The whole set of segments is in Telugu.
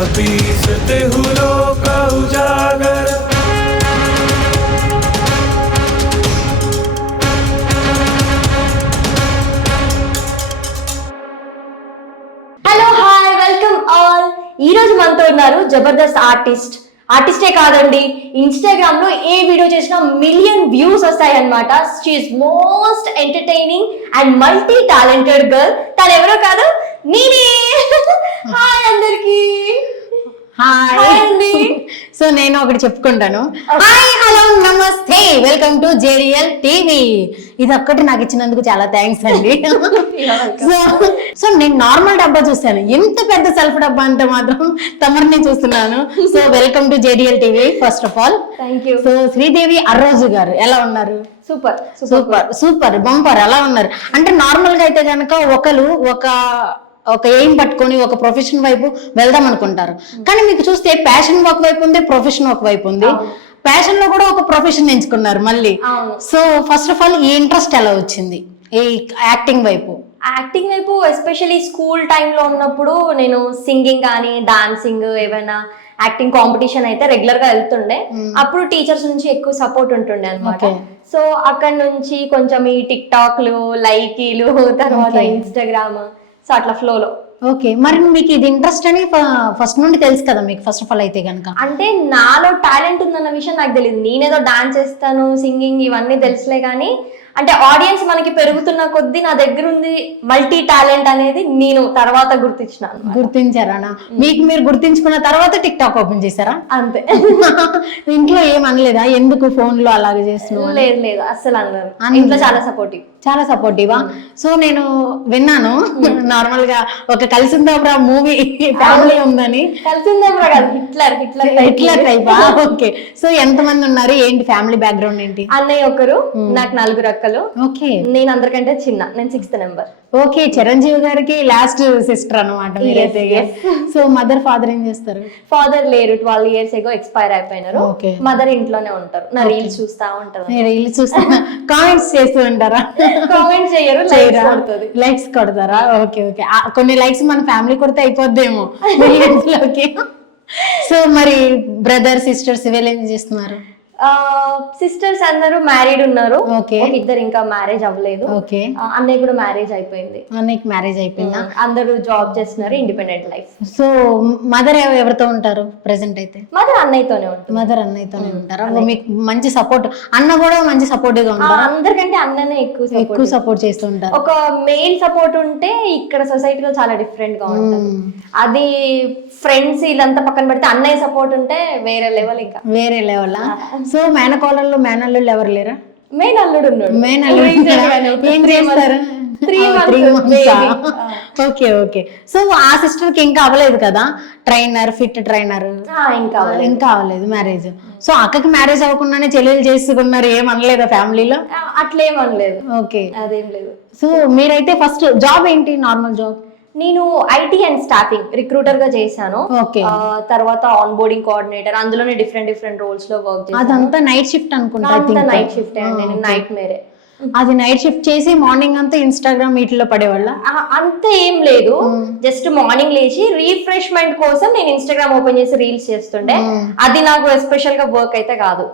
पीसते हुलों का उजागर। Hello hi welcome all. ఈ రోజు మనతో ఉన్నారు జబర్దస్త్ ఆర్టిస్టే కాదండి, ఇన్స్టాగ్రామ్ లో ఏ వీడియో చేసినా మిలియన్ వ్యూస్ వస్తాయి అన్నమాట. She's most entertaining and multi talented girl. తను ఎవరో కాదు, నేనే. హాయ్ అందరికి. హాయ్ అండి. సో నేను ఒకటి చెప్పుకుంటాను. హాయ్ హలో నమస్తే వెల్కమ్ టు జేడిఎల్ టీవీ. ఇది ఒక్కటి నాకు ఇచ్చినందుకు చాలా థ్యాంక్స్ అండి. సో నేను నార్మల్ డబ్బా చూస్తాను, ఎంత పెద్ద సెల్ఫ్ డబ్బా అంటే మాత్రం తమరిని చూస్తున్నాను. So welcome to JDL TV first of all. Thank you. So Sridevi Arroju garu ఎలా ఉన్నారు? సూపర్ సూపర్ సూపర్ బంపర్ ఎలా ఉన్నారు అంటే, నార్మల్ గా అయితే కనుక ఒక ఎయిమ్ పట్టుకొని ఒక ప్రొఫెషన్ వైపు వెళ్దాం అనుకుంటారు. కానీ మీకు చూస్తే ప్యాషన్ ఒక వైపు ఉంది, ప్రొఫెషన్ ఒక వైపు ఉంది. ప్యాషన్ లో కూడా ఒక ప్రొఫెషన్ ఎంచుకున్నారు మళ్ళీ. సో ఫస్ట్ ఆఫ్ ఆల్ ఈ ఇంట్రెస్ట్ ఎలా వచ్చింది ఈ యాక్టింగ్ వైపు? యాక్టింగ్ వైపు ఎస్పెషల్లీ స్కూల్ టైంలో ఉన్నప్పుడు నేను సింగింగ్ కానీ డాన్సింగ్ ఏమైనా యాక్టింగ్ కాంపిటీషన్ అయితే రెగ్యులర్ గా వెళ్తుండే. అప్పుడు టీచర్స్ నుంచి ఎక్కువ సపోర్ట్ ఉంటుండే అనమాట. సో అక్కడ నుంచి కొంచెం ఈ టిక్ టాక్లు, లైకీలు, తర్వాత ఇన్స్టాగ్రామ్, సో అట్లా ఫ్లోలో. ఓకే, మరి మీకు ఇది ఇంట్రెస్ట్ అని ఫస్ట్ నుండి తెలుసు కదా మీకు? ఫస్ట్ ఆఫ్ ఆల్ అయితే కనుక అంటే నాలో టాలెంట్ ఉందన్న విషయం నాకు తెలియదు. నేనేదో డాన్స్ చేస్తాను, సింగింగ్ ఇవన్నీ తెలుసులే కానీ, అంటే ఆడియన్స్ మనకి పెరుగుతున్న కొద్దీ నా దగ్గర ఉంది మల్టీ టాలెంట్ అనేది నేను తర్వాత గుర్తించారా? మీకు మీరు గుర్తించుకున్న తర్వాత టిక్ టాక్ ఓపెన్ చేశారా? అంతే. ఇంట్లో ఏం అనలేదా ఎందుకు ఫోన్ లో అలాగే చేస్తున్నావు? లేదు అస్సలు అన్నారు. ఇంట్లో చాలా సపోర్టివా? సో నేను విన్నాను నార్మల్ గా ఒక కలిసిందాబ్రా మూవీ ఫ్యామిలీ ఉందని. కలిసిందాబ్రా కాదు, హిట్లర్ టైప్. ఓకే, సో ఎంత మంది ఉన్నారు, ఏంటి ఫ్యామిలీ బ్యాక్గ్రౌండ్ ఏంటి? అన్నయ్య ఒకరు, నాకు 4 అక్కలు. ఓకే, నేను అందరికంటే చిన్న, నేను 6th నెంబర్. ఓకే, చిరంజీవి గారికి లాస్ట్ సిస్టర్ అన్నమాట మీరైతే. సో మదర్ ఫాదర్ ఏం చేస్తారు? ఫాదర్ లేరు, 12 years ago ఎక్స్పైర్ అయిపోయినారు. మదర్ ఇంట్లోనే ఉంటారు. నా రీల్స్ చూస్తా ఉంటారు. కామెంట్స్ చేస్తూ ఉంటారా? కామెంట్స్ చేయరు, లైక్స్ కొడతారా? ఓకే ఓకే, కొన్ని లైక్స్ మన ఫ్యామిలీ కొడితే అయిపోద్దేమో మిలియన్స్ లోకి. సో మరి బ్రదర్ సిస్టర్స్ వీళ్ళు ఏం చేస్తున్నారు? సిస్టర్స్ అందరూ మ్యారీడ్ ఉన్నారు. ఓకే, ఇద్దరు ఇంకా మ్యారేజ్ అవ్వలేదు. ఓకే, అన్నయ్య కూడా మ్యారేజ్ అయిపోయింది. అన్నయ్యకి మ్యారేజ్ అయిపోయిందా? అందరూ జాబ్ చేస్తున్నారు, ఇండిపెండెంట్ లైఫ్. సో మదర్ ఎవరితో ఉంటారు ప్రెసెంట్ అయితే? మదర్ అన్నయ్యతోనే ఉంటుంది. మదర్ అన్నయ్యతోనే ఉంటారా? మీకు మంచి సపోర్ట్, అన్న కూడా మంచి సపోర్టివ్ గా ఉంటారు? అందరికంటే అన్ననే ఎక్కువ సపోర్ట్ చేస్తూ ఉంటారు. ఒక మెయిల్ సపోర్ట్ ఉంటే ఇక్కడ సొసైటీలో చాలా డిఫరెంట్ గా ఉంటుంది. అది ఫ్రెండ్స్ ఇదంతా పక్కన పెడితే అన్నయ్య సపోర్ట్ ఉంటే వేరే లెవెల్. ఇంకా వేరే లెవెల్. సో మేనకోళ్ళల్లో మేనల్లుళ్ళు ఎవరు లేరా? మెయిన్ అల్లుడు ఉన్నాడు. ఏం చేస్తారు? 3 months. ఓకే ఓకే, సో ఆ సిస్టర్ కి ఇంకా అవ్వలేదు కదా ఫిట్ ట్రైనర్? ఇంకా అవ్వలేదు మ్యారేజ్. సో అక్కకి మ్యారేజ్ అవ్వకుండానే చెల్లెలు చేసుకున్నారు, ఏమనలేదా ఫ్యామిలీలో? అట్లేమనలేదు. ఓకే, అదేం లేదు. సో మీరైతే ఫస్ట్ జాబ్ ఏంటి? Normal job? నేను ఐటీ అండ్ స్టాఫింగ్ రిక్రూటర్ గా చేశాను. తర్వాత ఆన్ బోర్డింగ్ కోఆర్డినేటర్, అందులోనే డిఫరెంట్ రోల్స్ లో వర్క్ చేశాను. అదంతా నైట్ షిఫ్ట్ అనుకుంటా. నైట్ షిఫ్ట్ అండి, నైట్ మేరే. అది నైట్ షిఫ్ట్ చేసి మార్నింగ్ అంతా ఇన్స్టాగ్రామ్ వీటిలో పడేవాళ్ళ? అంత ఏం లేదు, జస్ట్ మార్నింగ్ లేచి రీఫ్రెష్మెంట్ కోసం నేను ఇన్స్టాగ్రామ్ ఓపెన్ చేసి రీల్స్ చేస్తుండే. అది నాకు ఎస్పెషల్ గా వర్క్ అయితే కాదు.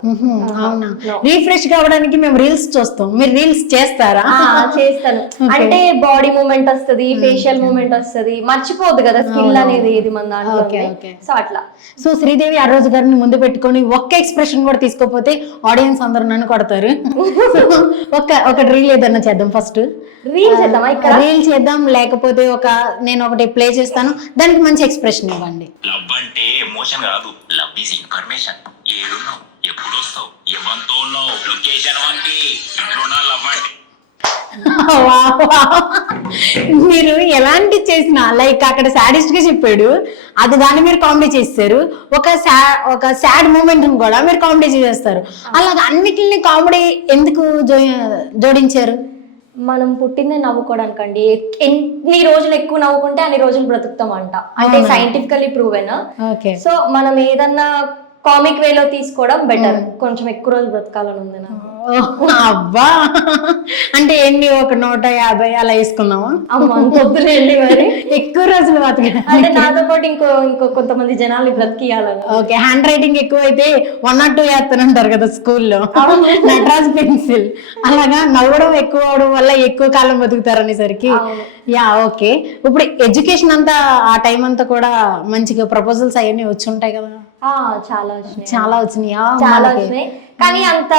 అవునా? రీఫ్రెష్ కావడానికి మేము రీల్స్ చూస్తాం, మీరు రీల్స్ చేస్తారా? చేస్తాను. అంటే బాడీ మూమెంట్ వస్తుంది, ఫేషియల్ మూమెంట్ వస్తుంది, మర్చిపోద్దు కదా స్కిల్ అనేది ఇది మన దాంట్లో. సో అట్లా. సో శ్రీదేవి ఆ రోజు గారిని ముందు పెట్టుకొని ఒక్క ఎక్స్ప్రెషన్ కూడా తీసుకోపోతే ఆడియన్స్ అందరూ నన్ను కొడతారు. ఒక రీల్ ఏదన్నా చేద్దాం. ఫస్ట్ రీల్ చేద్దాం, లేకపోతే నేను ఒకటి ప్లే చేస్తాను, దానికి మంచి ఎక్స్ప్రెషన్ ఇవ్వండి. లవ్ అంటే ఎమోషన్ కాదు, లవ్ ఈజ్ ఇన్ఫర్మేషన్. ఏడున్నావు, ఎప్పుడు వస్తావు, ఎవరితో ఉన్నావు, లొకేషన్ వంటి ఇట్లున్నా లవ్ అంటే. మీరు ఎలాంటి చేసినా, లైక్ అక్కడ సాడిస్ట్ గా చెప్పాడు, అది దాన్ని మీరు కామెడీ చేస్తారు. ఒక సాడ్ మూమెంట్ కూడా మీరు కామెడీ చేస్తారు. అలాగే అన్నిటిని కామెడీ ఎందుకు జోడించారు? మనం పుట్టిందే నవ్వుకోవడానికి అండి. ఎన్ని రోజులు ఎక్కువ నవ్వుకుంటే అన్ని రోజులు బ్రతుకుతాం అంట, అంటే సైంటిఫికల్లీ ప్రూవెన్. సో మనం ఏదన్నా కామిక్ వేలో తీసుకోవడం బెటర్. కొంచెం ఎక్కువ రోజులు బ్రతకాలని ఉంది నాకు. అబ్బా, అంటే ఎన్ని ఒక 150 అలా వేసుకున్నావా? అమ్మ అంత వద్దులేండి మరి. ఎక్కువ రోజులు బతికా. అంటే నాతో పాటు ఇంకో కొంతమంది జనాలు బ్రతికియాలని. ఓకే, హ్యాండ్ రైటింగ్ ఎక్కువ అయితే 1 or 2 వేస్తానంటారు కదా స్కూల్లో, నటరాజ్ పెన్సిల్. అలాగా నవ్వడం ఎక్కువ అవడం వల్ల ఎక్కువ కాలం బతుకుతారు అనేసరికి. Yeah okay. ఇప్పుడు ఎడ్యుకేషన్ అంతా ఆ టైం అంతా కూడా మంచిగా ప్రపోజల్స్ అవన్నీ వచ్చి ఉంటాయి కదా? చాలా వచ్చినాయి. చాలా వచ్చినాయి కానీ అంత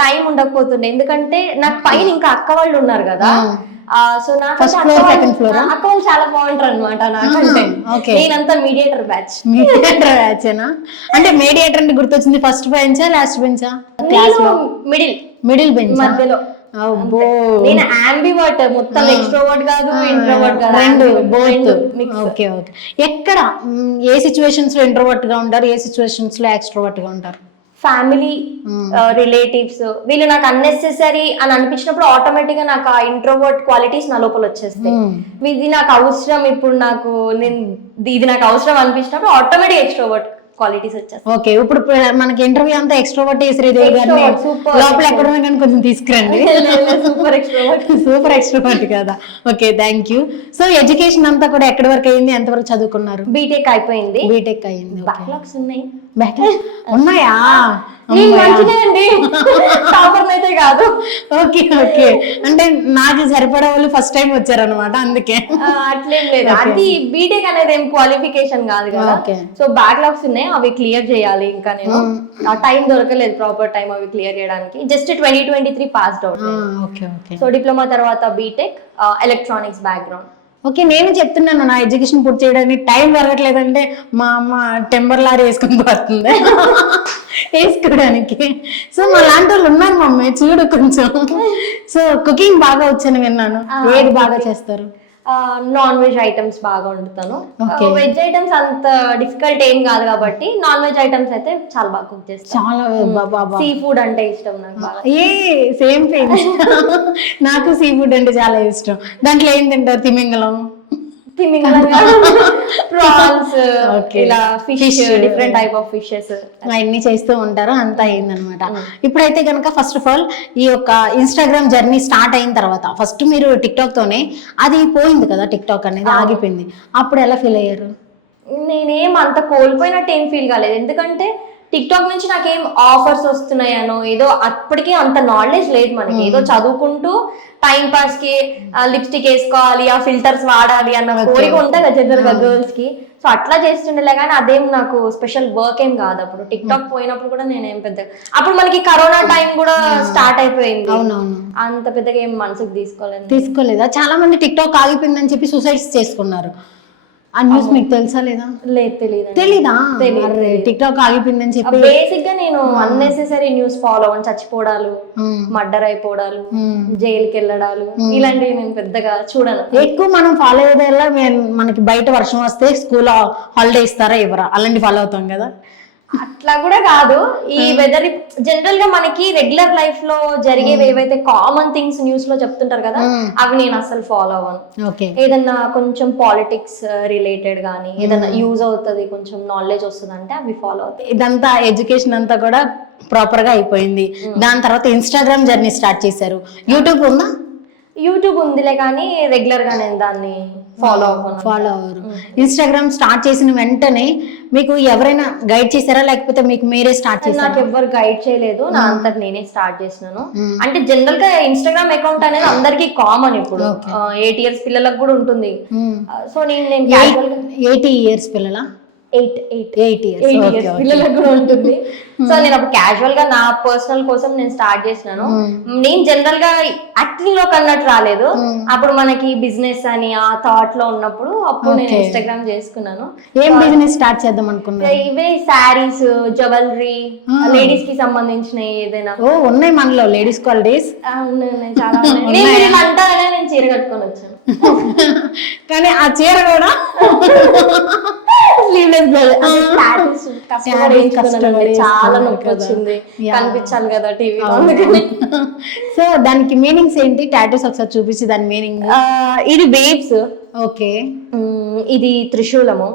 టైం ఉండకపోతుండే, ఎందుకంటే నాకు పైన ఇంకా అక్క వాళ్ళు ఉన్నారు కదా. సో నాకు అక్క వాళ్ళు చాలా బాగుంటారు అనమాట నాకంటే. నేనంతా మీడియేటర్ బ్యాచ్. అంటే మీడియేటర్ అంటే గుర్తొచ్చింది, ఫస్ట్ బెంచా లాస్ట్ బెంచా? మిడిల్ బెంచ్ మధ్యలో. నేను ambivert, మొత్తం ఎక్స్ట్రోవర్ట్ కాదు ఇంట్రోవర్ట్ కాదు, రెండు బోత్. Okay okay. ఎక్కడ ఏ సిచ్యువేషన్స్ లో ఇంట్రోవర్ట్ గా ఉంటారు, ఏ సిచ్యువేషన్స్ లో ఎక్స్ట్రోవర్ట్ గా ఉంటారు? ఫ్యామిలీ, రిలేటివ్స్, వీళ్ళు నాకు అన్నెసెసరీ అని అనిపించినప్పుడు ఆటోమేటిక్ గా నాకు ఆ ఇంట్రోవర్ట్ క్వాలిటీస్ నా లోపల వచ్చేస్తాయి. ఇది నాకు అవసరం, ఇప్పుడు ఇది నాకు అవసరం అనిపించినప్పుడు ఆటోమేటిక్ ఎక్స్ట్రోవర్ట్ క్వాలిటీస్ వచ్చేస్తాయి. ఓకే, ఇప్పుడు మనకి ఇంటర్వ్యూ అంతా ఎక్స్ట్రోవర్ట్ శ్రీదేవి గారిని లోపల ఎక్కడ ఉన్నా కానీ కొంచెం తీసుకురండి. సూపర్ ఎక్స్ట్రోవర్ట్ కదా. Okay, thank you. So education అంతా కూడా ఎక్కడి వరకు అయింది, ఎంతవరకు చదువుకున్నారు? బీటెక్ అయిపోయింది. బీటెక్ అయింది. బ్యాక్లాగ్స్ ఉన్నాయి. ఉన్నాయా? అయితే కాదు. ఓకే ఓకే, అంటే నాకు సరిపడే వాళ్ళు ఫస్ట్ టైం వచ్చారనమాట, అందుకే. అట్లేం లేదు, అది బీటెక్ అనేది ఏం క్వాలిఫికేషన్ కాదు కదా. సో బ్యాక్లాగ్స్ ఉన్నాయి, అవి క్లియర్ చేయాలి. ఇంకా నేను ఆ టైం దొరకలేదు, ప్రాపర్ టైం అవి క్లియర్ చేయడానికి. Just 2023 passed out. So diploma తర్వాత బీటెక్, ఎలక్ట్రానిక్స్ బ్యాక్గ్రౌండ్. ఓకే, నేను చెప్తున్నాను నా ఎడ్యుకేషన్ పూర్తి చేయడానికి టైం దొరకట్లేదంటే మా అమ్మ టెంపర్ లారీ వేసుకుని పోతుంది వేసుకోవడానికి. సో మా లాంటి వాళ్ళు ఉన్నారు మమ్మీ, చూడు కొంచెం. సో కుకింగ్ బాగా వచ్చని విన్నాను, ఏది బాగా చేస్తారు? నాన్ వెజ్ ఐటమ్స్ బాగా వండుతాను. వెజ్ ఐటమ్స్ అంత డిఫికల్ట్ ఏం కాదు కాబట్టి నాన్ వెజ్ ఐటమ్స్ అయితే చాలా బాగా కుక్ చేస్తాను. చాలా సీ ఫుడ్ అంటే ఇష్టం నాకు బాగా. Same thing. నాకు సీ ఫుడ్ అంటే చాలా ఇష్టం. దాంట్లో ఏం తింటారు? తిమింగలం, ప్రాన్స్, ఇలా fish, different type of fishes అవన్నీ చేస్తూ ఉంటారు. అంతా అయిందనమాట. ఇప్పుడైతే కనుక ఫస్ట్ ఆఫ్ ఆల్ ఈ యొక్క ఇన్స్టాగ్రామ్ జర్నీ స్టార్ట్ అయిన తర్వాత ఫస్ట్ మీరు టిక్ టాక్ తోనే, అది పోయింది కదా, టిక్ టాక్ అనేది ఆగిపోయింది. అప్పుడు ఎలా ఫీల్ అయ్యారు? నేనేం అంత కోల్పోయినట్టు ఏం ఫీల్ కాలేదు, ఎందుకంటే టిక్ టాక్ నుంచి నాకేం ఆఫర్స్ వస్తున్నాయనో ఏదో అప్పటికే అంత నాలెడ్జ్ లేదు మనకి. ఏదో చదువుకుంటూ టైం పాస్ కి లిప్స్టిక్ వేసుకోవాలి, ఆ ఫిల్టర్స్ వాడాలి అన్న కోరిక ఉంటుంది కదా జనరల్ గా గర్ల్స్ కి. సో అట్లా చేస్తుండేలే కానీ అదేం నాకు స్పెషల్ వర్క్ ఏం కాదు. అప్పుడు టిక్ టాక్ పోయినప్పుడు కూడా నేనేం పెద్ద, అప్పుడు మనకి కరోనా టైం కూడా స్టార్ట్ అయిపోయింది. అవునవును, అంత పెద్దగా ఏం మనసుకు తీసుకోలేదా? చాలా మంది టిక్ టాక్ ఆగిపోయిందని చెప్పి సూసైడ్స్ చేసుకున్నారు. ఆ న్యూస్ మీకు తెలుసా లేదా? లేదు, తెలీదా? టిక్ టాక్ ఆగిపోయిందని చెప్పి బేసిక్ గా నేను అన్నెసెసరీ న్యూస్ ఫాలో అవ్వను. చచ్చిపోవడాలు, మర్డర్ అయిపోవడాలు, జైలుకి వెళ్ళడాలు, ఇలాంటివి నేను పెద్దగా చూడను. ఎక్కువ మనం ఫాలో అయ్యేదల్లా మనకి బయట వర్షం వస్తే స్కూల్ హాలిడే ఇస్తారా ఇవ్వరా, అలాంటి ఫాలో అవుతాం కదా. అట్లా కూడా కాదు, ఈ వెదర్ జనరల్ గా మనకి రెగ్యులర్ లైఫ్ లో జరిగేవి ఏవైతే కామన్ థింగ్స్ న్యూస్ లో చెప్తుంటారు కదా, అవి నేను అసలు ఫాలో అవ్వను. ఏదన్నా కొంచెం పాలిటిక్స్ రిలేటెడ్ గానీ ఏదన్నా యూజ్ అవుతుంది, కొంచెం నాలెడ్జ్ వస్తుంది అంటే అవి ఫాలో అవుతాయి. ఇదంతా ఎడ్యుకేషన్ అంతా కూడా ప్రాపర్ గా అయిపోయింది. దాని తర్వాత ఇన్స్టాగ్రామ్ జర్నీ స్టార్ట్ చేశారు. యూట్యూబ్ ఉందా? యూట్యూబ్ ఉందిలే కానీ రెగ్యులర్ గా నేను దాన్ని ఫాలో అవ్వరు. ఇన్స్టాగ్రామ్ స్టార్ట్ చేసిన వెంటనే మీకు ఎవరైనా గైడ్ చేశారా, లేకపోతే మీకు మీరే స్టార్ట్ చేశారా? నాకు ఎవరు గైడ్ చేయలేదు, నా అంతటి నేనే స్టార్ట్ చేసినాను. అంటే జనరల్ గా ఇన్స్టాగ్రామ్ అకౌంట్ అనేది అందరికి కామన్, ఇప్పుడు 8 years పిల్లలకు కూడా ఉంటుంది. సో నేను 80 years పిల్లల 8 years పిల్లలకు కూడా ఉంటుంది. సో నేను అప్పుడు క్యాజువల్ గా నా పర్సనల్ కోసం నేను స్టార్ట్ చేసినాను. నేను జనరల్ గా యాక్టింగ్ లో కన్నట్టు రాలేదు, అప్పుడు మనకి బిజినెస్ అని ఆ థాట్ లో ఉన్నప్పుడు అప్పుడు నేను ఇన్స్టాగ్రామ్ చేసుకున్నాను. ఏం బిజినెస్ స్టార్ట్ చేద్దాం అనుకున్నా? ఇవే శారీస్, జ్యువెలరీ, లేడీస్ కి సంబంధించిన ఏదైనా. ఉన్నాయి మనలో లేడీస్ క్వాలిటీస్ ఉన్నాయి చాలా. నేను అంటారా, నేను చీర కట్టుకొని వచ్చాను కానీ ఆ చీర కూడా చాలా నొప్పి వచ్చింది, కనిపించాలి కదా టీవీలో. సో దానికి మీనింగ్స్ ఏంటి? టాటూస్ ఒకసారి చూపించి దాని మీనింగ్. ఇది వేవ్స్, ఓకే. ఇది త్రిశూలము,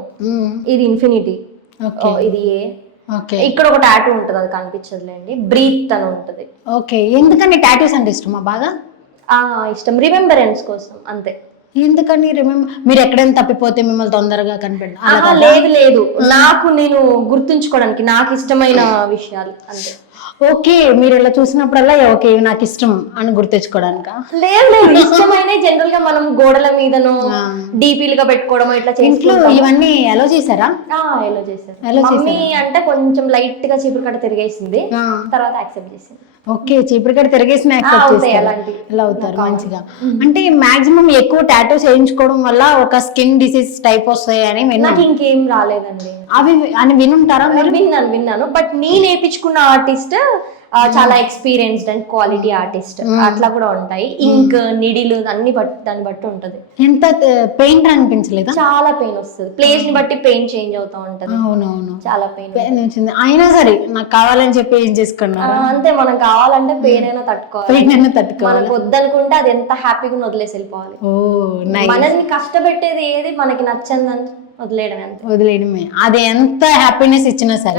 ఇది ఇన్ఫినిటీ, ఇది ఏ, ఓకే ఇక్కడ ఒక టాటూ ఉంటుంది, అది కనిపించదులేండి, బ్రీత్ అని ఉంటుంది. ఓకే, ఎందుకని టాటూస్ అంటే ఇష్టమా బాగా? ఇష్టం, రిమెంబరెన్స్ కోసం అంతే. ఎందుకని మీరు ఎక్కడైనా తప్పిపోతే మిమ్మల్ని తొందరగా కనిపెట్టాలి? లేదు, నాకు నేను గుర్తుంచుకోవడానికి నాకు ఇష్టమైన విషయాలు అంతే. ఓకే, మీరు ఇలా చూసినప్పుడల్లా ఓకే ఇవి నాకు ఇష్టం అని గుర్తించుకోవడానికా? లేదు, ఇష్టమైన జనరల్ గా మనం గోడల మీదను డీపీలుగా పెట్టుకోవడం ఇట్లా ఇంట్లో ఇవన్నీ ఎలా చేశారా? ఎలా చేశారు మమ్మీ అంటే కొంచెం లైట్ గా చీపురు కట్ట తిరిగేసింది, తర్వాత యాక్సెప్ట్ చేసింది. ఓకే, చీపురు కట్ట తిరిగేసిన ఎలా అవుతారు మంచిగా. అంటే మాక్సిమం ఎక్కువ టాటూస్ వేయించుకోవడం వల్ల ఒక స్కిన్ డిసీజ్ టైప్ వస్తాయి అని నాకు ఇంకేం రాలేదండి. అవి అని వినుంటారా మీరు? విన్నాను, బట్ నేను వేయించుకున్న ఆర్టిస్ట్ చాలా ఎక్స్పీరియన్స్డ్ అండ్ క్వాలిటీ ఆర్టిస్ట్, అట్లా కూడా ఉంటాయి. ఇంక్ నీడిలు అన్ని దాన్ని బట్టి ఉంటది. ఎంత పెయిన్ అనిపించలేదు? చాలా పెయిన్ వస్తుంది, ప్లేస్ ని బట్టి పెయిన్ చేంజ్ అవుతా ఉంటది. అవునవును, చాలా పెయిన్ వచ్చింది. అయినా సరే నాకు కావాలని చెప్పి ఏం చేసుకున్నారు? అంతే, మనం కావాలంటే పెయిన్ అయినా తట్టుకోవాలి, పెయిన్ అయినా తట్టుకోవాలి. మనకు వద్దనుకుంటే అది ఎంత హ్యాపీగా వదిలేసి వెళ్ళిపోవాలి. మనల్ని కష్టపెట్టేది ఏది మనకి నచ్చందని వదిలేయడమే. అది ఎంత హ్యాపీనెస్ ఇచ్చినా సరే,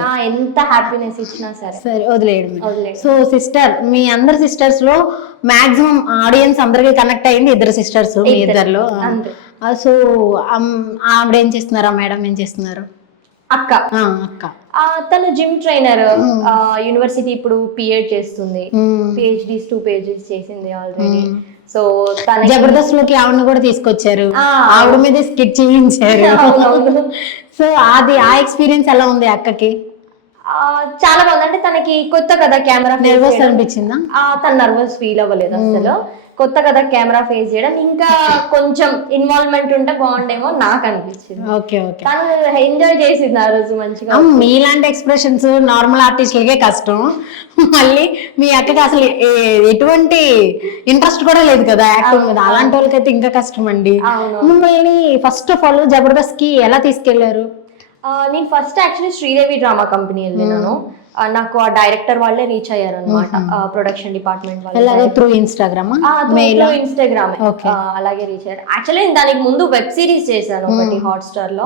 సరే వదిలేయడమే. సో సిస్టర్, మీ అందరి సిస్టర్స్ లో మాక్సిమం ఆడియన్స్ అందరికి కనెక్ట్ అయింది ఇద్దరు సిస్టర్స్, మీ ఇద్దరులో. సో ఆవిడ ఏం చేస్తున్నారా, మేడం ఏం చేస్తున్నారు? అక్క తను జిమ్ ట్రైనర్, యూనివర్సిటీ ఇప్పుడు పిహెచ్ చేస్తుంది, PhDs 2 PhDs చేసింది ఆల్రెడీ. సో జబర్దస్త్ లోకి ఆవిడని కూడా తీసుకొచ్చారు, ఆవిడ మీద స్కిట్ చేయించారు. సో అది ఆ ఎక్స్పీరియన్స్ ఎలా ఉంది అక్కకి? చాలా బాగుంది. అంటే తనకి కొత్త కదా కెమెరా, నర్వస్ అనిపించిందా? తను నర్వస్ ఫీల్ అవ్వలేదు అసలు, కొత్త కదా కెమెరా ఫేస్ చేయడం, ఇంకా కొంచెం ఇన్వాల్వ్మెంట్ ఉంటే బాగుండేమో నాకు అనిపించింది. ఓకే ఓకే, తను ఎంజాయ్ చేసింది ఆ రోజు మంచిగా. మీలాంటి ఎక్స్ప్రెషన్స్ నార్మల్ ఆర్టిస్టులకే కష్టం, మళ్ళీ మీ అక్కకి అసలు ఎటువంటి ఇంట్రెస్ట్ కూడా లేదు కదా యాక్టింగ్ మీద, అలాంటి వాళ్ళకైతే ఇంకా కష్టం అండి. మిమ్మల్ని ఫస్ట్ ఆఫ్ ఆల్ జబర్దస్త్ కి ఎలా తీసుకెళ్లారు? నేను first actually Sridevi drama company వెళ్ళినాను. నాకు ఆ డైరెక్టర్ వాళ్ళే రీచ్ అయ్యారు అనమాట, ప్రొడక్షన్ డిపార్ట్మెంట్ వాళ్ళు. త్రూ ఇన్స్టాగ్రామ్ అలాగే రీచ్ అయ్యారు. యాక్చువల్లీ నేను దానికి ముందు వెబ్ సిరీస్ చేశాను ఒకటి హాట్‌స్టార్ లో,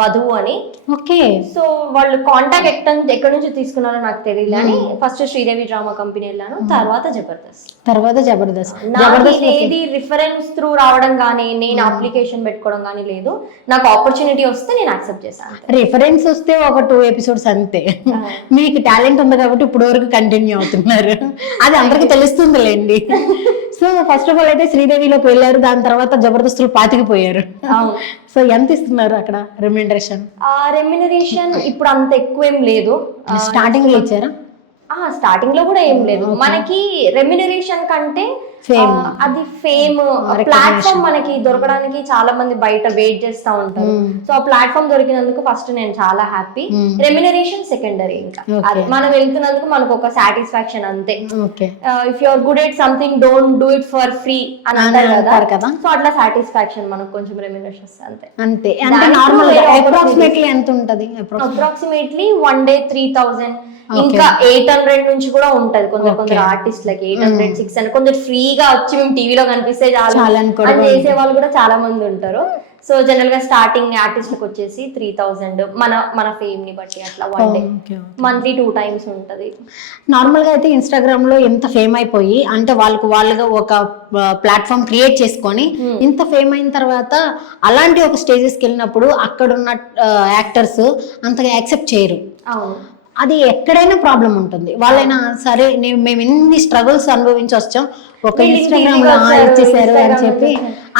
వధువు అని. ఓకే, సో వాళ్ళు కాంటాక్ట్ ఎక్కడి నుంచి తీసుకున్నారో నాకు తెలియదు అని ఫస్ట్ శ్రీదేవి డ్రామా కంపెనీ వెళ్ళాను, తర్వాత జబర్దస్త్. ఏది రిఫరెన్స్ త్రూ రావడం కానీ నేను అప్లికేషన్ పెట్టుకోవడం కానీ లేదు, నాకు ఆపర్చునిటీ వస్తే నేను యాక్సెప్ట్ చేశాను. రిఫరెన్స్ వస్తే ఒక 2 ఎపిసోడ్స్ అంతే. మీకు టాలెంట్ ఉంది కాబట్టి ఇప్పుడు వరకు కంటిన్యూ అవుతున్నారు, అది అందరికి తెలుస్తుందిలేండి. సో ఫస్ట్ ఆఫ్ ఆల్ అయితే శ్రీదేవిలోకి వెళ్ళారు, దాని తర్వాత జబర్దస్త్ పాతికిపోయారు. సో ఎంత ఇస్తున్నారు అక్కడ రెమ్యూనరేషన్? ఇప్పుడు అంత ఎక్కువ ఏం లేదు, స్టార్టింగ్ లో ఇచ్చారా? స్టార్టింగ్ లో కూడా ఏం లేదు. మనకి రెమ్యూనరేషన్ కంటే అది ఫేమ్, ప్లాట్ఫామ్ మనకి దొరకడానికి చాలా మంది బయట వెయిట్ చేస్తా ఉంటారు. సో ఆ ప్లాట్ఫామ్ దొరికినందుకు ఫస్ట్ నేను చాలా హ్యాపీ. రెమ్యూనరేషన్ సెకండరీ, ఇంకా మనం వెళ్తున్నందుకు మనకు ఒక సాటిస్ఫాక్షన్ అంతే. If you are good at something don't do it for free అని అంటారు కదా, సో అట్లా సాటిస్ఫాక్షన్ మనకు కొంచెం రెమ్యూనరేషన్ అంతే. అంటే నార్మల్ గా అప్రాక్సిమేట్లీ ఎంత ఉంటది? అప్రాక్సిమేట్లీ 1 day 3,000, ఇంకా 800 నుంచి కూడా ఉంటది. కొందరు ఆర్టిస్ట్లకి 800, 600, కొందరు ఫ్రీగా వచ్చి మేము టీవీలో కనిపిస్తే చాలు అని చేసే వాళ్ళు కూడా చాలా మంది ఉంటారు. సో జనరల్ గా స్టార్టింగ్ ఆర్టిస్ట్లకు వచ్చేసి 3,000 మన ఫేమ్ ని బట్టి అట్లా 1 day, మంత్లీ 2 times ఉంటది. నార్మల్ గా అయితే ఇన్స్టాగ్రామ్ లో ఎంత ఫేమ్ అయిపోయి, అంటే వాళ్ళగా ఒక ప్లాట్ఫామ్ క్రియేట్ చేసుకొని ఇంత ఫేమ్ అయిన తర్వాత అలాంటి ఒక స్టేజెస్ కి వెళ్ళినప్పుడు అక్కడ ఉన్న యాక్టర్స్ అంతగా యాక్సెప్ట్ చేయరు. అది ఎక్కడైనా ప్రాబ్లం ఉంటుంది. వాళ్ళైనా సరే మేము ఇన్ని స్ట్రగుల్స్ అనుభవించి వచ్చాం, ఒక ఇన్స్టాగ్రామ్ లో ఇచ్చేసారు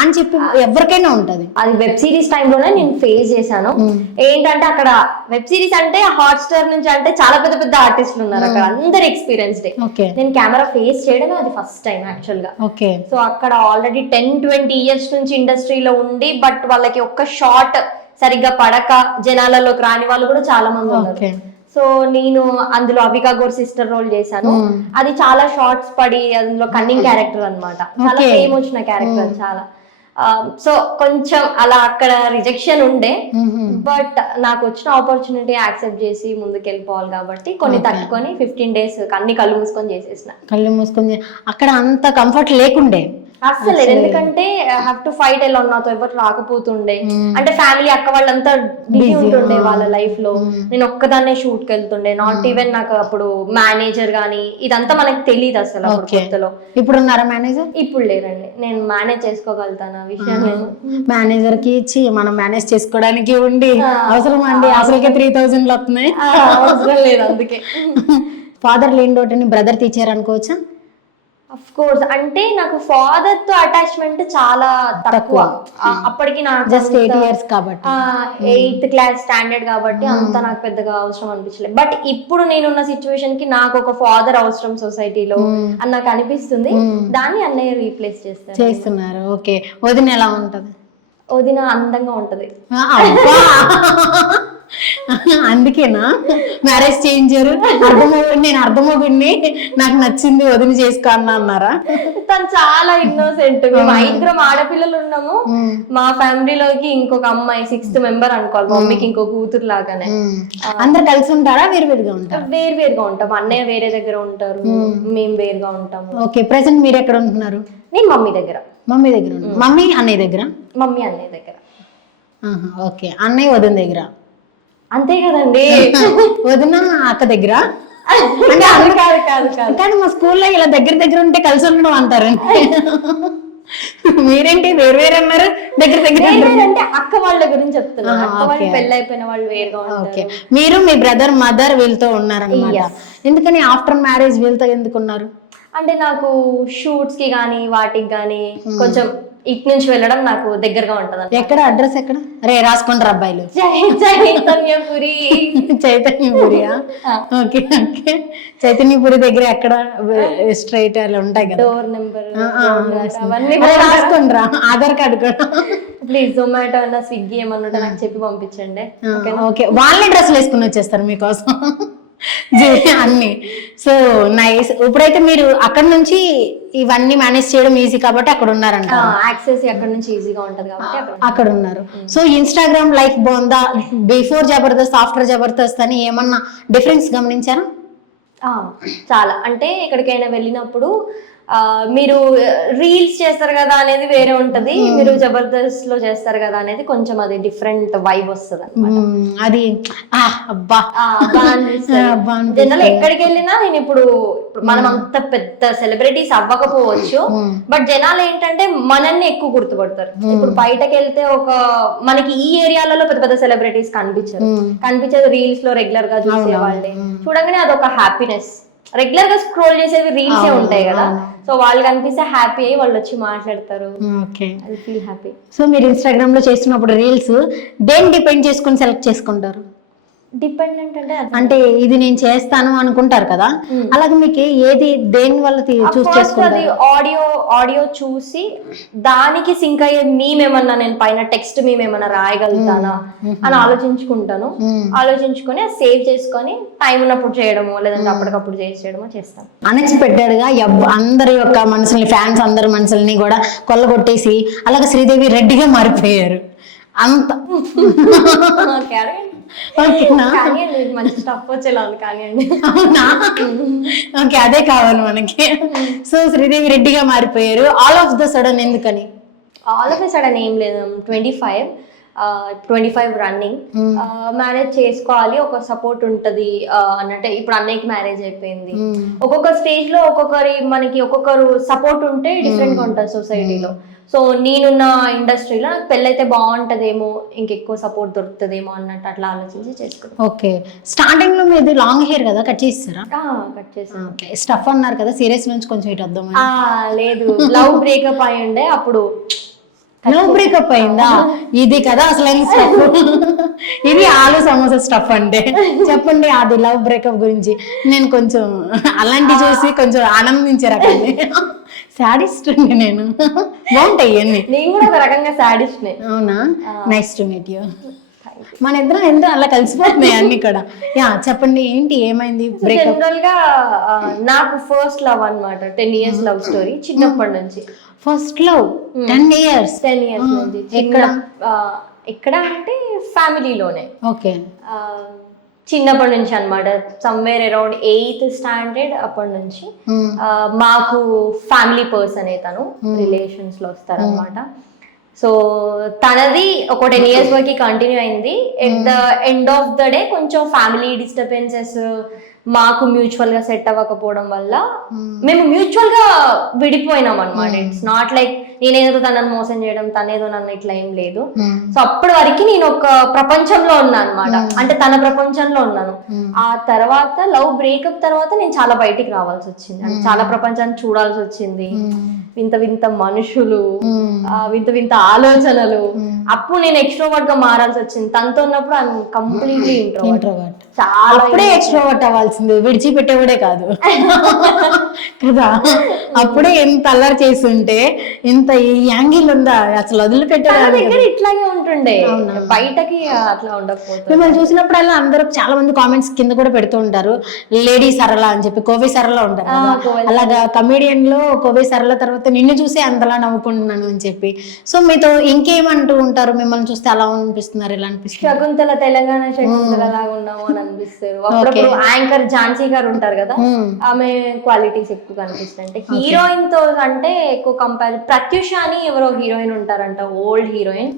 అని చెప్పి ఎవరికైనా ఉంటది. అది వెబ్ సిరీస్ టైంలోనే నేను ఫేస్ చేశాను. ఏంటంటే అక్కడ వెబ్ సిరీస్ అంటే హాట్‌స్టార్ నుంచి అంటే చాలా పెద్ద పెద్ద ఆర్టిస్టులు ఉన్నారు అక్కడ, అందరు ఎక్స్పీరియన్స్డ్. నేను కెమెరా ఫేస్ చేయడం అది ఫస్ట్ టైం యాక్చువల్ గా. సో అక్కడ ఆల్రెడీ 10-20 years నుంచి ఇండస్ట్రీలో ఉండి, బట్ వాళ్ళకి ఒక్క షాట్ సరిగ్గా పడక జనాలలోకి రాని వాళ్ళు కూడా చాలా మంది ఉన్నారు. సో నేను అందులో అవికా గోర్ సిస్టర్ రోల్ చేశాను. అది చాలా షార్ట్స్ పడి అందులో కన్నింగ్ క్యారెక్టర్ అన్నమాట, చాలా ఫేమ్ వచ్చిన క్యారెక్టర్ చాలా. సో కొంచెం అలా అక్కడ రిజెక్షన్ ఉండే, బట్ నాకు వచ్చిన ఆపర్చునిటీ యాక్సెప్ట్ చేసి ముందుకు వెళ్ళిపోవాలి కాబట్టి కొన్ని తట్టుకొని 15 days అన్ని కళ్ళు మూసుకొని చేసేసిన. కళ్ళు మూసుకొని అక్కడ అంత కంఫర్ట్ లేకుండే అస్సలు లేదు, ఎందుకంటే హ్యావ్ టు ఫైట్ ఎలా నాతో ఎవరు రాకపోతుండే, అంటే ఫ్యామిలీ అక్క వాళ్ళంతా బిజీ ఉంటుండే వాళ్ళ లైఫ్ లో, నేను ఒక్కదాన్నే షూట్ కి వెళ్తుండే. నాట్ ఈవెన్ నాకు అప్పుడు మేనేజర్ గానీ ఇదంతా మనకు తెలియదు అసలు అప్పుడు కొత్తలో. ఇప్పుడు ఉన్నారా మేనేజర్? ఇప్పుడు లేరండి, నేను మేనేజ్ చేసుకోగలుగుతాను ఆ విషయం. నేను మేనేజర్ కి ఇచ్చి మనం మేనేజ్ చేసుకోవడానికి ఉండి అవసరం అండి, అసలుకే 3000 వస్తున్నాయి. అవసరం లేదు అందుకే. ఫాదర్ లేని డోటని బ్రదర్ తీర్చారు అనుకోవచ్చా? అఫ్ కోర్స్, అంటే నాకు ఫాదర్ తో అటాచ్మెంట్ చాలా తక్కువ. అప్పటికి నాకు జస్ట్ 8 years కాబట్టి, 8th class స్టాండర్డ్ కాబట్టి అంత నాకు పెద్దగా అవసరం అనిపించలేదు. బట్ ఇప్పుడు నేనున్న సిచ్యువేషన్ కి నాకు ఒక ఫాదర్ అవసరం సొసైటీలో అని నాకు అనిపిస్తుంది. దాన్ని అన్నయ్య రీప్లేస్ చేస్తున్నారు. ఓకే, వదిన ఎలా ఉంటది? వదిన అందంగా ఉంటది. అందుకేనా మ్యారేజ్ చేయించారు? నేను అర్ధమవుతుంది, నాకు నచ్చింది వదిన చేసుకో అన్నారా? తను చాలా ఇన్నోసెంట్. మేము 5 ఆడపిల్లలు ఉన్నాము. మా ఫ్యామిలీలోకి ఇంకొక అమ్మాయి 6th member అనుకోవాలి. మమ్మీకి ఇంకో కూతురు లాగానే. అందరు కలిసి ఉంటారా, వేరువేరుగా ఉంటారు? వేరువేరుగా ఉంటాం. అన్నయ్య వేరే దగ్గర ఉంటారు, మేము వేరుగా ఉంటాము. ఓకే, ప్రెసెంట్ మీరు ఎక్కడ ఉంటున్నారు? నేను మమ్మీ దగ్గర. మమ్మీ దగ్గర. మమ్మీ అన్నయ్య దగ్గర? మమ్మీ అన్నయ్య దగ్గర. ఓకే, అన్నయ్య వదిన దగ్గర. అంతే కదండి. వదిన అక్క దగ్గర? కానీ మా స్కూల్లో ఇలా దగ్గర దగ్గర ఉంటే కలిసి ఉండడం అంటారండి. మీరేంటి వేరు వేరు అన్నారు? దగ్గర దగ్గర అంటే అక్క వాళ్ళ గురించి చెప్తున్నారు. అక్క వాళ్ళు పెళ్లి అయిపోయిన వాళ్ళు వేరుగా ఉంటారు. మీరు మీ బ్రదర్ మదర్ వీళ్ళతో ఉన్నారన్నమాట. ఎందుకని ఆఫ్టర్ మ్యారేజ్ వీళ్ళతో ఎందుకు ఉన్నారు? అంటే నాకు షూట్స్ కి గానీ వాటికి గానీ కొంచెం ఇటు నుంచి వెళ్ళడం నాకు దగ్గరగా ఉంటది. ఎక్కడ అడ్రస్ ఎక్కడ? రే రాసుకుంటారు అబ్బాయిలు. చైతన్యపురి. చైతన్యపురియా? Okay okay. చైతన్యపురి దగ్గర ఎక్కడ? స్ట్రైట్ అలా ఉంటాయి కదా, డోర్ నెంబర్ రాసుకుంటారా? ఆధార్ కార్డు కూడా ప్లీజ్. జొమాటో అన్న స్విగ్గీ ఏమన్నా నాకు చెప్పి పంపించండి. ఓకే, వాళ్ళే డ్రెస్సులు వేసుకుని వచ్చేస్తారు మీకోసం అన్ని. So nice. ఇప్పుడైతే మీరు అక్కడ నుంచి ఇవన్నీ మేనేజ్ చేయడం ఈజీ కాబట్టి అక్కడ ఉన్నారంట. యాక్సెస్ అక్కడ నుంచి ఈజీగా ఉంటది కాబట్టి అక్కడ ఉన్నారు. సో ఇన్స్టాగ్రామ్ లైఫ్ బాగుందా? బిఫోర్ జబర్దస్త్ ఆఫ్టర్ జబర్దస్త్ అని ఏమన్నా డిఫరెన్స్ గమనించారా? చాలా. అంటే ఎక్కడికైనా వెళ్ళినప్పుడు మీరు రీల్స్ చేస్తారు కదా అనేది వేరే ఉంటది, మీరు జబర్దస్త్ లో చేస్తారు కదా అనేది కొంచెం అది డిఫరెంట్ వైబ్ వస్తుంది అన్నమాట. అది అబ్బా జనరల్ ఎక్కడికి వెళ్ళినా నేను ఇప్పుడు మనం అంత పెద్ద సెలబ్రిటీస్ అవ్వకపోవచ్చు, బట్ జనాలు ఏంటంటే మనల్ని ఎక్కువ గుర్తుపడతారు. ఇప్పుడు బయటకు వెళ్తే ఒక మనకి ఈ ఏరియాలలో పెద్ద పెద్ద సెలబ్రిటీస్ కనిపించేది రీల్స్ లో రెగ్యులర్ గా చూసే వాళ్ళే. చూడగానే అదొక హ్యాపీనెస్. రెగ్యులర్ గా స్క్రోల్ చేసేవి రీల్స్ ఉంటాయి కదా, సో వాళ్ళు కనిపిస్తే హ్యాపీ అయ్యి వాళ్ళు వచ్చి మాట్లాడతారు. Feel happy. సో మీరు ఇన్స్టాగ్రామ్ లో చేస్తున్నప్పుడు రీల్స్ దేన్ని డిపెండ్ చేసుకుని సెలెక్ట్ చేసుకుంటారు? డిపెండెంట్ అంటే ఇది నేను చేస్తాను అనుకుంటారు కదా, అలాగే మీకు ఏది దేని వల్ల చూస్ చేసుకుంటారు? అది ఆడియో చూసి దానికి సింక్ అయ్యే మేమేమన్నా నేను పైన టెక్స్ట్ మేమేమన్నా రాయగలుగుతానా అని ఆలోచించుకుంటాను. ఆలోచించుకొని సేవ్ చేసుకొని టైం ఉన్నప్పుడు చేయడమో లేదంటే అప్పటికప్పుడు చేసేయడమో చేస్తాను. అన్ఎక్స్పెక్టెడ్ గా అందరి యొక్క మనసుల్ని, ఫ్యాన్స్ అందరి మనసుల్ని కూడా కొల్లగొట్టేసి అలాగే శ్రీదేవి రెడ్డిగా మారిపోయారు అంత. మంచి స్టఫ్ వచ్చేలా ఉంది కానీ. అవునా? ఓకే, అదే కావాలి మనకి. సో శ్రీదేవి రెడ్డిగా మారిపోయారు ఆల్ ఆఫ్ ద సడన్. ఎందుకని ఆల్ ఆఫ్ ద సడన్? ఏం లేదు, 25 రన్నింగ్. మ్యారేజ్ చేసుకోవాలి, ఒక సపోర్ట్ ఉంటది అన్నట్టే. ఇప్పుడు అన్నయ్యకి మ్యారేజ్ అయిపోయింది. ఒక్కొక్క స్టేజ్ లో ఒక్కొక్కరు సపోర్ట్ ఉంటే డిఫరెంట్ గా ఉంటుంది సొసైటీలో. సో నేనున్న ఇండస్ట్రీలో నాకు పెళ్ళైతే బాగుంటదేమో, ఇంకెక్కువ సపోర్ట్ దొరుకుతుందేమో అన్నట్టు అట్లా ఆలోచించి చేసుకున్నాను. ఓకే, స్టార్టింగ్ లో మీది లాంగ్ హెయిర్ కదా, కట్ చేస్తారా? కట్ చేసాను. స్టఫ్ అన్నారు కదా, సీరియస్ నుంచి కొంచెం ఇటు వద్దాం. లేదు, లవ్ బ్రేకప్ అయి ఉండే అప్పుడు. లవ్ బ్రేకప్ అయిందా? ఇది కదా అసలు స్టఫ్. ఇది ఆలు సమోసా స్టఫ్ అంటే. చెప్పండి అది లవ్ బ్రేకప్ గురించి. నేను కొంచెం అలాంటి చూసి కొంచెం ఆనందించారు అక్కడ. సాడిస్ట్ అండి నేను. బాగుంటాయి అన్ని. నేను కూడా ఒక రకంగా సాడిస్ట్. అవునా? Nice to meet you. మన ఇద్దరం ఎందుకు అలా కలిసిపోతున్నాయి అన్ని కూడా. చెప్పండి ఏంటి, ఏమైంది? జనరల్ గా నాకు ఫస్ట్ లవ్ అన్నమాట. 10 years లవ్ స్టోరీ చిన్నప్పటి నుంచి. ఫస్ట్ లవ్ 10 years నుంచి. ఎక్కడ అంటే ఫ్యామిలీలోనే. ఓకే. చిన్నప్పటి నుంచి అన్నమాట, సమ్వేర్ అరౌండ్ 8th స్టాండర్డ్ అప్పటి నుంచి మాకు ఫ్యామిలీ పర్సన్ తను రిలేషన్స్ లో వస్తారనమాట. సో తనది ఒక 10 years వరకు కంటిన్యూ అయింది. At the end of the day కొంచెం ఫ్యామిలీ డిస్టర్బెన్సెస్, మాకు మ్యూచువల్ గా సెట్ అవ్వకపోవడం వల్ల మేము మ్యూచువల్ గా విడిపోయినాం అనమాట. ఇట్స్ నాట్ లైక్ నేనేదో తనని మోసం చేయడం, తనేదో నన్ను ఇట్లా ఏం లేదు. సో అప్పటి వరకు నేను ఒక ప్రపంచంలో ఉన్నాను అనమాట, అంటే తన ప్రపంచంలో ఉన్నాను. ఆ తర్వాత లవ్ బ్రేకప్ తర్వాత నేను చాలా బయటికి రావాల్సి వచ్చింది, అంటే చాలా ప్రపంచాన్ని చూడాల్సి వచ్చింది. వింత వింత మనుషులు, వింత వింత ఆలోచనలు. అప్పుడు నేను ఎక్స్ట్రోవర్ట్ గా మారాల్సి వచ్చింది. తనతో ఉన్నప్పుడు ఐఎమ్ కంప్లీట్లీ ఇంట్రోవర్ట్. చాలా అప్పుడే ఎక్స్ట్రోవర్ట్ అవ్వాల్సింది, విడిచిపెట్టేవాడే కాదు కదా. అప్పుడే ఎంత అల్లరి చేసి ఉంటే ఇంత యాంగిల్ ఉందా అసలు వదిలిపెట్టేవాడు. దగ్గర ఇట్లాగే ఉంటుండే, బయటకి అట్లా ఉండకపోతే. మిమ్మల్ని చూసినప్పుడల్లా అందరూ చాలా మంది కామెంట్స్ కింద కూడా పెడుతూ ఉంటారు, లేడీ సరళ అని చెప్పి, కోవే సరళ ఉంటారు కదా. అలాగా కమేడియన్ లో కోవే సరళ తర్వాత నిన్ను చూసి అంతలా నవ్వుకుంటున్నాను అని చెప్పి. సో మీతో ఇంకేమంటూ ఉంటారు, మిమ్మల్ని చూస్తే అలా అనిపిస్తున్నారు, ఇలా అనిపిస్తుంది? శకుంతల తెలంగాణ శకుంతల లాగా ఉన్నాము అని అనిపిస్తారు. అప్పుడప్పుడు యాంకర్ ఝాన్సీ గారు ఉంటారు కదా, ఆమె క్వాలిటీస్ ఎక్కువ కనిపిస్తాయి. అంటే హీరోయిన్ తో అంటే ఎక్కువ కంపేర్, ప్రత్యూష అని ఎవరో హీరోయిన్ ఉంటారంట, ఓల్డ్ హీరోయిన్,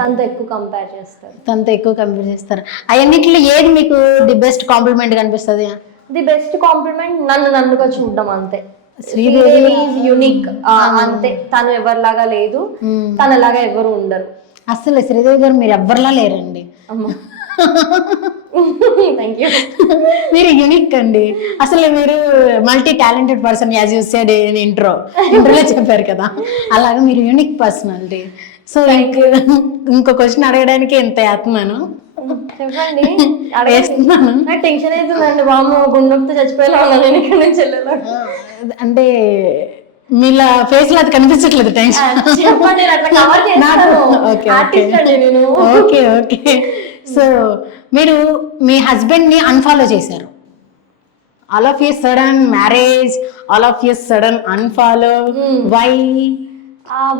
తనతో ఎక్కువ కంపేర్ చేస్తారు. అవన్నిట్లో ఏది మీకు ది బెస్ట్ కాంప్లిమెంట్ కనిపిస్తుంది? ది బెస్ట్ కాంప్లిమెంట్ నన్నుగా చూడడం అంతే. శ్రీదేవి యూనిక్ అంతే, తను ఎవరిలాగా లేదు, తనలాగా ఎవరు ఉండరు. అసలు శ్రీదేవి గారు మీరు ఎవ్వరిలా లేరండి. Thank you. మీరు యూనిక్ అండి, అసలు మీరు multi talented person, as you said in ఇంట్రోలో చెప్పారు కదా, అలాగా మీరు యూనిక్ పర్సనాలిటీ. సో ఇంకో క్వశ్చన్ అడగడానికి ఎంత చేస్తున్నాను చెప్పండి, నాకు టెన్షన్ అవుతుందండి బామ్మ, గుండెతో చచ్చిపోయేలా ఉన్నా నేను ఇక్కడ నుంచి వెళ్ళేలా. అంటే మీలా ఫేస్ లో అది కనిపించట్లేదు టెన్షన్. చెప్పండి, ఓకే ఓకే. సో మీరు మీ హస్బెండ్ ని అన్ఫాలో చేశారు, all of you sudden marriage, all of you sudden unfollow,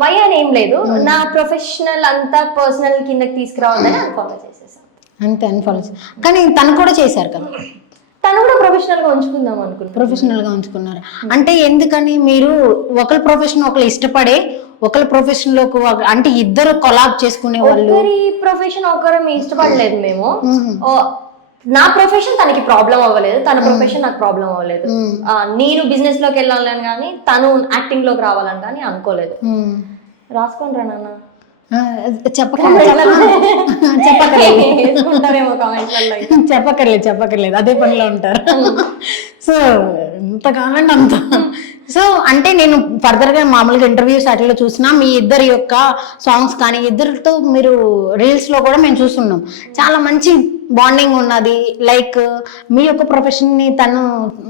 why అని ఏం లేదు, నా ప్రొఫెషనల్ అంతా పర్సనల్ కిందకి తీసుకురావద్దని అన్ఫాలో చేసేసాను అంతే. అన్ఫాలో కానీ తను కూడా చేశారు కదా, తను కూడా ప్రొఫెషనల్ గా ఉంచుకుందాం అనుకున్నాను. ప్రొఫెషనల్ గా ఉంచుకున్నారు అంటే ఎందుకని? మీరు ఒకరి ప్రొఫెషన్ ఒకరు ఇష్టపడే, ఒకరి ప్రొఫెషన్ లోకి అంటే ఇద్దరు కొలాబ్ చేసుకునే వాళ్ళు. ఒకరి ప్రొఫెషన్ ఒకరు ఇష్టపడలేదు మేము. నా ప్రొఫెషన్ తనకి ప్రాబ్లం అవ్వలేదు, తన ప్రొఫెషన్ నాకు ప్రాబ్లం అవ్వలేదు. నేను బిజినెస్ లోకి వెళ్ళాలని కానీ తను యాక్టింగ్ లోకి రావాలని కానీ అనుకోలేదు. రాసుకోండి రా నాన్న. చెప్పక్కర్లేదు, అదే పనిలో ఉంటారు. సో ఎంత కావాలంటే అంత. సో అంటే నేను ఫర్దర్ గా మామూలుగా ఇంటర్వ్యూస్ వాటిలో చూసినా మీ ఇద్దరి యొక్క సాంగ్స్ కానీ, ఇద్దరితో మీరు రీల్స్ లో కూడా మేము చూస్తున్నాం, చాలా మంచి బాండింగ్ ఉన్నది. లైక్ మీ యొక్క ప్రొఫెషన్ ని తను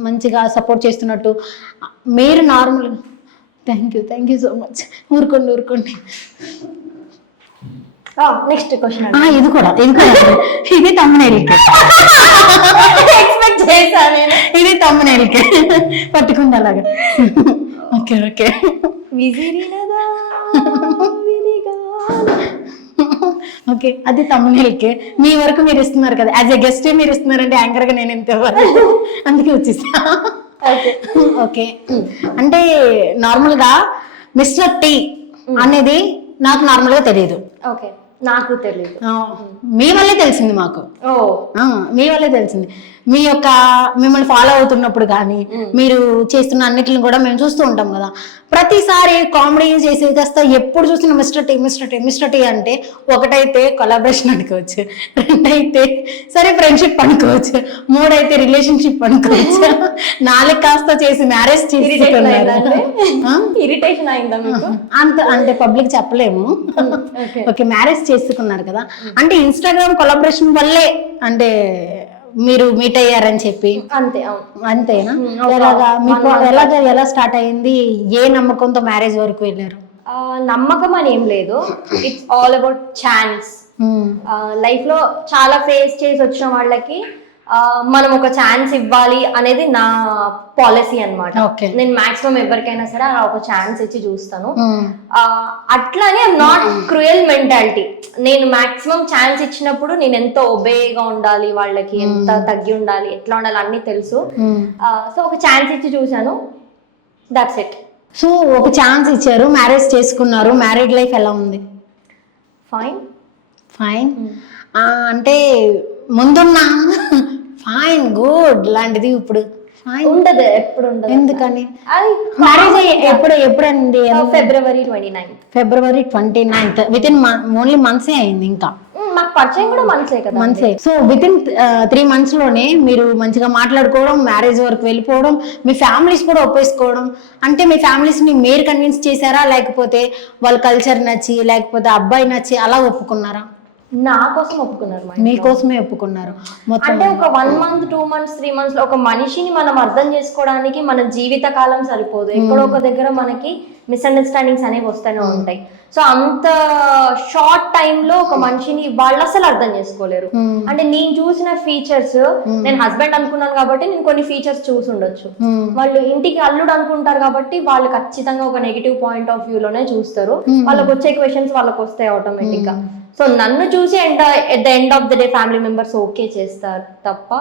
మంచిగా సపోర్ట్ చేస్తున్నట్టు మీరు normal. Thank you so much. ఊరుకోండి. నెక్స్ట్ క్వశ్చన్, ఇది తమ్మునేల్కే ఎక్స్పెక్ట్ చేశాను, ఇది తమ్మునేల్కే పట్టుకుంది అలాగా. ఓకే. ఓకే, అది తమ్మునేల్కే. మీ వరకు మీరు ఇస్తున్నారు కదా, యాజ్ ఎ గెస్ట్ మీరు ఇస్తున్నారంటే యాంకర్ గా నేను ఎంత అందుకే వచ్చేసా. ఓకే, అంటే నార్మల్ గా మిస్టర్ టీ అనేది నాకు నార్మల్ గా తెలియదు. ఓకే, నాకు తెలియదు, మీ వల్లే తెలిసింది మాకు. మీ వల్లే తెలిసింది. మీ యొక్క మిమ్మల్ని ఫాలో అవుతున్నప్పుడు కానీ మీరు చేస్తున్న అన్నిటిని కూడా మేము చూస్తూ ఉంటాం కదా. ప్రతిసారి కామెడీ చేసి కాస్త ఎప్పుడు చూసిన మిస్టర్ టీ అంటే, ఒకటైతే కొలాబరేషన్ అనుకోవచ్చు, రెండైతే సరే ఫ్రెండ్షిప్ అనుకోవచ్చు, మూడైతే రిలేషన్షిప్ అనుకోవచ్చు, 4 కాస్త చేసి మ్యారేజ్ ఇరిటేషన్ అయిందా మీకు? అంత అంటే పబ్లిక్ చెప్పలేము. ఓకే, మ్యారేజ్ చేసుకున్నారు కదా, అంటే ఇన్స్టాగ్రామ్ కొలాబరేషన్ వల్లే అంటే మీరు మీట్ అయ్యారని చెప్పి. అంతేనా? ఎలా స్టార్ట్ అయింది? ఏ నమ్మకంతో మ్యారేజ్ వరకు వెళ్ళారు? నమ్మకం అని ఏం లేదు, it's all about chance. Life లో చాలా ఫేస్ చేసి వచ్చిన వాళ్ళకి మనం ఒక ఛాన్స్ ఇవ్వాలి అనేది నా పాలసీ అన్నమాట. Okay. నేను మాక్సిమం ఎవరికైనా సరే అలా ఒక ఛాన్స్ ఇచ్చి చూస్తాను. అట్లానే నాట్ క్రూయల్ మెంటాలిటీ. నేను మాక్సిమం ఛాన్స్ ఇచ్చినప్పుడు నేను ఎంత ఒబేగా ఉండాలి, వాళ్ళకి ఎంత తగ్గి ఉండాలి, ఎట్లా ఉండాలి అన్ని తెలుసు. సో ఒక ఛాన్స్ ఇచ్చి చూసాను, దట్స్ ఇట్. సో ఒక ఛాన్స్ ఇచ్చారు, మ్యారేజ్ చేసుకున్నారు, మ్యారీడ్ లైఫ్ ఎలా ఉంది? ఫైన్. ఫైన్ అంటే ముందున్న ఫైన్ గుడ్ లాంటిది ఇప్పుడు ఫైన్ ఉండదు, ఎప్పుడు ఉండదు. ఎందుకని? అది మ్యారేజ్ ఎప్పుడండి? February 29th. February 29th. Within only మంత్సే అయింది. ఇంకా మాకు పరిచయం కూడా మంత్సే కదా. మంత్సే. సో విత్ ఇన్ 3 months లోనే మీరు మంచిగా మాట్లాడుకోవడం, మ్యారేజ్ వరకు వెళ్ళిపోవడం, మీ ఫ్యామిలీస్ కూడా ఒప్పేసుకోవడం. అంటే మీ ఫ్యామిలీస్ ని మీరు కన్విన్స్ చేశారా, లేకపోతే వాళ్ళ కల్చర్ నచ్చి, లేకపోతే అబ్బాయి నచ్చి అలా ఒప్పుకున్నారా? నా కోసం ఒప్పుకున్నారు. మీకోసమే ఒప్పుకున్నారు మొత్తం. అంటే ఒక 1 month 2 months 3 months లో ఒక మనిషిని మనం అర్థం చేసుకోవడానికి మన జీవిత కాలం సరిపోదు. ఎక్కడో ఒక దగ్గర మనకి మిస్అండర్స్టాండింగ్స్ అనేవి వస్తూనే ఉంటాయి. సో అంత షార్ట్ టైమ్ లో ఒక మనిషిని వాళ్ళు అసలు అర్థం చేసుకోలేరు. అంటే నేను చూసిన ఫీచర్స్, నేను హస్బెండ్ అనుకున్నాను కాబట్టి నేను కొన్ని ఫీచర్స్ చూసి ఉండొచ్చు. వాళ్ళు ఇంటికి అల్లుడు అనుకుంటారు కాబట్టి వాళ్ళు ఖచ్చితంగా ఒక నెగిటివ్ పాయింట్ ఆఫ్ వ్యూ లోనే చూస్తారు. వాళ్ళకి వచ్చే క్వశ్చన్స్ వాళ్ళకి వస్తాయి ఆటోమేటిక్ గా. సో నన్ను చూసి at the end of the day family members okay చేస్తారు తప్ప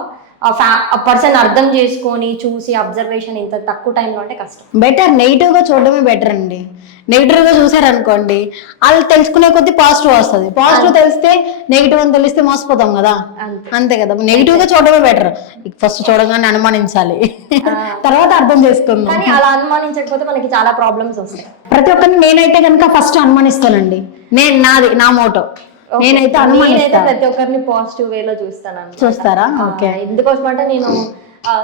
ఆ పర్సన్ అర్థం చేసుకొని చూసి అబ్జర్వేషన్ ఇంత తక్కువ టైంలో అంటే కష్టం. బెటర్ నెగిటివ్ గా చూడడమే బెటర్ అండి. నెగిటివ్ గా చూసారనుకోండి, వాళ్ళు తెలుసుకునే కొద్దీ పాజిటివ్ వస్తుంది. పాజిటివ్ తెలిస్తే నెగిటివ్ అని తెలిస్తే మోసపోతాం కదా, అంతే కదా. నెగిటివ్ గా చూడడమే బెటర్. ఫస్ట్ చూడగానే అనుమానించాలి, తర్వాత అర్థం చేసుకుందాం. కానీ అలా అనుమానించకపోతే మనకి చాలా ప్రాబ్లమ్స్ వస్తాయి. ప్రతి ఒక్కరిని నేనైతే కనుక ఫస్ట్ అనుమానిస్తానండి. నా మోటో నేనైతే ప్రతి ఒక్కరిని పాజిటివ్ వేలో చూస్తాను. చూస్తారా? ఓకే. ఎందుకోసం అంటే నేను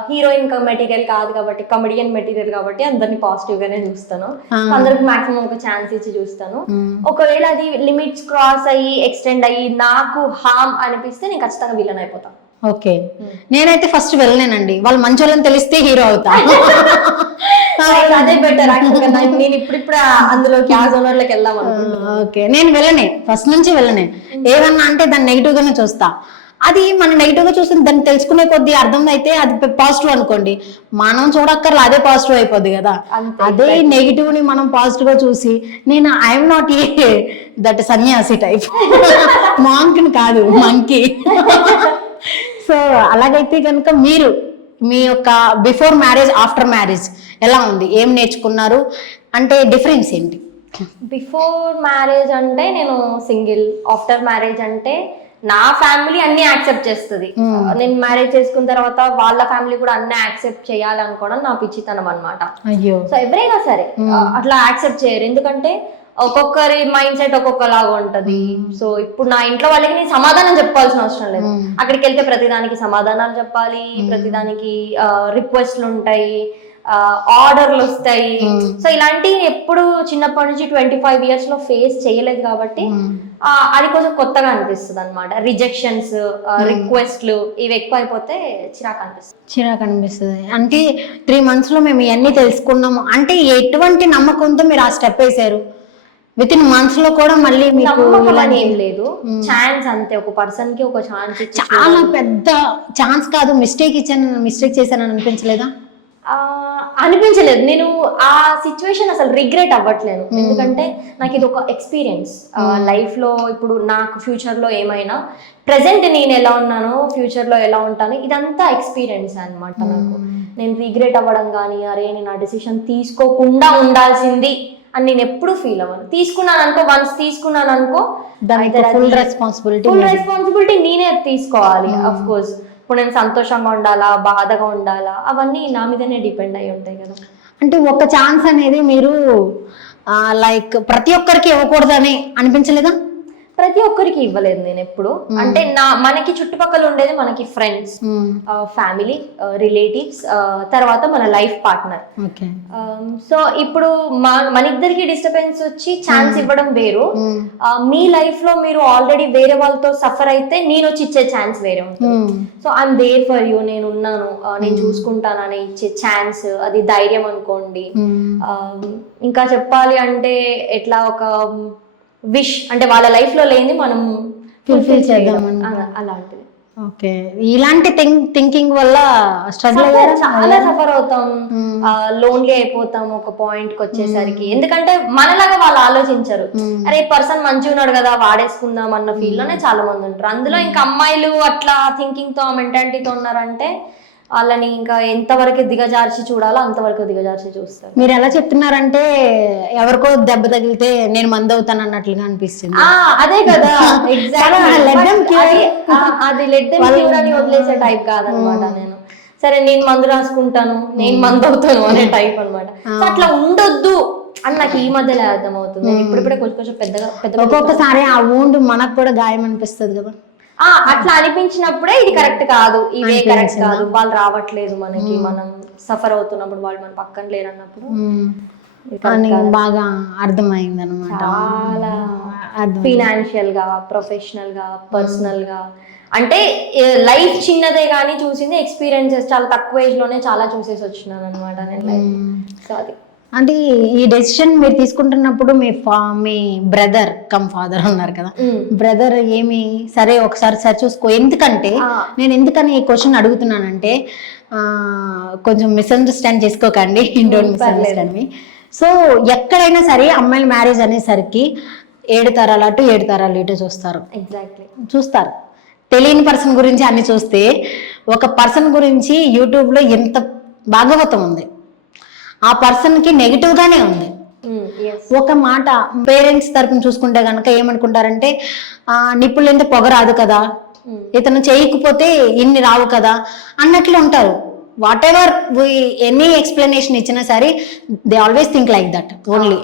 హీరోయిన్ మెటీరియల్ కాదు కాబట్టి, కమెడియన్ మెటీరియల్ కాబట్టి అందరిని పాజిటివ్ గానే చూస్తాను. అందరికి మాక్సిమం ఒక ఛాన్స్ ఇచ్చి చూస్తాను. ఒకవేళ అది లిమిట్స్ క్రాస్ అయ్యి ఎక్స్టెండ్ అయ్యి నాకు హార్మ్ అనిపిస్తే నేను ఖచ్చితంగా విలన్ అయిపోతాను. ఓకే. నేనైతే ఫస్ట్ వెళ్ళలేనండి. వాళ్ళు మంచోళ్ళని తెలిస్తే హీరో అవుతా. అదే బెటర్. నేను ఇప్పుడు అందులోకి ఆ జోనర్లోకి వెళ్దాం అనుకుంటున్నాను. ఓకే. నేను వెళ్ళనే, ఫస్ట్ నుంచి వెళ్ళనే. ఏమన్నా అంటే దాన్ని నెగిటివ్ గానే చూస్తా. అది మనం నెగిటివ్ గా చూసి దాన్ని తెలుసుకునే కొద్దీ అర్థం అయితే అది పాజిటివ్ అనుకోండి, మనం చూడక్కర్లా అదే పాజిటివ్ అయిపోద్ది కదా. అదే నెగిటివ్ ని మనం పాజిటివ్ గా చూసి, నేను ఐఎమ్ నాట్ దట్ సన్యాసి టైప్, మాంకిని కాదు, మంకీ. సో అలాగైతే కనుక మీరు మీ యొక్క బిఫోర్ మ్యారేజ్, ఆఫ్టర్ మ్యారేజ్ ఎలా ఉంది? ఏం నేర్చుకున్నారు? అంటే డిఫరెన్స్ ఏంటి? బిఫోర్ మ్యారేజ్ అంటే నేను సింగిల్, ఆఫ్టర్ మ్యారేజ్ అంటే నా ఫ్యామిలీ అన్ని యాక్సెప్ట్ చేస్తుంది. నేను మ్యారేజ్ చేసుకున్న తర్వాత వాళ్ళ ఫ్యామిలీ కూడా అన్ని యాక్సెప్ట్ చేయాలనుకోవడం నా పిచ్చితనం అన్నమాట. అయ్యో. సో ఎవరైనా సరే అట్లా యాక్సెప్ట్ చేయరు, ఎందుకంటే ఒక్కొక్కరి మైండ్ సెట్ ఒక్కొక్కలాగా ఉంటది. సో ఇప్పుడు నా ఇంట్లో వాళ్ళకి నేను సమాధానం చెప్పాల్సిన అవసరం లేదు. అక్కడికి వెళ్తే ప్రతిదానికి సమాధానాలు చెప్పాలి, ప్రతిదానికి రిక్వెస్ట్లు ఉంటాయి, ఆర్డర్లు వస్తాయి. సో ఇలాంటివి ఎప్పుడు చిన్నప్పటి నుంచి 25 years లో ఫేస్ చేయలేదు కాబట్టి అది కొంచెం కొత్తగా అనిపిస్తుంది అనమాట. రిజెక్షన్స్, రిక్వెస్ట్లు ఇవి ఎక్కువ అయిపోతే చిరాకు అనిపిస్తుంది. అంటే 3 months లో మేము ఇవన్నీ తెలుసుకున్నాము అంటే ఎటువంటి నమ్మకంతో మీరు ఆ స్టెప్ వేసారు? విత్ ఇన్ మంత్స్ లో కూడా మళ్ళీ మీకు ఏం లేదు, ఛాన్స్ అంతే. ఒక పర్సన్ కి ఒక ఛాన్స్, చాలా పెద్ద ఛాన్స్ కాదు. మిస్టేక్ చేశానని అనిపించలేదా? అనిపించలేదు. నేను ఆ సిచ్యువేషన్ అసలు రిగ్రెట్ అవ్వట్లేదు, ఎందుకంటే నాకు ఇది ఒక ఎక్స్పీరియన్స్ లైఫ్ లో. ఇప్పుడు నాకు ఫ్యూచర్ లో ఏమైనా, ప్రెసెంట్ నేను ఎలా ఉన్నానో ఫ్యూచర్ లో ఎలా ఉంటాను, ఇదంతా ఎక్స్పీరియన్స్ అన్నమాట. నాకు నేను రిగ్రెట్ అవ్వడం కానీ, అరే నేను ఆ డెసిషన్ తీసుకోకుండా ఉండాల్సింది అని నేను ఎప్పుడు ఫీల్ అవ్వను. తీసుకున్నాను అనుకో, వన్స్ తీసుకున్నాను అనుకో, ఫుల్ రెస్పాన్సిబిలిటీ నేనే తీసుకోవాలి. అఫ్ కోర్స్ ఇప్పుడు నేను సంతోషంగా ఉండాలా, బాధగా ఉండాలా, అవన్నీ నా మీదనే డిపెండ్ అయి ఉంటాయి కదా. అంటే ఒక ఛాన్స్ అనేది మీరు లైక్ ప్రతి ఒక్కరికి ఇవ్వకూడదని అనిపించలేదా? ప్రతి ఒక్కరికి ఇవ్వలేదు నేను ఎప్పుడు. అంటే మనకి చుట్టుపక్కల ఉండేది మనకి ఫ్రెండ్స్, ఫ్యామిలీ, రిలేటివ్స్, తర్వాత మన లైఫ్ పార్ట్నర్. సో ఇప్పుడు మన ఇద్దరికి డిస్టర్బెన్స్ వచ్చి ఛాన్స్ ఇవ్వడం వేరు. మీ లైఫ్ లో మీరు ఆల్రెడీ వేరే వాళ్ళతో సఫర్ అయితే నేను వచ్చి ఇచ్చే ఛాన్స్ వేరే ఉంటుంది. So I'm there for you, నేను ఉన్నాను, నేను చూసుకుంటానని ఇచ్చే ఛాన్స్, అది ధైర్యం అనుకోండి. ఇంకా చెప్పాలి అంటే ఎట్లా ఒక విష్, అంటే వాళ్ళ లైఫ్ లో లేని మనం ఫుల్ఫిల్ చేద్దాం అలాంటిది. ఓకే, ఇలాంటి థింకింగ్ వల్ల స్ట్రగుల్ అయ్యారా? చాలా సఫర్ అవుతాం, లోన్లీ అయిపోతాం ఒక పాయింట్ కి వచ్చేసరికి. ఎందుకంటే మనలాగా వాళ్ళు ఆలోచించరు. అరే పర్సన్ మంచిగా ఉన్నాడు కదా వాడేసుకుందాం అన్న ఫీల్ లోనే చాలా మంది ఉంటారు. అందులో ఇంకా అమ్మాయిలు అట్లా థింకింగ్ తో మెంటాలిటీతో ఉన్నారంటే వాళ్ళని ఇంకా ఎంతవరకు దిగజార్చి చూడాలో అంతవరకు దిగజార్చి చూస్తారు. మీరు ఎలా చెప్తున్నారంటే ఎవరికో దెబ్బ తగిలితే నేను మందు అవుతాను అన్నట్లుగా అనిపిస్తుంది. అదే కదా అది లెట్ దెమ్ క్యూర్ అని వదిలేసే టైప్ కాదనమాట. నేను సరే నేను మందు రాసుకుంటాను, నేను మందు అవుతాను అనే టైప్ అనమాట. సో అట్లా ఉండొద్దు అని నాకు ఈ మధ్యలో అర్థం అవుతుంది. నేను ఇప్పుడిప్పుడే కొంచెం పెద్ద ఒక్కొక్కసారి ఆ వూండ్ మనకు కూడా గాయం అనిపిస్తుంది కదా. అట్లా అనిపించినప్పుడే ఇది కరెక్ట్ కాదు, ఇవే కరెక్ట్ కాదు, వాళ్ళు రావట్లేదు మనకి, మనం సఫర్ అవుతున్నప్పుడు వాళ్ళు మన పక్కన లేరు అన్నప్పుడు బాగా అర్థమైంది అనమాట. చాలా ఫినాన్షియల్ గా, ప్రొఫెషనల్ గా, పర్సనల్ గా, అంటే లైఫ్ చిన్నదే కానీ చూసింది ఎక్స్పీరియన్సెస్ చాలా తక్కువ ఏజ్ లోనే చాలా చూసేసి వచ్చినాను అనమాట నేను లైఫ్. సో అది అంటే ఈ డెసిషన్ మీరు తీసుకుంటున్నప్పుడు మీ బ్రదర్ కమ్ ఫాదర్ ఉన్నారు కదా, బ్రదర్ ఏమి సరే ఒకసారి సరి చూసుకో. ఎందుకంటే నేను ఎందుకని ఈ క్వశ్చన్ అడుగుతున్నానంటే కొంచెం మిస్అండర్స్టాండ్ చేసుకోకండి, డోంట్ మిస్అండర్స్టాండ్ మీ. సో ఎక్కడైనా సరే అమ్మాయిల మ్యారేజ్ అనేసరికి 7 తరాలు అటు 7 తరాలు ఇటు చూస్తారు. ఎగ్జాక్ట్లీ చూస్తారు. తెలియని పర్సన్ గురించి అన్ని చూస్తే ఒక పర్సన్ గురించి యూట్యూబ్లో ఎంత భాగవతం ఉంది, ఆ పర్సన్ కి నెగిటివ్ గానే ఉంది. ఒక మాట పేరెంట్స్ తరపున చూసుకుంటే గనక ఏమనుకుంటారంటే నిప్పులు ఎంత పొగ రాదు కదా, ఇతను చేయకపోతే ఇన్ని రావు కదా అన్నట్లు ఉంటారు. వాట్ ఎవర్ ఎనీ ఎక్స్ప్లెనేషన్ ఇచ్చినా సరే they always think like that only.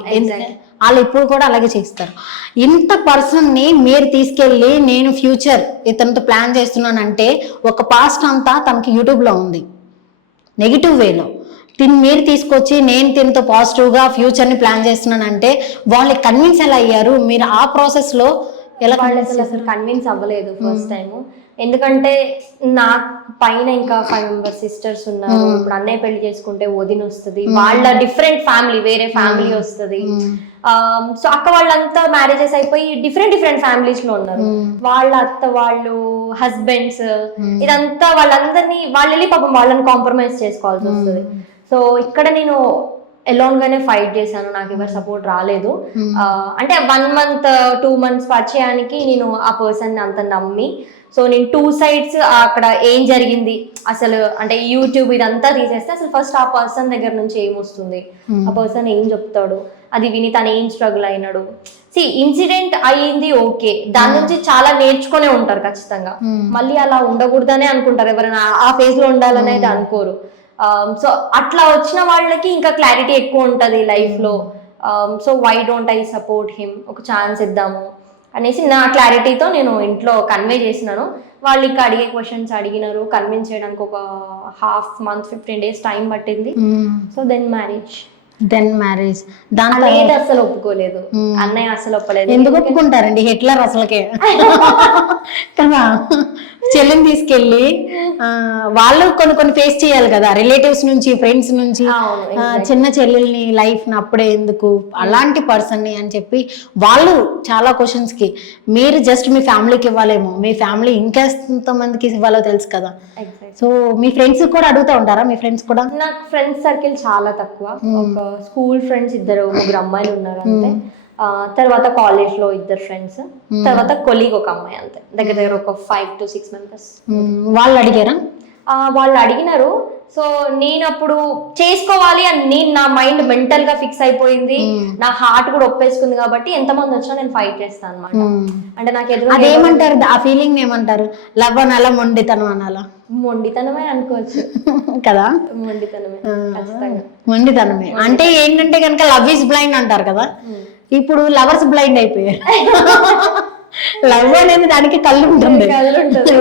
వాళ్ళు ఇప్పుడు కూడా అలాగే చేస్తారు. ఇంత పర్సన్ ని మీరు తీసుకెళ్ళి నేను ఫ్యూచర్ ఇతనితో ప్లాన్ చేస్తున్నానంటే ఒక పాస్ట్ అంతా తనకి యూట్యూబ్ లో ఉంది నెగిటివ్ వేలో. మీరు తీసుకొచ్చి నేను దీంతో పాజిటివ్గా ఫ్యూచర్ని ప్లాన్ చేస్తున్నానంటే వాళ్ళకి కన్విన్స్ ఎలా అయ్యారు మీరు? ఆ ప్రాసెస్లో ఎలా అసలు కన్విన్స్ అవ్వలేదు ఫస్ట్ టైం. ఎందుకంటే నా పైన ఇంకా 5 మెంబర్స్ సిస్టర్స్ ఉన్నారు. ఇప్పుడు అన్నయ్య పెళ్లి చేసుకుంటే వదిన వస్తుంది, వాళ్ళ డిఫరెంట్ ఫ్యామిలీ, వేరే ఫ్యామిలీ వస్తుంది. సో అక్క వాళ్ళంతా మ్యారేజెస్ అయిపోయి డిఫరెంట్ ఫ్యామిలీస్ లో ఉన్నారు. వాళ్ళ అత్త వాళ్ళు హస్బెండ్స్ ఇదంతా వాళ్ళందరినీ వాళ్ళు వెళ్ళి పాపం వాళ్ళని కాంప్రమైజ్ చేసుకోవాల్సి వస్తుంది. సో ఇక్కడ నేను ఎలోన్ గానే ఫైట్ చేశాను, నాకు ఎవరు సపోర్ట్ రాలేదు. అంటే 1 month 2 months పరిచయానికి నేను ఆ పర్సన్ అంత నమ్మి, సో నేను 2 sides అక్కడ ఏం జరిగింది అసలు అంటే యూట్యూబ్ ఇదంతా తీసేస్తే అసలు ఫస్ట్ ఆ పర్సన్ దగ్గర నుంచి ఏమొస్తుంది, ఆ పర్సన్ ఏం చెప్తాడు, అది విని తను ఏం స్ట్రగుల్ అయినాడు. ఇన్సిడెంట్ అయ్యింది ఓకే, దాని నుంచి చాలా నేర్చుకునే ఉంటారు ఖచ్చితంగా. మళ్ళీ అలా ఉండకూడదనే అనుకుంటారు ఎవరైనా, ఆ ఫేజ్ లో ఉండాలని అయితే అనుకోరు. సో అట్లా వచ్చిన వాళ్ళకి ఇంకా క్లారిటీ ఎక్కువ ఉంటుంది లైఫ్ లో. So why don't I support him, ఒక ఛాన్స్ ఇద్దాము అనేసి నా క్లారిటీతో నేను ఇంట్లో కన్వే చేసినాను. వాళ్ళు ఇంకా అడిగే క్వశ్చన్స్ అడిగినారు, కన్విన్స్ చేయడానికి ఒక 1/2 month 15 days టైం పట్టింది. సో దెన్ మ్యారేజ్ దాంట్లో అసలు ఒప్పుకోలేదు, అన్నయ్య అసలు ఒప్పలేదు. ఎందుకు ఒప్పుకుంటారండి, హిట్లర్ అసలుకే కదా. చెల్లిని తీసుకెళ్ళి వాళ్ళు కొన్ని ఫేస్ చేయాలి కదా, రిలేటివ్స్ నుంచి ఫ్రెండ్స్ నుంచి. చిన్న చెల్లెల్ని లైఫ్ అప్పుడే ఎందుకు అలాంటి పర్సన్ ని అని చెప్పి వాళ్ళు చాలా క్వశ్చన్స్ కి మీరు జస్ట్ మీ ఫ్యామిలీకి ఇవ్వాలేమో, మీ ఫ్యామిలీ ఇంకెంత మందికి ఇవ్వాలో తెలుసు కదా. సో మీ ఫ్రెండ్స్ కూడా అడుగుతూ ఉంటారా? మీ ఫ్రెండ్స్ కూడా? నాకు ఫ్రెండ్స్ సర్కిల్ చాలా తక్కువ. ఒక స్కూల్ ఫ్రెండ్స్ 2-3 అమ్మాయిలు ఉన్నారు అంతే. తర్వాత కాలేజ్ లో 2 ఫ్రెండ్స్, తర్వాత కొలీగ్ ఒక అమ్మాయి అంతే. దగ్గర ఒక 5 to 6 members. వాళ్ళు అడిగారా? వాళ్ళు అడిగినారు. సో నేను అప్పుడు చేసుకోవాలి అని నేను నా మైండ్ మెంటల్ గా ఫిక్స్ అయిపోయింది, నా హార్ట్ కూడా ఒప్పేసుకుంది కాబట్టి ఎంతమంది వచ్చినా నేను ఫైట్ చేస్తాను అనమాట. అంటే నాకు ఎదురు అదేమంటారు, ఆ ఫీలింగ్ ఏమంటారు? లవ్ అనాలా, మొండితనం అనాలా? మొండితనమే అనుకోవచ్చు కదా, మొండితనమే ఖచ్చితంగా. మొండితనమే అంటే ఏంటంటే కనుక లవ్ ఈజ్ బ్లైండ్ అంటారు కదా, ఇప్పుడు లవర్స్ బ్లైండ్ అయిపోయారు. లవ్ అనేది దానికి కళ్ళు ఉంటుంది,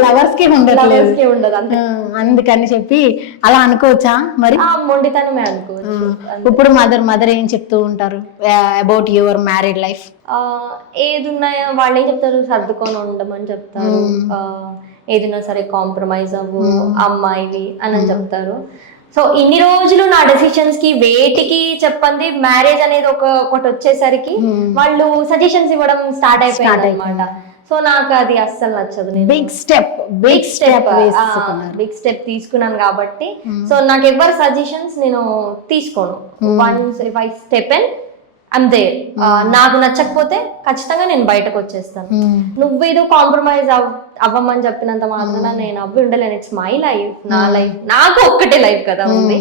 లవర్స్ కి ఉండదు. అందుకని చెప్పి అలా అనుకోవచ్చా మరి? మొండితనమే అనుకోవచ్చు. ఇప్పుడు మదర్ ఏం చెప్తూ ఉంటారు అబౌట్ యువర్ మ్యారీడ్ లైఫ్? ఏది ఉన్నాయో వాళ్ళు ఏం చెప్తారు, సర్దుకొని ఉండమని చెప్తారు. ఏదైనా సరే కాంప్రమైజ్ అవ్వు అమ్మాయివి అని చెప్తారు. సో ఇన్ని రోజులు నా డెసిషన్స్ కి వేటికి చెప్పండి, మ్యారేజ్ అనేది ఒకటి వచ్చేసరికి వాళ్ళు సజెషన్స్ ఇవ్వడం స్టార్ట్ అయిపోయింది అనమాట. సో నాకు అది అస్సలు నచ్చదు. నేను బిగ్ స్టెప్ బిగ్ స్టెప్ తీసుకున్నాను కాబట్టి సో నాకు ఎవరి సజెషన్స్ నేను తీసుకోను. Once if I step in I'm there. నాకు నచ్చకపోతే ఖచ్చితంగా నేను బయటకు వచ్చేస్తాను. నువ్వేదో కాంప్రమైజ్ అవ్వమని చెప్పినంత మాత్రాన నేను అవ్వి ఉండలేను. ఇట్స్ మై లైఫ్, నా లైఫ్, నాకు ఒక్కటే లైఫ్ కదా ఉంది.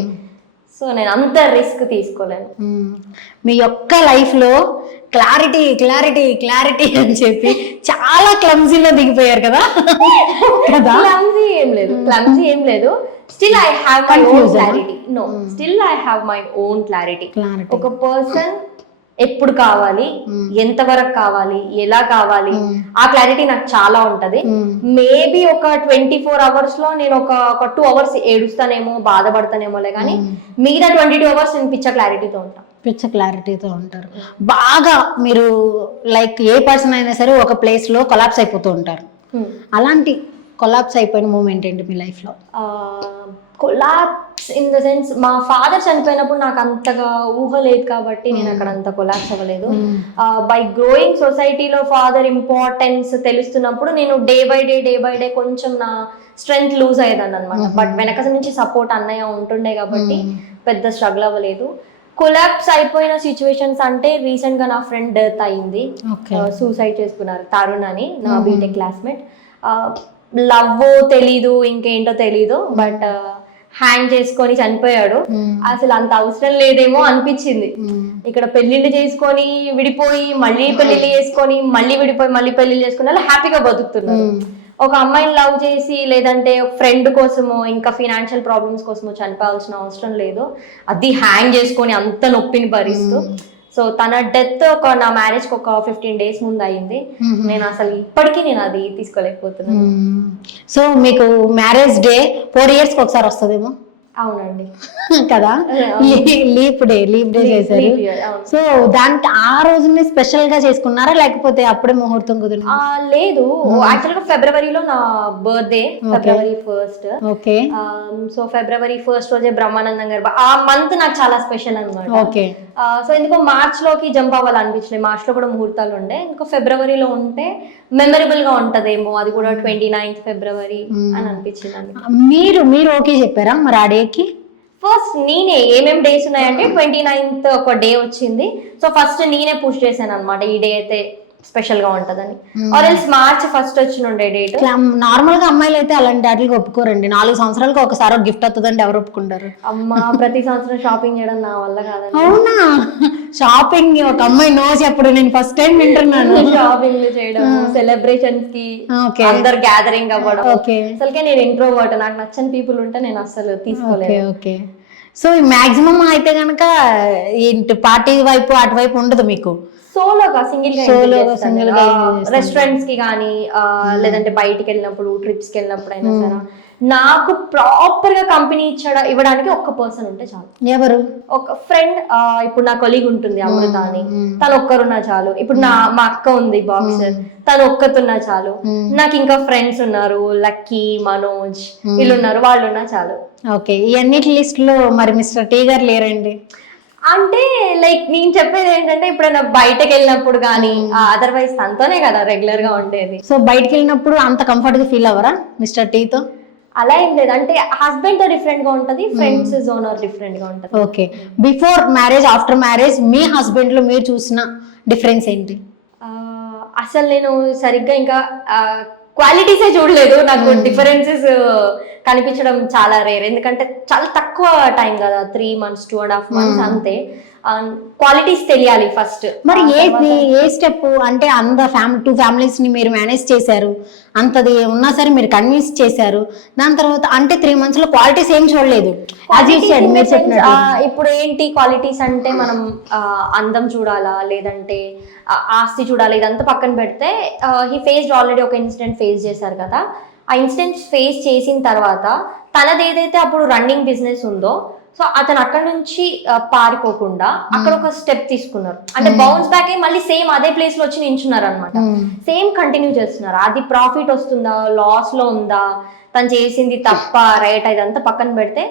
సో నేను అంత రిస్క్ తీసుకోలేను. మీ యొక్క లైఫ్ లో క్లారిటీ క్లారిటీ క్లారిటీ అని చెప్పి చాలా క్లమ్జీలో దిగిపోయారు కదా. క్లమ్జీ ఏం లేదు. Still I have my own clarity. No, still I have my own clarity. ఒక పర్సన్ ఎప్పుడు కావాలి, ఎంత వరకు కావాలి, ఎలా కావాలి, ఆ క్లారిటీ నాకు చాలా ఉంటది. మేబీ ఒక 24 hours లో నేను ఒక 2 hours ఏడుస్తానేమో, బాధపడతానేమోలే, కానీ మిగతా 22 hours నేను పిచ్చ క్లారిటీతో ఉంటారు. బాగా మీరు లైక్ ఏ పర్సన్ అయినా సరే ఒక ప్లేస్ లో కొలాప్స్ అయిపోతూ ఉంటారు. అలాంటి కొలాప్స్ అయిపోయిన మూమెంట్ ఏంటి మీ లైఫ్ లో? కొలాప్స్ ఇన్ ద సెన్స్, మా ఫాదర్ చనిపోయినప్పుడు నాకు అంతగా ఊహ లేదు కాబట్టి నేను అక్కడ అంత కొలాప్స్ అవ్వలేదు. బై గ్రోయింగ్ సొసైటీలో ఫాదర్ ఇంపార్టెన్స్ తెలుస్తున్నప్పుడు నేను డే బై డే కొంచెం నా స్ట్రెంగ్త్ లూజ్ అయ్యేదాన్ని అనమాట. బట్ వెనక నుంచి సపోర్ట్ అన్నయ్య ఉంటుండే కాబట్టి పెద్ద స్ట్రగుల్ అవ్వలేదు. కొలాప్స్ అయిపోయిన సిచ్యువేషన్స్ అంటే రీసెంట్ గా నా ఫ్రెండ్ డెత్ అయింది. సూసైడ్ చేసుకున్నారు, తరుణ్ అని, నా బీటెక్ క్లాస్మేట్. లవ్ తెలీదు, ఇంకేంటో తెలీదు, బట్ హ్యాంగ్ చేసుకొని చనిపోయాడు. అసలు అంత అవసరం లేదేమో అనిపించింది. ఇక్కడ పెళ్లిళ్ళు చేసుకొని విడిపోయి, మళ్ళీ పెళ్లిళ్ళు చేసుకొని, మళ్ళీ విడిపోయి, మళ్ళీ పెళ్లిళ్ళు చేసుకుని అలా హ్యాపీగా బతుకుతున్నారు. ఒక అమ్మాయిని లవ్ చేసి లేదంటే ఫ్రెండ్ కోసమో ఇంకా ఫినాన్షియల్ ప్రాబ్లమ్స్ కోసమో చనిపోవాల్సిన అవసరం లేదు. అది హ్యాంగ్ చేసుకొని అంత నొప్పిని భరిస్తూ. సో తన డెత్ నా మ్యారేజ్ కి ఒక 15 days ముందు అయింది. నేను అసలు ఇప్పటికీ నేను అది తీసుకోలేకపోతున్నాను. సో మీకు మ్యారేజ్ డే 4 years ఒకసారి వస్తుందేమో? అవునండి కదా, లీప్ డే చేశారు. సో దానికి ఆ రోజుని స్పెషల్ గా చేసుకున్నారా లేకపోతే అప్పుడే ముహూర్తం కుదిరి? లేదు, యాక్చువల్ గా ఫిబ్రవరిలో నా birthday, February 1st. Okay. So February 1st రోజే బ్రహ్మానందం గారు, ఆ మంత్ నాకు చాలా స్పెషల్ అనమాట. ఓకే. సో ఎందుకో మార్చ్ లోకి జంప్ అవ్వాలనిపించలేదు. మార్చ్ లో కూడా ముహూర్తాలు ఉండే, ఇంకో ఫిబ్రవరిలో ఉంటే మెమరబుల్ గా ఉంటదేమో, అది కూడా 29th February అని అనిపించింది. మీరు ఓకే చెప్పారా మరి ఆ డేకి? ఫస్ట్ నేనే ఏమేం డేస్ ఉన్నాయంటే 29th ఒక డే వచ్చింది. సో ఫస్ట్ నేనే పుష్ చేశాను అనమాట, ఈ డే అయితే స్పెషల్ గా ఉంటదని. ఆర్ ఎల్స్ March 1st వచ్చినుండే డేట్. నార్మల్ గా అమ్మాయిలు అయితే అలాంటి వాటికి ఒప్పుకోరండి. 4 సంవత్సరాలకు ఒకసారి ఒక గిఫ్ట్ వస్తుందండి, ఎవరు ఒప్పుకుంటారు? అమ్మా, ప్రతి సంవత్సరం షాపింగ్ చేయడం నా వల్ల కాదండి. అవునా? షాపింగ్ ఒక అమ్మాయి నో చెప్పడు, నేను ఫస్ట్ టైం వింటున్నాను. షాపింగ్ చేయడం, సెలబ్రేషన్స్ కి అందరు గ్యాదరింగ్ అవ్వడం. అసలుకే నేను ఇంట్రోవర్ట్, నాకు నచ్చని పీపుల్ ఉంటే నేను అసలు తీసుకోలేదు. ఓకే. సో మాక్సిమం అయితే కనుక ఇంటి పార్టీ వైపు అటువైపు ఉండదు మీకు? సోలోగా సింగిల్ గా రెస్టారెంట్స్ కి కానీ లేదంటే బయటికి వెళ్ళినప్పుడు, ట్రిప్స్ కి వెళ్ళినప్పుడు అయినా సరే నాకు ప్రాపర్ గా కంపెనీ ఇవ్వడానికి ఒక్క పర్సన్ ఉంటే చాలు. ఎవరు? ఒక ఫ్రెండ్. ఇప్పుడు నా కొలీగ్ ఉంటుంది అమృత అని, తను ఒక్కరున్నా చాలు. ఇప్పుడు మా అక్క ఉంది బాక్సర్, తను ఒక్కతున్నా చాలు. నాకు ఇంకా ఫ్రెండ్స్ ఉన్నారు, లక్కీ, మనోజ్, వీళ్ళు ఉన్నారు, వాళ్ళు ఉన్నా చాలు. ఓకే. ఈ అన్నిటి లిస్ట్ లో మరి మిస్టర్ టీ గారు లేరండి? అంటే లైక్ నేను చెప్పేది ఏంటంటే, ఇప్పుడు బయటకు వెళ్ళినప్పుడు కానీ అదర్వైజ్ తనతోనే కదా రెగ్యులర్ గా ఉండేది. సో బయటకు వెళ్ళినప్పుడు అంత కంఫర్ట్ గా ఫీల్ అవ్వరా మిస్టర్ టీతో? అలా ఏం లేదు, అంటే హస్బెండ్ తో డిఫరెంట్ గా ఉంటది, ఫ్రెండ్స్ జోన్ డిఫరెంట్ గా ఉంటది. Okay. Before marriage, after marriage మీ హస్బెండ్ లో మీరు చూసిన డిఫరెన్స్ ఏంటి? అసలు నేను సరిగ్గా ఇంకా క్వాలిటీసే చూడలేదు. నాకు డిఫరెన్సెస్ కనిపించడం చాలా రేర్, ఎందుకంటే చాలా తక్కువ టైం కదా, 3 months 2.5 months అంతే. క్వాలిటీస్ తెలియాలి ఫస్ట్. మరి ఏ స్టెప్ అంటే టూ ఫ్యామిలీస్ ని మీరు మేనేజ్ చేశారు, అంతది ఉన్నా సరే మీరు కన్విన్స్ చేశారు. దాని తర్వాత అంటే 3 months లో క్వాలిటీస్ ఏం చూడలేదు. ఇప్పుడు ఏంటి క్వాలిటీస్ అంటే, మనం అందం చూడాలా లేదంటే ఆస్తి చూడాలి, ఇదంతా పక్కన పెడితే హీ ఫేస్డ్ ఆల్రెడీ ఒక ఇన్సిడెంట్ ఫేస్ చేశారు కదా. ఆ ఇన్సిడెంట్ ఫేస్ చేసిన తర్వాత తనది ఏదైతే అప్పుడు రన్నింగ్ బిజినెస్ ఉందో, సో అతను అక్కడ నుంచి పారిపోకుండా అక్కడ ఒక స్టెప్ తీసుకున్నారు. అంటే బౌన్స్ బ్యాక్ అయ్యి మళ్ళీ సేమ్ అదే ప్లేస్ లో వచ్చి నించున్నారు అనమాట. సేమ్ కంటిన్యూ చేస్తున్నారు. అది ప్రాఫిట్ వస్తుందా, లాస్ లో ఉందా, తను చేసింది తప్ప రైట్, ఇదంతా పక్కన పెడితే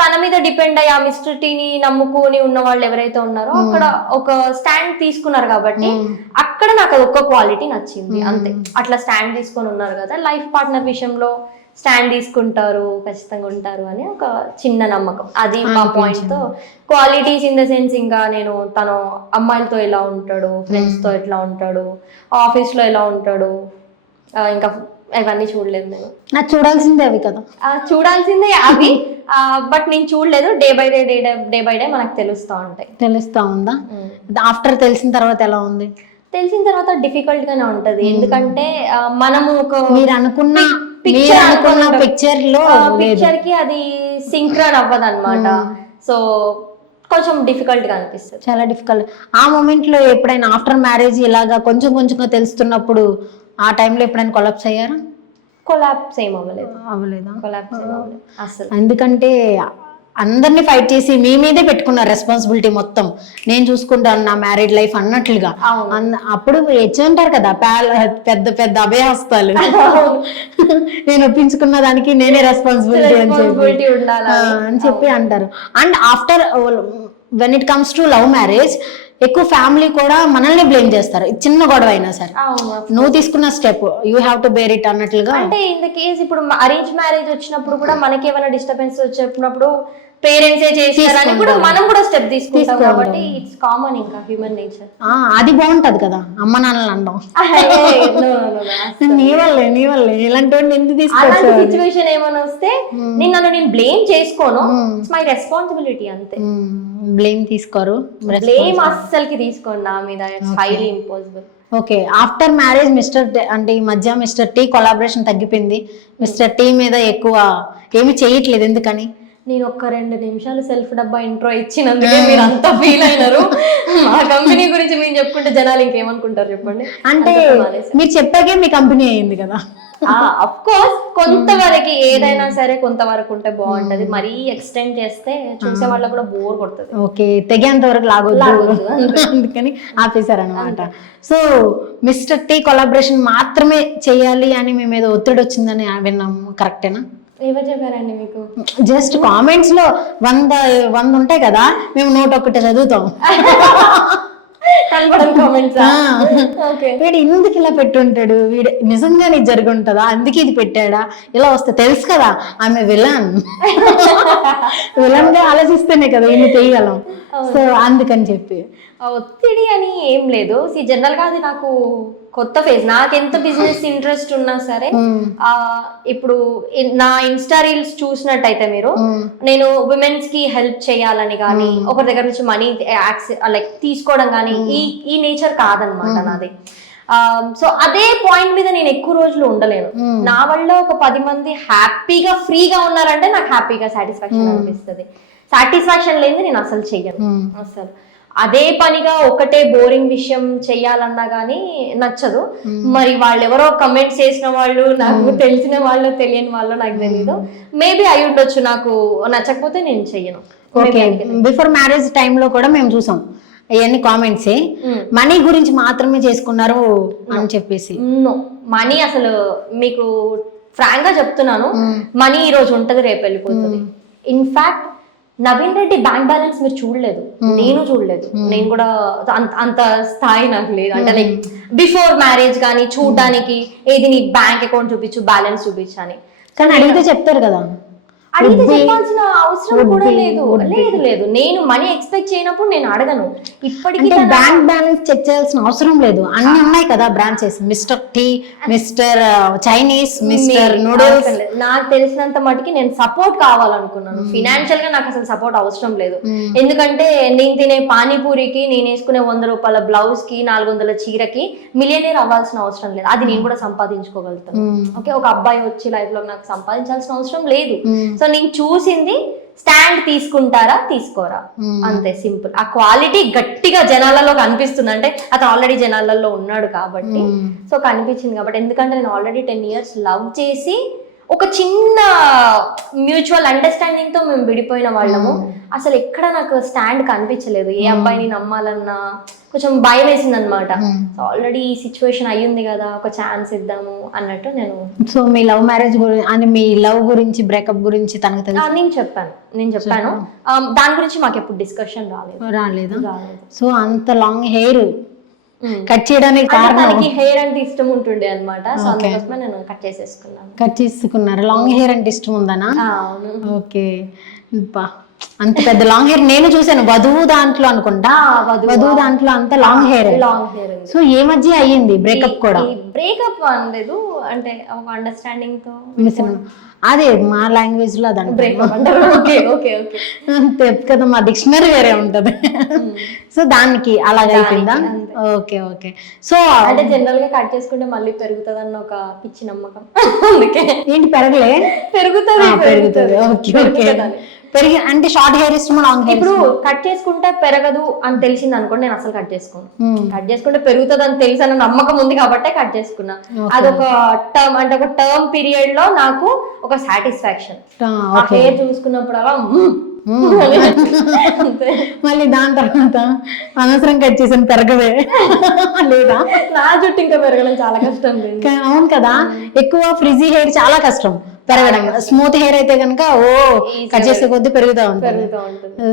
తన మీద డిపెండ్ అయ్యి ఆ మిస్టర్ టీని నమ్ముకొని ఉన్న వాళ్ళు ఎవరైతే ఉన్నారో అక్కడ ఒక స్టాండ్ తీసుకున్నారు కాబట్టి అక్కడ నాకు అది ఒక్క క్వాలిటీ నచ్చింది అంతే. అట్లా స్టాండ్ తీసుకొని ఉన్నారు కదా, లైఫ్ పార్ట్నర్ విషయంలో స్టాండ్ తీసుకుంటారు, ఖచ్చితంగా ఉంటారు అని ఒక చిన్న నమ్మకం. అది మా పాయింట్ తో. క్వాలిటీస్ ఇన్ ద సెన్స్ ఇంకా నేను తను అమ్మాయిలతో ఎలా ఉంటాడు, ఫ్రెండ్స్ తో ఎట్లా ఉంటాడు, ఆఫీస్ లో ఎలా ఉంటాడు, ఇంకా ఇవన్నీ చూడలేదు నేను. నాకు చూడాల్సిందే అవి కదా, చూడాల్సిందే అవి. బట్ నేను చూడలేదు. డే బై డే మనకు తెలుస్తూ ఉంటాయి. తెలుస్తా ఉందా? ఆఫ్టర్ తెలిసిన తర్వాత ఎలా ఉంది? తెలిసిన తర్వాత డిఫికల్ట్ గానే ఉంటది. ఎందుకంటే మనము ఒక మీరు అనుకున్న పిక్చర్ కి అది సింక్రన్ అవ్వదు అనమాట. సో కొంచెం డిఫికల్ట్ గా అనిపిస్తుంది. చాలా డిఫికల్ట్. ఆ మూమెంట్ లో ఎప్పుడైనా ఆఫ్టర్ మ్యారేజ్ ఇలాగా కొంచెం కొంచెంగా తెలుస్తున్నప్పుడు ఆ టైంలో ఎప్పుడైనా కొలాప్స్ అయ్యారా? కొలాప్స్ ఏం అవ్వలేదు. అవ్వలేదా? కొలాప్స్ ఏం అవ్వలేదు అసలు. ఎందుకంటే అందరినీ ఫైట్ చేసి మీ మీదే పెట్టుకున్నారు రెస్పాన్సిబిలిటీ మొత్తం, నేను చూసుకుంటాను నా మ్యారీడ్ లైఫ్ అన్నట్లుగా. అప్పుడు అంటారు కదా పెద్ద పెద్ద అభయహస్తాలు, నేను ఒప్పించుకున్న దానికి నేనే రెస్పాన్సిబిలిటీ అని చెప్పి అంటారు. And after when it comes to love marriage ఎక్కువ ఫ్యామిలీ కూడా మనల్ని బ్లేమ్ చేస్తారు, చిన్న గొడవ అయినా సరే. నువ్వు తీసుకున్న step you have to bear it అన్నట్లుగా. అంటే ఇన్ ద కేస్ ఇప్పుడు అరేంజ్ మ్యారేజ్ వచ్చినప్పుడు కూడా మనకి ఏమైనా డిస్టర్బెన్స్ వచ్చినప్పుడు పేరెంట్స్ చేస్తారని కూడా మనం కూడా స్టెప్ తీసుకుంటాం కాబట్టి ఇట్స్ కామన్, ఇంకా హ్యూమన్ నేచర్. అది బాగుంటది కదా అమ్మ నాన్నలు అనడం. నీ వల్లే ఇలాంటి ఎందుకు తీసుకొచ్చా సిచ్యువేషన్ ఏమైనా వస్తే నేను బ్లేమ్ చేసుకోను, ఇట్స్ మై రెస్పాన్సిబిలిటీ అంతే. బ్లేమ్ తీసుకోరు, బ్లేమ్ అస్సలకి తీసుకోండి నా మీద, it's highly impossible. Okay, after marriage అంటే ఈ మధ్య మిస్టర్ టీ కొలాబరేషన్ తగ్గిపోయింది, మిస్టర్ టీ మీద ఎక్కువ ఏమి చేయట్లేదు, ఎందుకని? నేను ఒక్క 2 నిమిషాలు సెల్ఫ్ డబ్బా ఇంట్రో ఇచ్చినందుకే మీరు అంతా ఫీల్ అయినారు. మా కంపెనీ గురించి మేము చెప్పుకుంటే జనాలు ఇంకేమనుకుంటారు చెప్పండి. అంటే మీరు చెప్పాకే మీ కంపెనీ అయింది కదా. అఫ్ కోర్స్ కొంతవరకు ఏదైనా సరే కొంతవరకు ఉంటే బాగుంటది, మరీ ఎక్స్టెండ్ చేస్తే చూసే వాళ్ళకి కూడా బోర్ కొడుతుంది. ఓకే, తెగేంత వరకు లాగొద్దు అందుకని ఆపేశారు అనమాట. సో మిస్టర్ టీ కొలాబరేషన్ మాత్రమే చేయాలి అని మీ మీద ఒత్తిడి వచ్చిందని విన్నాము, కరెక్టేనా? ఎవరు చెప్పారండి మీకు? జస్ట్ కామెంట్స్ లో 100 ఉంటాయి కదా, మేము 101 చదువుతాం. వీడు ఎందుకు ఇలా పెట్టుంటాడు, వీడు నిజంగా నీకు జరిగి ఉంటుందా, అందుకే ఇది పెట్టాడా, ఇలా వస్తే తెలుసు కదా ఆమె విలన్ గా ఆలోచిస్తేనే కదా ఇన్ని చేయగలం. సో అందుకని చెప్పి ఒత్తిడి అని ఏం లేదు. జనరల్ గా అది నాకు కొత్త ఫేజ్. నాకు ఎంత బిజినెస్ ఇంట్రెస్ట్ ఉన్నా సరే, ఇప్పుడు నా ఇన్స్టా రీల్స్ చూసినట్టయితే మీరు, నేను విమెన్స్ కి హెల్ప్ చేయాలని కానీ ఒకరి దగ్గర నుంచి మనీ లైక్ తీసుకోవడం కానీ ఈ నేచర్ కాదనమాట నాది. సో అదే పాయింట్ మీద నేను ఎక్కువ రోజులు ఉండలేను. నా వల్ల ఒక 10 మంది హ్యాపీగా ఫ్రీగా ఉన్నారంటే నాకు హ్యాపీగా సాటిస్ఫాక్షన్ అనిపిస్తుంది. సాటిస్ఫాక్షన్ లేని నేను అసలు చెయ్యను. అసలు అదే పనిగా ఒకటే బోరింగ్ విషయం చెయ్యాలన్నా గానీ నచ్చదు. మరి వాళ్ళు ఎవరో కమెంట్స్ చేసిన వాళ్ళు, నాకు తెలిసిన వాళ్ళు తెలియని వాళ్ళు నాకు తెలీదు, మేబీ అయి ఉండొచ్చు. నాకు నచ్చకపోతే నేను చెయ్యను. ఓకే, బిఫోర్ మ్యారేజ్ టైంలో కూడా మేము చూసాం ఇవన్నీ కామెంట్స్, మనీ గురించి మాత్రమే చేసుకున్నారు అని చెప్పేసి. మనీ అసలు మీకు ఫ్రాంక్ గా చెప్తున్నాను, మనీ ఈ రోజు ఉంటది రేపు వెళ్ళిపోతుంది. In fact Naveen Reddy bank balance మీరు చూడలేదు, నేను చూడలేదు. నేను కూడా అంత స్థాయి నాకు లేదు. అంటే లైక్ బిఫోర్ మ్యారేజ్ కానీ చూడడానికి ఏది నీ బ్యాంక్ అకౌంట్ చూపించు, బ్యాలెన్స్ చూపించని. కానీ అడిగితే చెప్తారు కదా, అడిగితే చెప్పాల్సిన అవసరం కూడా లేదు. లేదు నేను మనీ ఎక్స్పెక్ట్ చేయనప్పుడు నేను అడగను. ఇప్పటికీ బ్యాంక్ బ్యాలెన్స్ చెక్ చేయాల్సిన అవసరం లేదు, అన్ని ఉన్నాయి కదా branches, Mr Tea, Mr Chinese, Mr Noodles. నాకు తెలిసినంత మటుకి నేను సపోర్ట్ కావాలనుకున్నాను. ఫినాన్షియల్ గా నాకు అసలు సపోర్ట్ అవసరం లేదు. ఎందుకంటే నేను తినే పానీపూరికి, నేను వేసుకునే 100 రూపాయల బ్లౌజ్ కి, 400 చీరకి మిలియనీర్ అవ్వాల్సిన అవసరం లేదు. అది నేను కూడా సంపాదించుకోగలుగుతాను. ఓకే, ఒక అబ్బాయి వచ్చి లైఫ్ లో నాకు సంపాదించాల్సిన అవసరం లేదు. సో నేను చూసింది స్టాండ్ తీసుకుంటారా తీసుకోరా, అంతే సింపుల్. ఆ క్వాలిటీ గట్టిగా జనాలలో కనిపిస్తుంది, అంటే అతను ఆల్రెడీ జనాలలో ఉన్నాడు కాబట్టి. సో కనిపించింది కాబట్టి. ఎందుకంటే నేను ఆల్రెడీ 10 years లవ్ చేసి ఒక చిన్న మ్యూచువల్ అండర్స్టాండింగ్ తో మేము విడిపోయిన వాళ్ళము. అసలు ఎక్కడ నాకు స్టాండ్ కనిపించలేదు. ఏ అబ్బాయిని నమ్మాలన్నా కొంచెం భయం వేసింది అనమాట. ఆల్రెడీ ఈ సిచ్యువేషన్ అయ్యింది కదా, ఒక ఛాన్స్ ఇద్దాము అన్నట్టు నేను. సో మీ లవ్ మ్యారేజ్ గురించి అని మీ లవ్ గురించి బ్రేకప్ గురించి తనకు తెలుసు? నేను చెప్పాను. దాని గురించి మాకు ఎప్పుడు డిస్కషన్ రాలేదు. సో అంత లాంగ్ హెయిర్ కట్ చేయడానికి కారణం హెయిర్ అంటే ఇష్టం ఉంటుండే అనమాట. సో అందుకోసమే నేను కట్ చేసుకున్నారు. లాంగ్ హెయిర్ అంటే ఇష్టం ఉందనా? అవును. ఓకే. అంత పెద్ద లాంగ్ హెయిర్ నేను చూసాను వధువు దాంట్లో అనుకుంటా. వధువు దాంట్లో అంత లాంగ్ హెయిర్. సో ఏ మధ్య అయ్యింది బ్రేకప్ కూడా? బ్రేకప్ అనలేదు, అంటే ఒక అండర్స్టాండింగ్ తో అదే మా లాంగ్వేజ్ లో అదంటే బ్రేకప్ అంతే కదా, మా డిక్షనరీ వేరే ఉంటది. సో దానికి అలాగ అయిపోయిందా? ఓకే. సో అంటే జనరల్ గా కట్ చేసుకుంటే మళ్ళీ పెరుగుతుంది అన్న ఒక పిచ్చి నమ్మకం. అందుకే ఏంటి పెరగలే? పెరుగుతుంది. ఓకే. పెరిగి అంటే షార్ట్ హెయిర్ ఇష్టమా లాంగ్ హెయిర్? ఇప్పుడు కట్ చేసుకుంటే పెరగదు అని తెలిసింది అనుకోండి, నేను అసలు కట్ చేసుకోను. కట్ చేసుకుంటే పెరుగుతుంది అని తెలిసి అన్న నమ్మకం ఉంది కాబట్టి కట్ చేసుకున్నా. అదొక టర్మ్, అంటే ఒక టర్మ్ పీరియడ్ లో నాకు ఒక సాటిస్ఫాక్షన్. ఆ హెయిర్ చూసుకున్నప్పుడు అలా మళ్ళీ దాని తర్వాత అనవసరం కట్ చేసాను పెరగవే లేదా? నా జుట్టు ఇంకా పెరగడం చాలా కష్టం. అవును కదా, ఎక్కువ ఫ్రిజీ హెయిర్ చాలా కష్టం పెరగడం. స్మూత్ హెయిర్ అయితే కనుక కట్ చేసే కొద్దీ పెరుగుతా ఉంటుంది.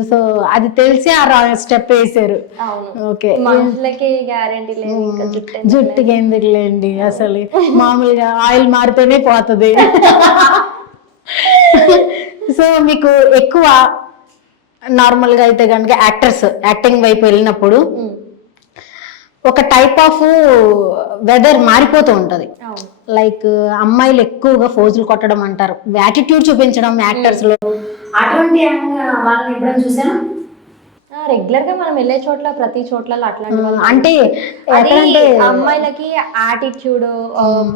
సో అది తెలిసి ఆ స్టెప్ వేసారు. ఓకే. మనుషులకి గ్యారెంటీ లేదు, జుట్టుకి ఎందుకు లేండి, అసలు మామూలుగా ఆయిల్ మారితేనే పోతుంది. సో మీకు ఎక్కువ నార్మల్ గా అయితే కనుక యాక్టింగ్ వైపు వెళ్ళినప్పుడు ఒక టైప్ ఆఫ్ వెదర్ మారిపోతూ ఉంటది. లైక్ అమ్మాయిలు ఎక్కువగా ఫోజులు కొట్టడం అంటారు, యాటిట్యూడ్ చూపించడం యాక్టర్స్ లో. అటువంటి వాళ్ళని ఎప్పుడైనా చూసాను? రెగ్యులర్ గా మనం వెళ్ళే చోట్ల ప్రతి చోట్ల అట్లాంటి అంటే అమ్మాయిలకి యాటిట్యూడ్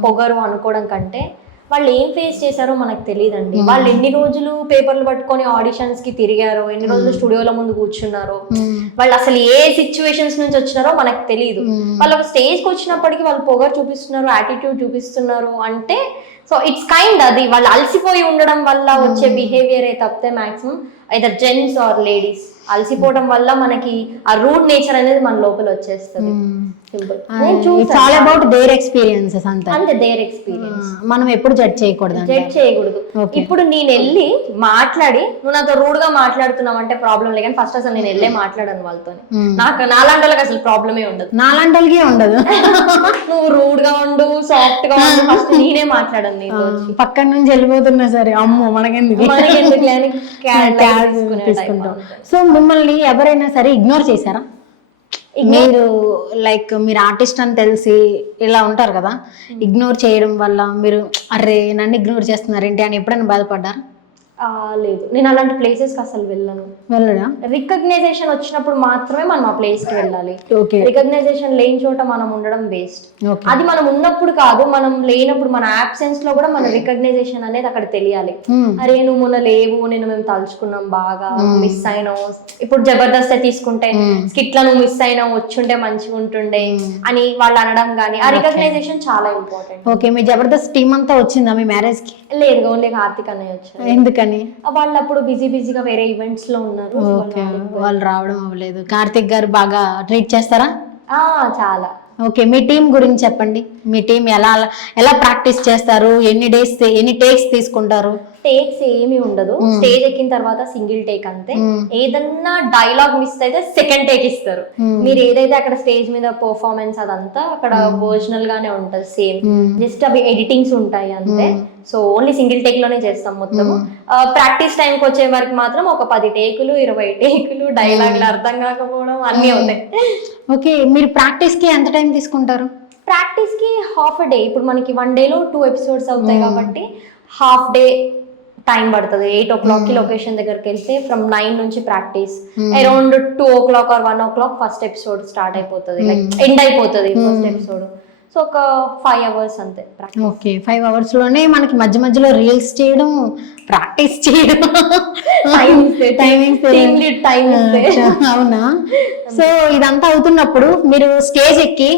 పొగరు అనుకోవడం కంటే వాళ్ళు ఏం ఫేస్ చేశారో మనకు తెలియదండి. వాళ్ళు ఎన్ని రోజులు పేపర్లు పట్టుకొని ఆడిషన్స్ కి తిరిగారో, ఎన్ని రోజులు స్టూడియోల ముందు కూర్చున్నారో, వాళ్ళు అసలు ఏ సిచ్యువేషన్స్ నుంచి వచ్చినారో మనకు తెలియదు. వాళ్ళు ఒక స్టేజ్కి వచ్చినప్పటికీ వాళ్ళు పొగరు చూపిస్తున్నారు, యాటిట్యూడ్ చూపిస్తున్నారు అంటే సో ఇట్స్ కైండ్ అది వాళ్ళు అలసిపోయి ఉండడం వల్ల వచ్చే బిహేవియర్ తప్పితే maximum either gents or ladies అలసిపోవడం వల్ల మనకి ఆ రూడ్ నేచర్ అనేది మన లోపల వచ్చేస్తుంది. మనం ఎప్పుడు జడ్జ్ చేయకూడదు. ఇప్పుడు నేను వెళ్ళి మాట్లాడి నువ్వు నాతో రూడ్ గా మాట్లాడుతున్నావు అంటే ప్రాబ్లం లేదు, కానీ ఫస్ట్ అసలు నేను వెళ్ళే మాట్లాడాను వాళ్ళతో. నాకు నాలాంటి వాళ్ళకి అసలు ప్రాబ్లమే ఉండదు. నాలాంటి ఉండదు. నువ్వు రూడ్ గా ఉండు, సాఫ్ట్ గా ఉండు, ఫస్ట్ నేనే మాట్లాడాను నీతో. పక్కన నుంచి వెళ్ళిపోతున్నా సరే అమ్మో మనకెందుకు తీసుకుంటాం. సో మిమ్మల్ని ఎవరైనా సరే ఇగ్నోర్ చేశారా? మీరు లైక్ మీరు ఆర్టిస్ట్ అని తెలిసి ఇలా ఉంటారు కదా, ఇగ్నోర్ చేయడం వల్ల మీరు అరే నన్ను ఇగ్నోర్ చేస్తున్నారేంటి అని ఎప్పుడైనా బాధపడ్డారా? లేదు, నేను అలాంటి ప్లేసెస్ కి అసలు వెళ్ళడా. రికగ్నైజేషన్ వచ్చినప్పుడు మాత్రమే మనం ఆ ప్లేస్ కి వెళ్ళాలి. రికగ్నైజేషన్ లేని చోట మనం ఉండడం వేస్ట్. అది మనం ఉన్నప్పుడు కాదు, మనం లేనప్పుడు మన ఆబ్సెన్స్ లో కూడా మన రికగ్నైజేషన్ అనేది అక్కడ తెలియాలి. అరే నువ్వు మొన్న లేవు, నేను మేము తలుచుకున్నాం బాగా, మిస్ అయినావు. ఇప్పుడు జబర్దస్త్ తీసుకుంటే స్కిట్ లో నువ్వు మిస్ అయినావు, వచ్చుంటే మంచిగా ఉంటుండే అని వాళ్ళు అనడం గానీ, ఆ రికగ్నైజేషన్ చాలా ఇంపార్టెంట్. ఓకే. మీ జబర్దస్త్ టీమ్ అంతా వచ్చిందా మీ మ్యారేజ్ కి? లేదు, ఓన్లీ కార్తిక్ అన్నయ్య వచ్చారు. ఎందుకని? వాళ్ళు అప్పుడు బిజీగా వేరే ఈవెంట్స్ లో ఉన్నారు. వాళ్ళు రావడం అవ్వలేదు. కార్తిక్ గారు బాగా ట్రీట్ చేస్తారా? చాలా. ఓకే. మీ టీం గురించి చెప్పండి. మీ టీం ఎలా ప్రాక్టీస్ చేస్తారు? ఎన్ని టేక్స్ తీసుకుంటారు? టేక్స్ ఏమి ఉండదు. స్టేజ్ ఎక్కిన తర్వాత సింగిల్ టేక్ అంతే. ఏదన్నా డైలాగ్ మిస్ అయితే సెకండ్ టేక్ ఇస్తారు. మీరు ఏదైతే అక్కడ స్టేజ్ మీద పర్ఫార్మెన్స్ అదంతా అక్కడ ఒరిజినల్ గానే ఉంటది సేమ్, జస్ట్ అవి ఎడిటింగ్స్ ఉంటాయి అంతే. సో ఓన్లీ సింగిల్ టేక్ లోనే చేస్తాం మొత్తము. ప్రాక్టీస్ టైంకి వచ్చే వరకు మాత్రం ఒక 10 టేకులు 20 టేకులు, డైలాగులు అర్థం కాకపోవడం అన్నీ అవుతాయి. ఓకే. మీరు ప్రాక్టీస్ కి ఎంత టైం తీసుకుంటారు? ప్రాక్టీస్ కి హాఫ్ డే. ఇప్పుడు మనకి 1 day లో 2 episodes అవుతాయి కాబట్టి హాఫ్ డే టైం పడుతుంది. 8 o'clock కి లొకేషన్ దగ్గరికి వెళ్తే ఫ్రమ్ 9 నుంచి practice, around 2 o'clock or 1 o'clock first episode start అయిపోతుంది, లైక్ ఎండ్ అయిపోతుంది ఫస్ట్ ఎపిసోడ్. సో ఒక 5 hours అంతే. ఓకే. 5 hours లోనే మనకి మధ్యలో రీల్స్ చేయడం, ప్రాక్టీస్ చేయడం, అవునా? సో ఇదంతా అవుతున్నప్పుడు మీరు స్టేజ్ ఎక్కి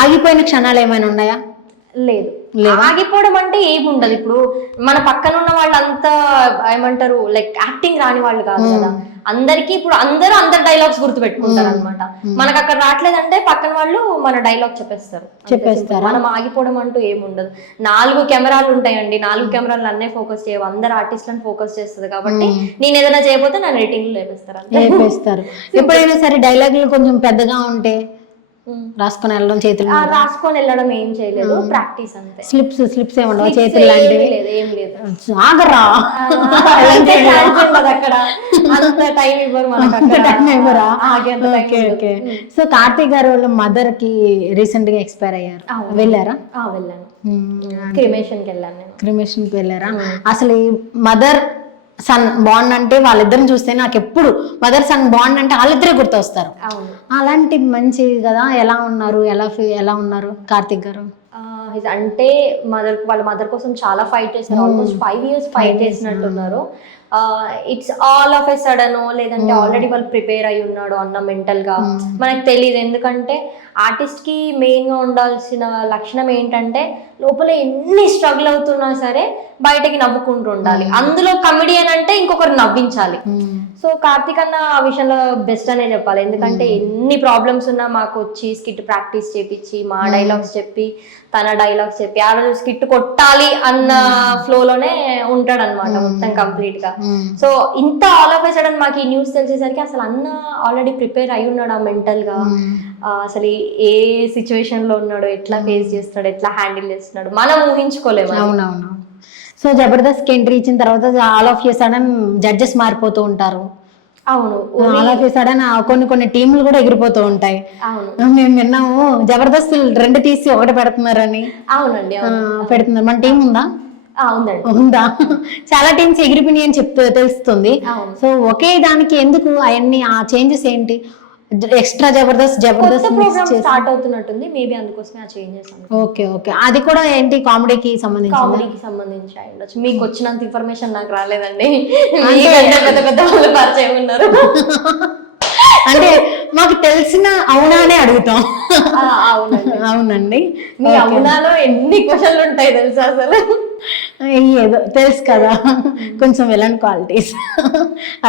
ఆగిపోయిన క్షణాలు ఏమైనా ఉన్నాయా? లేదు. ఆగిపోవడం అంటే ఏముండదు. ఇప్పుడు మన పక్కన ఉన్న వాళ్ళంతా ఏమంటారు లైక్ యాక్టింగ్ రాని వాళ్ళు కాదు కదా, అందరికి ఇప్పుడు అందరు డైలాగ్స్ గుర్తు పెట్టుకుంటారు అనమాట. మనకు అక్కడ రావట్లేదంటే పక్కన వాళ్ళు మన డైలాగ్ చెప్పేస్తారు. మనం ఆగిపోవడం అంటూ ఏముండదు. 4 కెమెరాలు ఉంటాయండి, 4 కెమెరాలు నన్నే ఫోకస్ చేయవు, అందరు ఆర్టిస్ట్లను ఫోకస్ చేస్తుంది కాబట్టి నేను ఏదైనా చేయకపోతే నన్ను ఎడిటింగ్ లేపేస్తారు. ఎప్పుడైనా సరే డైలాగులు కొంచెం పెద్దగా ఉంటే రాసుకొని వెళ్ళడం, చేతులు రాసుకొని వెళ్ళడం ఏం చేయలేదు, ప్రాక్టీస్ అంతే. స్లిప్స్ ఏమన్నా చేతులు లాంటివి ఏం లేదు. ఆగరా అక్కడ అంత టైం ఇవ్వరు మనకు, టైం ఇవ్వరా? ఓకే. సో కార్తీక్ గారు వాళ్ళ మదర్ కి రీసెంట్ గా ఎక్స్పైర్ అయ్యారు, వెళ్ళారా? వెళ్ళాను, క్రిమేషన్ కి వెళ్ళాను నేను. క్రిమేషన్ కి వెళ్ళారా? అసలు ఈ మదర్ సన్ బాండ్ అంటే వాళ్ళిద్దరిని చూస్తే నాకు ఎప్పుడు మదర్ సన్ బాండ్ అంటే వాళ్ళిద్దరే గుర్తొస్తారు. అలాంటి మంచి కదా. ఎలా ఉన్నారు కార్తీక్ గారు? అంటే వాళ్ళ మదర్ కోసం చాలా ఫైట్ చేశారు, ఆల్మోస్ట్ 5 years ఫైట్ చేసినట్టున్నారు. It's all of a sudden లేదంటే ఆల్రెడీ వాళ్ళు ప్రిపేర్ అయి ఉన్నాడు అన్న మెంటల్ గా మనకు తెలియదు. ఎందుకంటే ఆర్టిస్ట్ కి మెయిన్ గా ఉండాల్సిన లక్షణం ఏంటంటే లోపల ఎన్ని స్ట్రగుల్ అవుతున్నా సరే బయటకి నవ్వుకుంటూ ఉండాలి. అందులో కమెడియన్ అంటే ఇంకొకరు నవ్వించాలి. సో కార్తీక్ అన్న ఆ విషయంలో బెస్ట్ అనే చెప్పాలి. ఎందుకంటే ఎన్ని ప్రాబ్లమ్స్ ఉన్నా మాకు వచ్చి స్కిట్ ప్రాక్టీస్ చేపించి మా డైలాగ్స్ చెప్పి తన డైలాగ్స్ చెప్పి ఆ రోజు స్కిట్ కొట్టాలి అన్న ఫ్లోలోనే ఉంటాడు అనమాట మొత్తం కంప్లీట్ గా. సో ఇంత ఆల్ ఆఫ్ ఎ సడన్ మాకు ఈ న్యూస్ తెలిసేసరికి అసలు అన్న ఆల్రెడీ ప్రిపేర్ అయి ఉన్నాడు ఆ మెంటల్ గా. అసలు ఏ సిచ్యువేషన్ లో ఉన్నాడో, ఎట్లా ఫేస్ చేస్తాడు, ఎట్లా హ్యాండిల్ చేస్తున్నాడు మనం ఊహించుకోలేము. అవునవును. సో జబర్దస్త్ ఎంట్రీ ఇచ్చిన తర్వాత all of a sudden judges మారిపోతూ ఉంటారు. అవును, ఆల్ ఆఫ్ ఎ సడన్ కొన్ని టీంలు కూడా ఎగిరిపోతూ ఉంటాయి. మేము విన్నాము జబర్దస్త్ 2 తీసి 1 పెడుతున్నారని. అవునండి, పెడుతున్నారు. మన టీం ఉందా? ఉందా? చాలా టీమ్స్ ఎగిరిపోయినాయి అని తెలుస్తుంది. సో ఒకే దానికి ఎందుకు అవన్నీ ఆ చేంజెస్ ఏంటి? ఎక్స్ట్రా జబర్దస్త్ స్టార్ట్ అవుతున్నట్టుంది, మేబీ అందుకోసమే ఆ చేంజెస్. ఓకే. అది కూడా ఏంటి కామెడీకి సంబంధించి అయి ఉండొచ్చు. మీకు వచ్చినంత ఇన్ఫర్మేషన్ నాకు రాలేదండి, పెద్ద వాళ్ళు పరిచయం ఉన్నారు. అంటే మాకు తెలిసిన అవునా అని అడుగుతాం. అవునండి. మీ అవునాలో ఎన్ని క్వశ్చన్లు ఉంటాయి తెలుసా అసలు? ఏదో తెలుసు కదా, కొంచెం విలన్ క్వాలిటీస్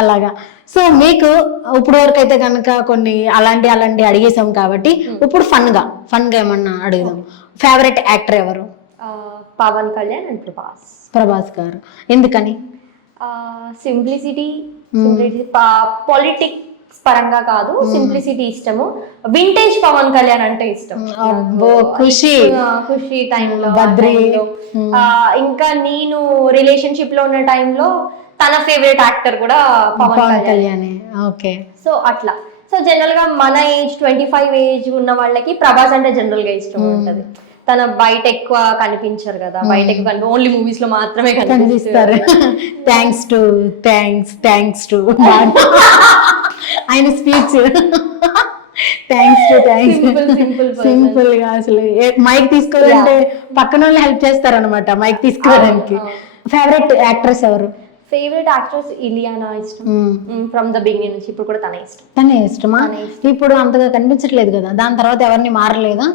అలాగా. సో మీకు ఇప్పుడు వరకు అయితే కనుక కొన్ని అలాంటి అడిగేసాం కాబట్టి ఇప్పుడు ఫన్ గా ఏమన్నా అడుగుదాం. ఫేవరెట్ యాక్టర్ ఎవరు? పవన్ కళ్యాణ్ అండ్ ప్రభాస్ గారు. ఎందుకని? సింప్లిసిటీ, పాలిటిక్స్ పరంగా కాదు, సింప్లిసిటీ ఇష్టము. వింటేజ్ పవన్ కళ్యాణ్ అంటే ఇష్టం. ఖుషి టైంలో, బద్రీ, ఇంకా నేను రిలేషన్షిప్ లో ఉన్న టైంలో తన ఫేవరెట్ యాక్టర్ కూడా పవన్ కళ్యాణ్. ఓకే. సో అట్లా. సో జనరల్ గా మన ఏజ్ 25 ఏజ్ ఉన్న వాళ్ళకి ప్రభాస్ అంటే జనరల్ గా ఇష్టం ఉంటది. తన బయట ఎక్కువ కనిపించారు కదా, బయట ఎక్కువ ఓన్లీ మూవీస్ లో మాత్రమే కనిపిస్తారు. థ్యాంక్స్ టు ఆయన స్పీచ్. సింపుల్ గా అసలు మైక్ తీసుకోవాలంటే పక్కన వాళ్ళు హెల్ప్ చేస్తారనమాట మైక్ తీసుకోవడానికి. ఫేవరెట్ యాక్ట్రెస్ ఎవరు? ఫేవరెట్ యాక్ట్రెస్ ఇలియానా ఇష్టం ఫ్రమ్ ద బిగినింగ్ నుంచి. ఇప్పుడు కూడా తనే ఇష్టమా? ఇప్పుడు అంతగా కనిపించట్లేదు కదా, దాని తర్వాత ఎవరిని మారలేదా?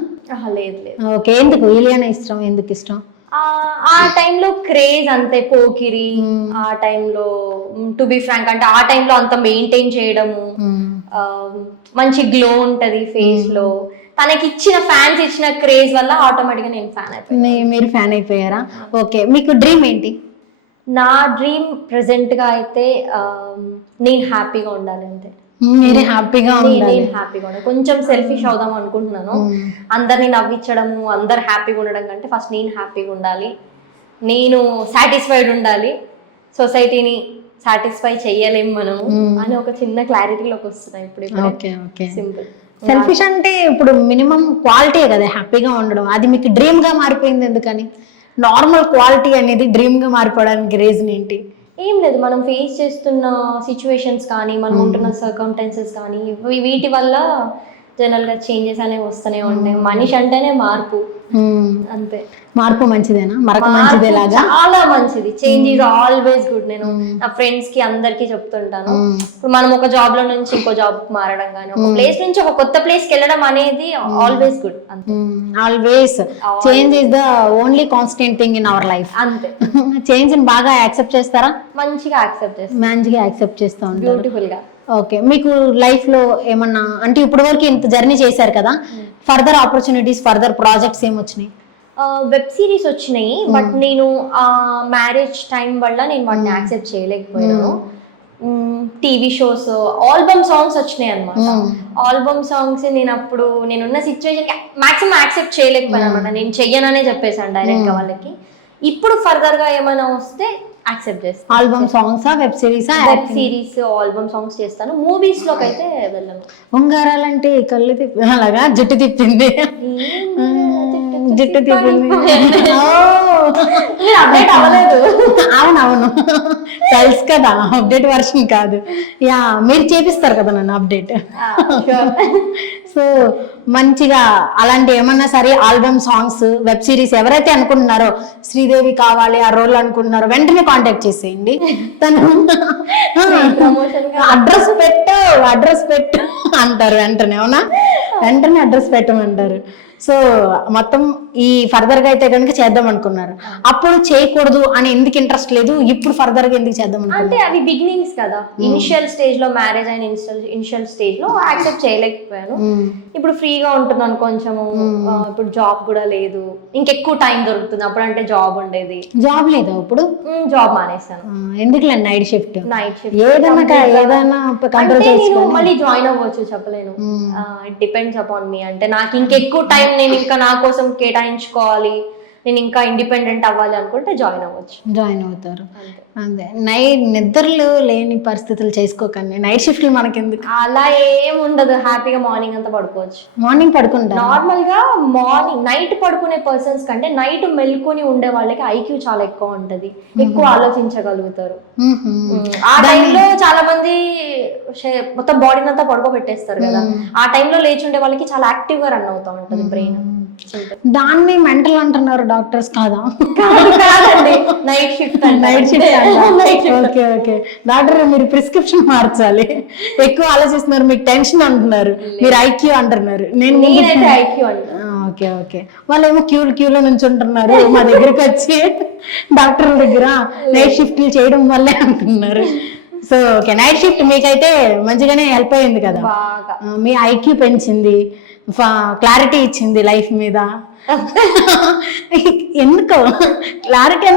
లేదు. ఓకే. ఎందుకు ఇలియానా ఇష్టం? ఎందుకు ఇష్టం? ఆ టైంలో క్రేజ్ అంతే, పోకిరి ఆ టైంలో. టు బి ఫ్రాంక్ అంటే ఆ టైంలో అంత మెయింటైన్ చేయడము, మంచి గ్లో ఉంటది ఫేస్ లో. తనకి ఫ్యాన్స్ ఇచ్చిన క్రేజ్ వల్ల ఆటోమేటిక్ గా నేను ఫ్యాన్ అయిపోయాను. మీరు ఫ్యాన్ అయిపోయారా? ఓకే. మీకు డ్రీమ్ ఏంటి? నా డ్రీమ్ ప్రెసెంట్ గా అయితే నేను హ్యాపీగా ఉండాలి అంతే. మీరే హ్యాపీగా ఉండాలి. కొంచెం సెల్ఫిష్ అవుదాం అనుకుంటున్నాను. అందరిని నవ్వించడము, అందరు హ్యాపీగా ఉండడం కంటే ఫస్ట్ నేను హ్యాపీగా ఉండాలి, నేను సాటిస్ఫైడ్ ఉండాలి. సొసైటీని సాటిస్ఫై చెయ్యలేము మనము అని ఒక చిన్న క్లారిటీలోకి వస్తున్నాయి ఇప్పుడు. సింపుల్. సెల్ఫిష్ అంటే ఇప్పుడు మినిమం క్వాలిటీ కదా హ్యాపీగా ఉండడం, అది మీకు డ్రీమ్ గా మారిపోయింది ఎందుకని? నార్మల్ క్వాలిటీ అనేది డ్రీమ్ గా మారిపోవడానికి రీజన్ ఏంటి? ఏం లేదు, మనం ఫేస్ చేస్తున్న సిచ్యువేషన్స్ కానీ, మనం ఉంటున్న సర్కమ్స్టాన్సెస్ కానీ, వీటి వల్ల జనరల్ గా చేంజెస్ అనేవి వస్తూనే ఉంటాయి. మనిషి అంటేనే మార్పు, అంతే. మార్పు మంచిదేనా? మరొక మంచిదేలాగా? చాలా మంచిది. Change is always good. నేను నా ఫ్రెండ్స్ కి అందరికి చెప్తుంటాను, ఇప్పుడు మనం ఒక జాబ్ లో నుంచి ఇంకో జాబ్ మారడం కానీ, ఒక ప్లేస్ నుంచి ఒక కొత్త ప్లేస్ కి వెళ్ళడం అనేది ఆల్వేస్ గుడ్, అంతే. Always change is the only constant thing in our life. అంతే. చేంజ్ ని బాగా యాక్సెప్ట్ చేస్తారా? మంచిగా యాక్సెప్ట్ చేస్తాను, మంచిగా యాక్సెప్ట్ చేస్తూ ఉంటారు. బ్యూటిఫుల్ గా. ఓకే, మీకు లైఫ్ లో ఏమన్నా అంటే ఇప్పటి వరకు ఇంత జర్నీ చేశారు కదా, ఫర్దర్ ఆపర్చునిటీస్, ఫర్దర్ ప్రాజెక్ట్స్ ఏమొచ్చినాయి? వెబ్ సిరీస్ వచ్చినాయి, బట్ నేను మ్యారేజ్ టైం వల్ల నేను వాటిని యాక్సెప్ట్ చేయలేకపోయాను. టీవీ షోస్, ఆల్బమ్ సాంగ్స్ వచ్చినాయి అనమాట. ఆల్బమ్ సాంగ్స్ నేను అప్పుడు నేనున్న సిచ్యువేషన్ మాక్సిమం యాక్సెప్ట్ చేయలేకపోయాను అనమాట. నేను చెయ్యననే చెప్పేసాను డైరెక్ట్ గా వాళ్ళకి. ఇప్పుడు ఫర్దర్ గా ఏమైనా వస్తే యాక్సెప్ట్ చేస్తాను. ఆల్బమ్ సాంగ్సా, వెబ్ సిరీసా? వెబ్ సిరీస్, ఆల్బమ్ సాంగ్స్ చేస్తాను. మూవీస్ లోకి అయితే వెళ్ళను. ఉంగారాలంటే కళ్ళు తిప్పి అలాగా జుట్టు తిప్పింది, జుట్టు తిప్పింది. అప్డేట్ అవ్వలేదు. అవునవును, తెలుసు కదా, అప్డేట్ వర్షన్ కాదు. యా, మీరు చేపిస్తారు కదా నన్ను అప్డేట్. సో మంచిగా అలాంటి ఏమన్నా సరే ఆల్బమ్ సాంగ్స్, వెబ్ సిరీస్ ఎవరైతే అనుకుంటున్నారో శ్రీదేవి కావాలి ఆ రోల్ అనుకుంటున్నారో వెంటనే కాంటాక్ట్ చేసేయండి. తను అడ్రస్ పెట్టు అంటారు వెంటనే. అవునా, వెంటనే అడ్రస్ పెట్టమంటారు. సో మొత్తం ఈ ఫర్దర్ గా అయితే కనుక చేద్దాం అనుకున్నారు, అప్పుడు చేయకూడదు అని ఎందుకు ఇంట్రెస్ట్ లేదు, ఇప్పుడు ఫర్దర్ గా ఎందుకు చేద్దాం అంటే అవి బిగినింగ్స్ కదా. ఇనిషియల్ స్టేజ్ లో, మ్యారేజ్ అయిన ఇనిషియల్ స్టేజ్ లో యాక్సెప్ట్ చేయలేకపోయాను. ఇప్పుడు ఫ్రీగా ఉంటున్నాను కొంచెము. ఇప్పుడు జాబ్ కూడా లేదు, ఇంకెక్కువ టైం దొరుకుతుంది. అప్పుడు అంటే జాబ్ ఉండేది. జాబ్ లేదా ఇప్పుడు? జాబ్ మానేస్తాను. ఎందుకులే, నైట్ షిఫ్ట్. ఏదైనా కంట్రోల్ నేను మళ్ళీ జాయిన్ అవ్వచ్చు, చెప్పలేను. It depends upon me. అంటే నాకు ఇంకెక్కువ టైం నేను ఇంకా నా కోసం కేటాయించుకోవాలి, నేను ఇంకా ఇండిపెండెంట్ అవ్వాలి అనుకుంటే జాయిన్ అవ్వచ్చు. జాయిన్ అవుతారు అంతే. నిద్రలు లేని పరిస్థితులు చేసుకోకండి, నైట్ షిఫ్ట్లు మనకెందుకు. అలా ఏం ఉండదు, హ్యాపీగా మార్నింగ్ అంతా పడుకోవచ్చు. మార్నింగ్ పడుకుంటారు. నార్మల్ గా మార్నింగ్ నైట్ పడుకునే పర్సన్స్ కంటే నైట్ మెలుకొని ఉండే వాళ్ళకి ఐక్యూ చాలా ఎక్కువ ఉంటది, ఎక్కువ ఆలోచించగలుగుతారు. ఆ టైంలో చాలా మంది మొత్తం బాడీని అంతా పడుకోబెట్టేస్తారు కదా, ఆ టైంలో లేచి ఉండే వాళ్ళకి చాలా యాక్టివ్ గా రన్ అవుతా ఉంటది బ్రెయిన్. దాన్ని మెంటల్ అంటున్నారు డాక్టర్స్ కాదా? Night shift. Okay okay doctor, మీరు ప్రిస్క్రిప్షన్ మార్చాలి. ఎక్కువ ఆలోచిస్తున్నారు, మీకు టెన్షన్ అంటున్నారు, మీరు ఐక్యూ అంటున్నారు. నేనైతే ఐక్యూ అంటున్నాను. ఓకే ఓకే, వాళ్ళు ఏమో క్యూలో నుంచి ఉంటున్నారు, మా దగ్గరికి వచ్చి డాక్టర్ల దగ్గర నైట్ షిఫ్ట్లు చేయడం వల్లే అంటున్నారు. సో ఓకే, నైట్ షిఫ్ట్ మీకైతే మంచిగానే హెల్ప్ అయింది కదా, మీ ఐక్యూ పెంచింది, క్లారిటీ ఇచ్చింది లైఫ్ మీద. ఎందుకో క్లారిటీ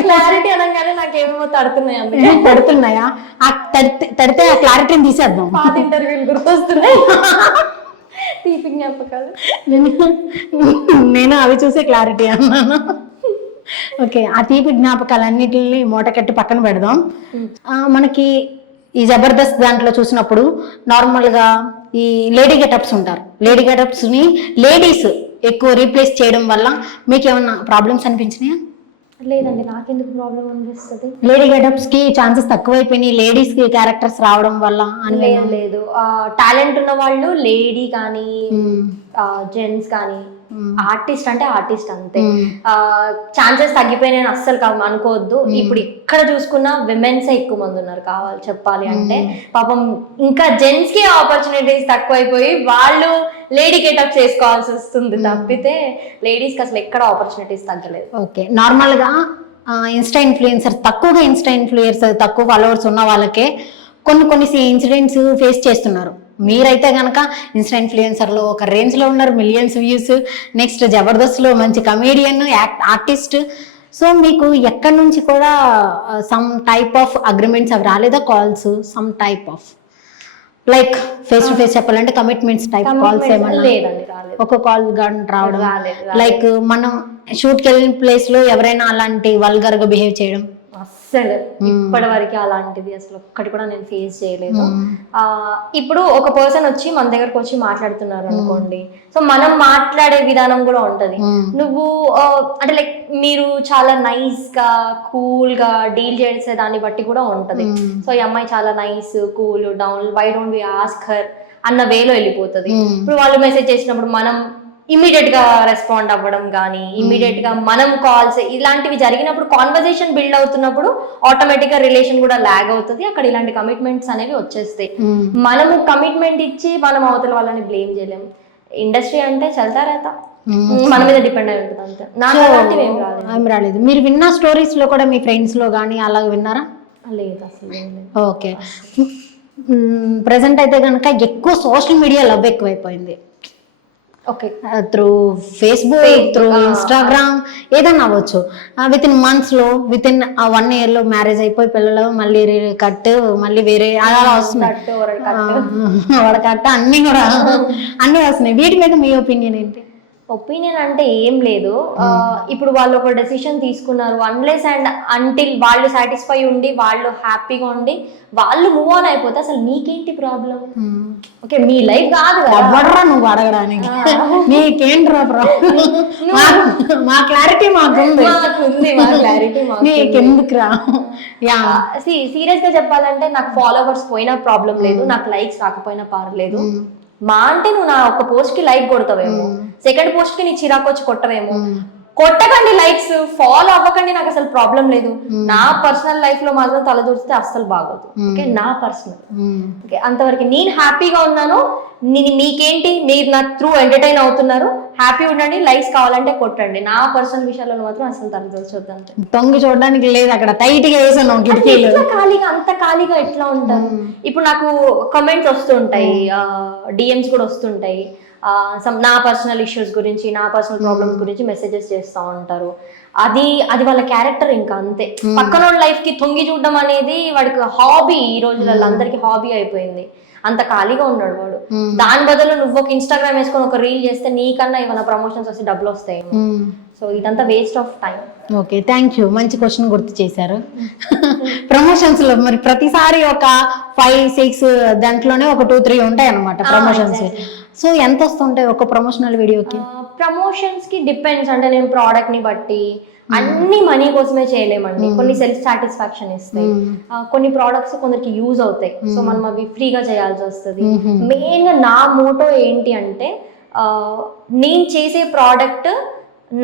క్లారిటీ అనగానే నాకేమేమో తడుతున్నాయా? తడితే ఆ క్లారిటీని తీసేద్దాం. పాత ఇంటర్వ్యూలు గుర్తొస్తున్నాయి, తీపి జ్ఞాపకాలు. నేను అవి చూసే క్లారిటీ అన్నాను. ఓకే, ఆ తీపి జ్ఞాపకాలన్నిటిని మూట కట్టి పక్కన పెడదాం. మనకి ఈ జబర్దస్త్ దాంట్లో చూసినప్పుడు నార్మల్ గా ఈ లేడీ గెటప్స్ ఉంటారు, లేడీ గెటప్స్ ని లేడీస్ ఎక్కువ రీప్లేస్ చేయడం వల్ల మీకు ఏమన్నా ప్రాబ్లమ్స్ అనిపించినాయా? లేదండి, నాకెందుకు ప్రాబ్లం అనిపిస్తుంది. లేడీ గెటప్స్ కి ఛాన్సెస్ తక్కువైపోయినాయి లేడీస్ కి క్యారెక్టర్స్ రావడం వల్ల అని? లేదు, టాలెంట్ ఉన్న వాళ్ళు లేడీ కానీ జెంట్స్ కానీ ఆర్టిస్ట్ అంటే ఆర్టిస్ట్ అంతే. ఛాన్సెస్ తగ్గిపోయినాయని అస్సలు అనుకోవద్దు. ఇప్పుడు ఇక్కడ చూసుకున్న విమెన్స్ ఎక్కువ మంది ఉన్నారు, కావాలి చెప్పాలి అంటే. పాపం ఇంకా జెంట్స్ కి ఆపర్చునిటీస్ తక్కువైపోయి వాళ్ళు లేడీ గెటప్ చేసుకోవాల్సి వస్తుంది తప్పితే లేడీస్ కి అసలు ఎక్కడ ఆపర్చునిటీస్ తగ్గలేదు. ఓకే, నార్మల్ గా ఇన్స్టా ఇన్ఫ్లుయెన్సర్ తక్కువ ఫాలోవర్స్ ఉన్న వాళ్ళకే కొన్ని ఇన్సిడెంట్స్ ఫేస్ చేస్తున్నారు. మీరైతే కనుక ఇన్స్టా ఇన్ఫ్లుయెన్సర్ లో ఒక రేంజ్ లో ఉన్నారు, మిలియన్స్ వ్యూస్. నెక్స్ట్ జబర్దస్త్ లో మంచి కమేడియన్, ఆర్టిస్ట్. సో మీకు ఎక్కడి నుంచి కూడా సమ్ టైప్ ఆఫ్ అగ్రిమెంట్స్ అవి రాలేదా? Calls, some type of like face to face చెప్పాలంటే కమిట్మెంట్స్ టైప్ కాల్స్ ఏమన్నా? ఒక కాల్ రావడం, లైక్ మనం షూట్కి వెళ్ళిన ప్లేస్ లో ఎవరైనా అలాంటి వల్గర్ గా బిహేవ్ చేయడం? అస్సలు ఇప్పటి వరకు అలాంటిది అసలు ఒక్కటి కూడా నేను ఫేస్ చేయలేదు. ఇప్పుడు ఒక పర్సన్ వచ్చి మన దగ్గరకు వచ్చి మాట్లాడుతున్నారు అనుకోండి, సో మనం మాట్లాడే విధానం కూడా ఉంటది. నువ్వు అంటే లైక్ మీరు చాలా నైస్ గా కూల్ గా డీల్ చేసే దాన్ని బట్టి కూడా ఉంటది. సో ఈ అమ్మాయి చాలా nice, cool, down, why don't we ask her అన్న వేలో వెళ్ళిపోతుంది. ఇప్పుడు వాళ్ళు మెసేజ్ చేసినప్పుడు మనం ఇమీడియట్ గా రెస్పాండ్ అవ్వడం కానీ, ఇమీడియట్ గా మనం కాల్స్ ఇలాంటివి జరిగినప్పుడు, కాన్వర్సేషన్ బిల్డ్ అవుతున్నప్పుడు ఆటోమేటిక్ గా రిలేషన్ కూడా లాగ్ అవుతుంది. అక్కడ ఇలాంటి కమిట్మెంట్స్ అనేవి వచ్చేస్తాయి. మనము కమిట్మెంట్ ఇచ్చి మనం అవతల వాళ్ళని బ్లేమ్ చేయలేము. ఇండస్ట్రీ అంటే చల్తా రేతా మన మీద డిపెండ్ అయి ఉంటుంది అంతే. నాకు అలాంటివి ఏం రాలేదు. ఏం రాలేదు. మీరు విన్న స్టోరీస్ లో కూడా మీ ఫ్రెండ్స్ లో కానీ అలా విన్నారా? లేదు అసలు ఏం లేదు. ఓకే. ప్రజెంట్ అయితే కనుక ఎక్కువ సోషల్ మీడియా లవ్ ఎక్కువైపోయింది. Okay. Through Facebook, through Instagram, ఏదన్నా అవ్వచ్చు. విత్ ఇన్ మంత్స్లో, విత్ ఇన్ 1 yearలో మ్యారేజ్ అయిపోయి పిల్లలు మళ్ళీ కట్, మళ్ళీ వేరే అలా వస్తున్నాయి. వడకట్ట అన్నీ కూడా అన్నీ వస్తున్నాయి. వీటి మీద మీ ఒపీనియన్ ఏంటి? ఒపీనియన్ అంటే ఏం లేదు. ఇప్పుడు వాళ్ళు ఒక డెసిషన్ తీసుకున్నారు, అన్లెస్ అండ్ అంటిల్ వాళ్ళు సాటిస్ఫై ఉండి వాళ్ళు హ్యాపీగా ఉండి వాళ్ళు మూవ్ ఆన్ అయిపోతే అసలు మీకేంటి ప్రాబ్లం? ఓకే, మీ లైఫ్ కాదు ఎవడరా నువ్వు అడగడానికి, నీకేంట్రా ప్రాబ్లం? మా క్లారిటీ మాకుంది, నీకెందుకురా? సీరియస్ గా చెప్పాలంటే నాకు ఫాలోవర్స్ పోయినా ప్రాబ్లం లేదు, నాకు లైక్స్ రాకపోయినా పర్లేదు. మా అంటే నువ్వు నా ఒక పోస్ట్ కి లైక్ కొడతావేమో, సెకండ్ పోస్ట్ కి నీ చిరాకు వచ్చి కొట్టవేమో, కొట్టకండి లైక్స్, ఫాలో అవ్వకండి, నాకు అసలు ప్రాబ్లం లేదు. నా పర్సనల్ లైఫ్ లో మాత్రం తలదూరిస్తే అస్సలు బాగోదు. ఓకే, నా పర్సనల్. ఓకే, అంతవరకు నేను హ్యాపీగా ఉన్నాను. మీకేంటి, మీరు నా త్రూ ఎంటర్టైన్ అవుతున్నారు, హ్యాపీ ఉండండి, లైక్స్ కావాలంటే కొట్టండి. నా పర్సనల్ విషయాల్లో మాత్రం అసలు తలదూర్చొద్దు అంతే. తొంగి చూడడానికి లేదు, అక్కడ టైట్ గా వేసాను కిటికీలు. ఖాళీగా అంత ఖాళీగా ఎట్లా ఉంటారు? ఇప్పుడు నాకు కమెంట్స్ వస్తుంటాయి, డిఎమ్స్ కూడా వస్తుంటాయి, నా పర్సనల్ ఇష్యూస్ గురించి, నా పర్సనల్ ప్రాబ్లమ్స్ గురించి మెసేజెస్ చేస్తూ ఉంటారు. అది వాళ్ళ క్యారెక్టర్, ఇంకా అంతే. పక్కన లైఫ్ కి తొంగి చూడడం అనేది వాడికి హాబీ. ఈ రోజులలో అందరికి హాబీ అయిపోయింది. అంత ఖాళీగా ఉన్నాడు వాడు. దాని బదులు నువ్వు ఒక ఇన్స్టాగ్రామ్ వేసుకొని ఒక రీల్ చేస్తే నీకన్నా ఏమైనా ప్రమోషన్స్ వస్తే డబ్బులు వస్తాయి. సో ఇదంతా waste of time. Okay, thank you. మంచి క్వశ్చన్ గుర్తు చేశారు. ప్రమోషన్స్ లో మరి ప్రతిసారి ఒక 5-6 దాంట్లోనే ఒక 2-3 ఉంటాయి అన్నమాట ప్రమోషన్స్. సో ఎంత వస్తుంటాయి ఒక ప్రమోషనల్ వీడియోకి? ప్రమోషన్స్ కి డిపెండ్స్. అంటే నేను ప్రోడక్ట్ ని బట్టి అన్ని మనీ కోసమే చేయలేమండి. కొన్ని సెల్ఫ్ సాటిస్ఫాక్షన్ ఇస్తాయి, కొన్ని ప్రోడక్ట్స్ కొందరికి యూజ్ అవుతాయి. సో మనం అవి ఫ్రీగా చేయాల్సి వస్తుంది. మెయిన్ గా నా మోటో ఏంటి అంటే, నేను చేసే ప్రోడక్ట్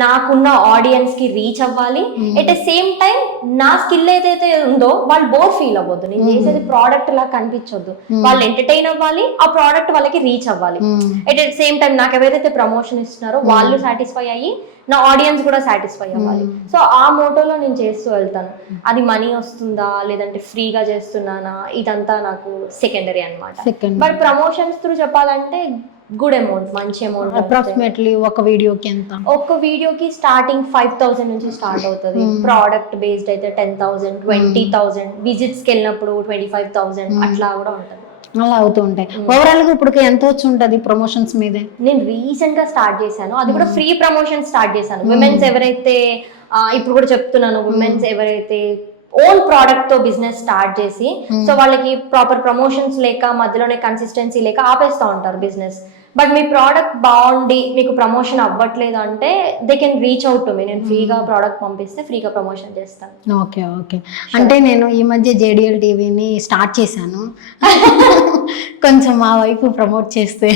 నాకున్న ఆడియన్స్ కి రీచ్ అవ్వాలి. ఎట్ ద సేమ్ టైం నా స్కిల్ ఏదైతే ఉందో వాళ్ళు బోర్ ఫీల్ అవ్వద్దు. నేను చేసేది ప్రోడక్ట్ లా కనిపించొద్దు, వాళ్ళు ఎంటర్టైన్ అవ్వాలి, ఆ ప్రోడక్ట్ వాళ్ళకి రీచ్ అవ్వాలి. ఎట్ ద సేమ్ టైం నాకు ఎవరైతే ప్రమోషన్ ఇస్తున్నారో వాళ్ళు సాటిస్ఫై అయ్యి నా ఆడియన్స్ కూడా సాటిస్ఫై అవ్వాలి. సో ఆ మోటోలో నేను చేస్తూ వెళ్తాను. అది మనీ వస్తుందా లేదంటే ఫ్రీగా చేస్తున్నానా ఇదంతా నాకు సెకండరీ అన్నమాట. బట్ ప్రమోషన్స్ త్రూ చెప్పాలంటే గుడ్ అమౌంట్, మంచి అమౌంట్. అప్రాక్సిమేట్లీ ఒక వీడియోకి ఎంత? ఒక వీడియోకి స్టార్టింగ్ 5,000 నుంచి స్టార్ట్ అవుతుంది. ప్రోడక్ట్ బేస్డ్ అయితే 10,000, 20,000, విజిట్స్కి వెళ్ళినప్పుడు 25,000 అట్లా కూడా ఉంటుంది. అలా అవుతూ ఉంటాయి. ఓవరాల్ గా ఇప్పుడు ఎంత వచ్చి ఉంటుంది ప్రమోషన్స్ మీదే? నేను రీసెంట్ గా స్టార్ట్ చేశాను, అది కూడా ఫ్రీ ప్రమోషన్ స్టార్ట్ చేశాను. విమెన్స్ ఎవరైతే, ఇప్పుడు కూడా చెప్తున్నాను, విమెన్స్ ఎవరైతే ఓన్ ప్రోడక్ట్ తో బిజినెస్ స్టార్ట్ చేసి, సో వాళ్ళకి ప్రాపర్ ప్రమోషన్స్ లేక మధ్యలోనే కన్సిస్టెన్సీ లేక ఆపేస్తూ ఉంటారు బిజినెస్. బట్ మీ ప్రోడక్ట్ బాగుండి మీకు ప్రమోషన్ అవ్వట్లేదు అంటే they can reach out to me. నేను ఫ్రీగా ప్రోడక్ట్ పంపిస్తే ఫ్రీగా ప్రమోషన్ చేస్తాను. Okay okay. అంటే నేను ఈ మధ్య జేడిఎల్ టీవీని స్టార్ట్ చేశాను, కొంచెం మా వైపు ప్రమోట్ చేస్తే.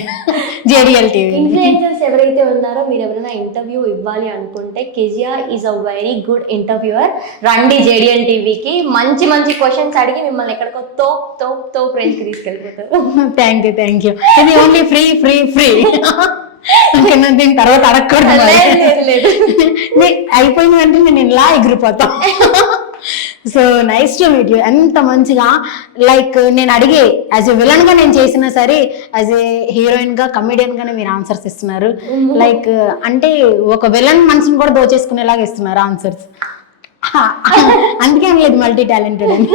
జేడిఎల్ టీవీ ఇన్ఫ్లుయెన్సర్స్ ఎవరైతే ఉన్నారో, మీరు ఎవరైనా ఇంటర్వ్యూ ఇవ్వాలి అనుకుంటే Kezia is a very good interviewer. రండి జేడిఎల్ టీవీకి, మంచి మంచి క్వశ్చన్స్ అడిగి మిమ్మల్ని ఎక్కడికో తోప్ రేంజ్ కి తీసుకెళ్ళిపోతారు. Thank you. ఇది ఓన్లీ ఫ్రీ ఫ్రీ ఫ్రీ. దీని తర్వాత అడగకూడదు, అయిపోయిన వెంటనే నేను ఇలా ఎగిరిపోతా. So nice to meet you. ఎంత మంచిగా, లైక్ నేను అడిగే యాజ్ ఎ విలన్ గా నేను చేసినా సరే, యాజ్ ఏ హీరోయిన్ గా, కమెడియన్ గానే మీరు ఆన్సర్స్ ఇస్తున్నారు. లైక్ అంటే ఒక విలన్ మనసుని కూడా దోచేసుకునేలాగా ఇస్తున్నారు ఆన్సర్స్. అందుకే లేదు మల్టీ టాలెంటెడ్ అని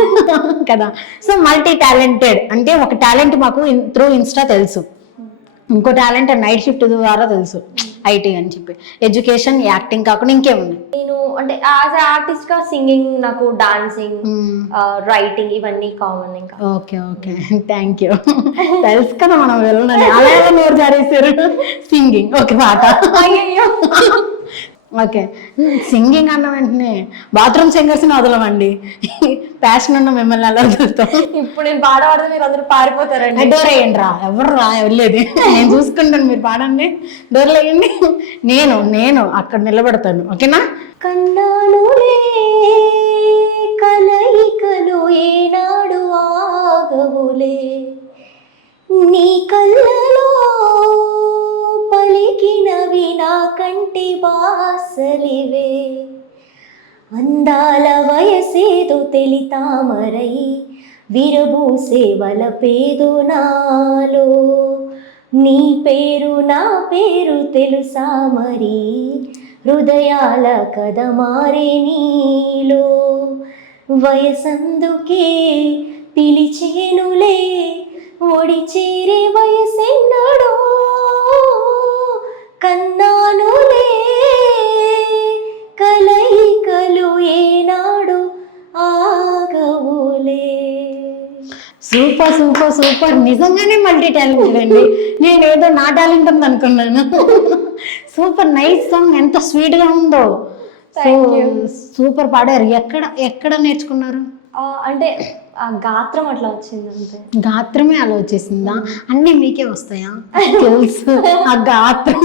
కదా. సో మల్టీ టాలెంటెడ్ అంటే ఒక టాలెంట్ మాకు త్రూ ఇన్స్టా తెలుసు, ఇంకో టాలెంట్ నైట్ షిఫ్ట్ ద్వారా తెలుసు, ఐటీ అని చెప్పి. ఎడ్యుకేషన్, యాక్టింగ్ కాకుండా ఇంకేమున్నాయి? నేను అంటే యాజ్ ఆర్టిస్ట్ గా సింగింగ్, నాకు డాన్సింగ్, రైటింగ్ ఇవన్నీ కామన్. ఇంకా ఓకే ఓకే, థ్యాంక్ యూ. తెలుసు కదా మనం వెళ్ళాలి, అలా నోరు జారేసారు. సింగింగ్ ఓకే, పాట. ఓకే, సింగింగ్ అన్న వెంటనే బాత్రూమ్ సింగర్స్ ని వదలమండి, ప్యాషన్ ఉన్న మిమ్మల్ని అలా వదులుతాం. ఇప్పుడు నేను పాట పాడితే మీరు అందరూ పారిపోతారండి. డోర్ వేయండి రా, ఎవరు రా, వెళ్ళేది నేను చూసుకుంటాను, మీరు పాడండి, డోర్లు వేయండి, నేను అక్కడ నిలబడతాను. ఓకేనా? కన్నానులే కలయికలు ఏనాడు ఆగవులే, నీ కళ్ళలో బాసలివే అందాల వయసేదో తెలితామరై విరబూసే వలపేదో నాలో నీ పేరు నా పేరు తెలుసా మరి హృదయాల కథ మారే నీలో వయసందుకే పిలిచేనులే ఒడి చేరే వయసెన్నడో కన్నానులే కలయికలు ఏనాడు ఆగవులే. సూపర్ సూపర్ సూపర్, నిజంగానే మల్టీ టాలెంటెడ్ అండి. నేను ఏదో నా టాలెంట్ ఉంది అనుకున్నాను. సూపర్ నైస్ సాంగ్, ఎంత స్వీట్ గా ఉందో. సూపర్ పాడారు. ఎక్కడ నేర్చుకున్నారు? అంటే ఆ గాత్రం అట్లా వచ్చింది అంతే. గాత్రమే అలా వచ్చేసిందా? అన్ని మీకే వస్తాయా? తెలుసు ఆ గాత్రం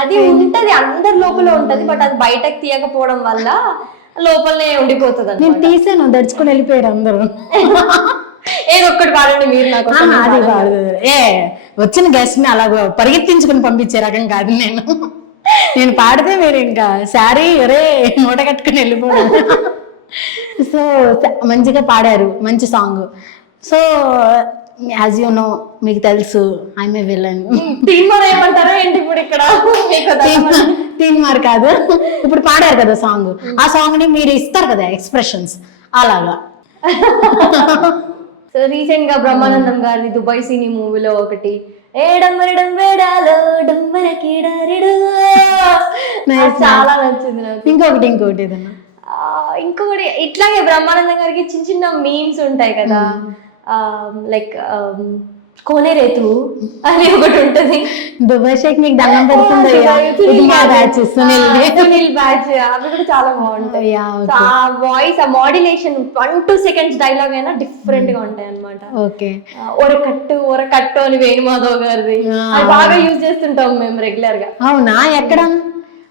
అది ఉంటది, అందరి లోపల ఉంటది, బట్ అది బయటకు తీయకపోవడం వల్ల లోపలనే ఉండిపోతుంది. నేను తీసాను, దడుచుకొని వెళ్ళిపోయారు అందరూ. ఏదో ఒక్కటి పాడండి మీరు నాకు. అది కాదు, వచ్చిన గెస్ట్ ని అలా పరిగెత్తించుకుని పంపించే రకం కాదు నేను పాడితే మీరు ఇంకా శారీ ఒరే మూట కట్టుకుని వెళ్ళిపోవడం. సో మంచిగా పాడారు, మంచి song. So as you know, మీకు తెలుసు ఐఎమ్ ఏ విలన్. ఏమంటారో ఏంటి ఇప్పుడు ఇక్కడ? తీన్ మార్ కాదు, ఇప్పుడు పాడారు కదా సాంగ్, ఆ సాంగ్ ని మీరు ఇస్తారు కదా ఎక్స్ప్రెషన్స్ అలాగా. సో రీసెంట్ గా బ్రహ్మానందం గారి దుబాయ్ సినీ మూవీలో ఒకటి చాలా నచ్చింది నాకు. ఇంకొకటి ఏదన్నా ఇంకొకటి ఇట్లాగే బ్రహ్మానందం గారికి చిన్న చిన్న మీమ్స్ ఉంటాయి కదా, లైక్ కోనేరేతు అని ఒకటి ఉంటది. దుబాయ్ షేక్ మీకు దండం పెడుతుంది సునీల్ బ్యాచ్, అవి కూడా చాలా బాగుంటాయి. ఆ వాయిస్, ఆ మాడ్యులేషన్ 1-2 సెకండ్స్ డైలాగ్ అయినా డిఫరెంట్ గా ఉంటాయి అనమాట. ఓకే, ఒరకట్టు అని వేణుమాధవ్ గారిది అది బాగా యూజ్ చేస్తుంటాం మేము రెగ్యులర్ గా. అవునా? ఎక్కడ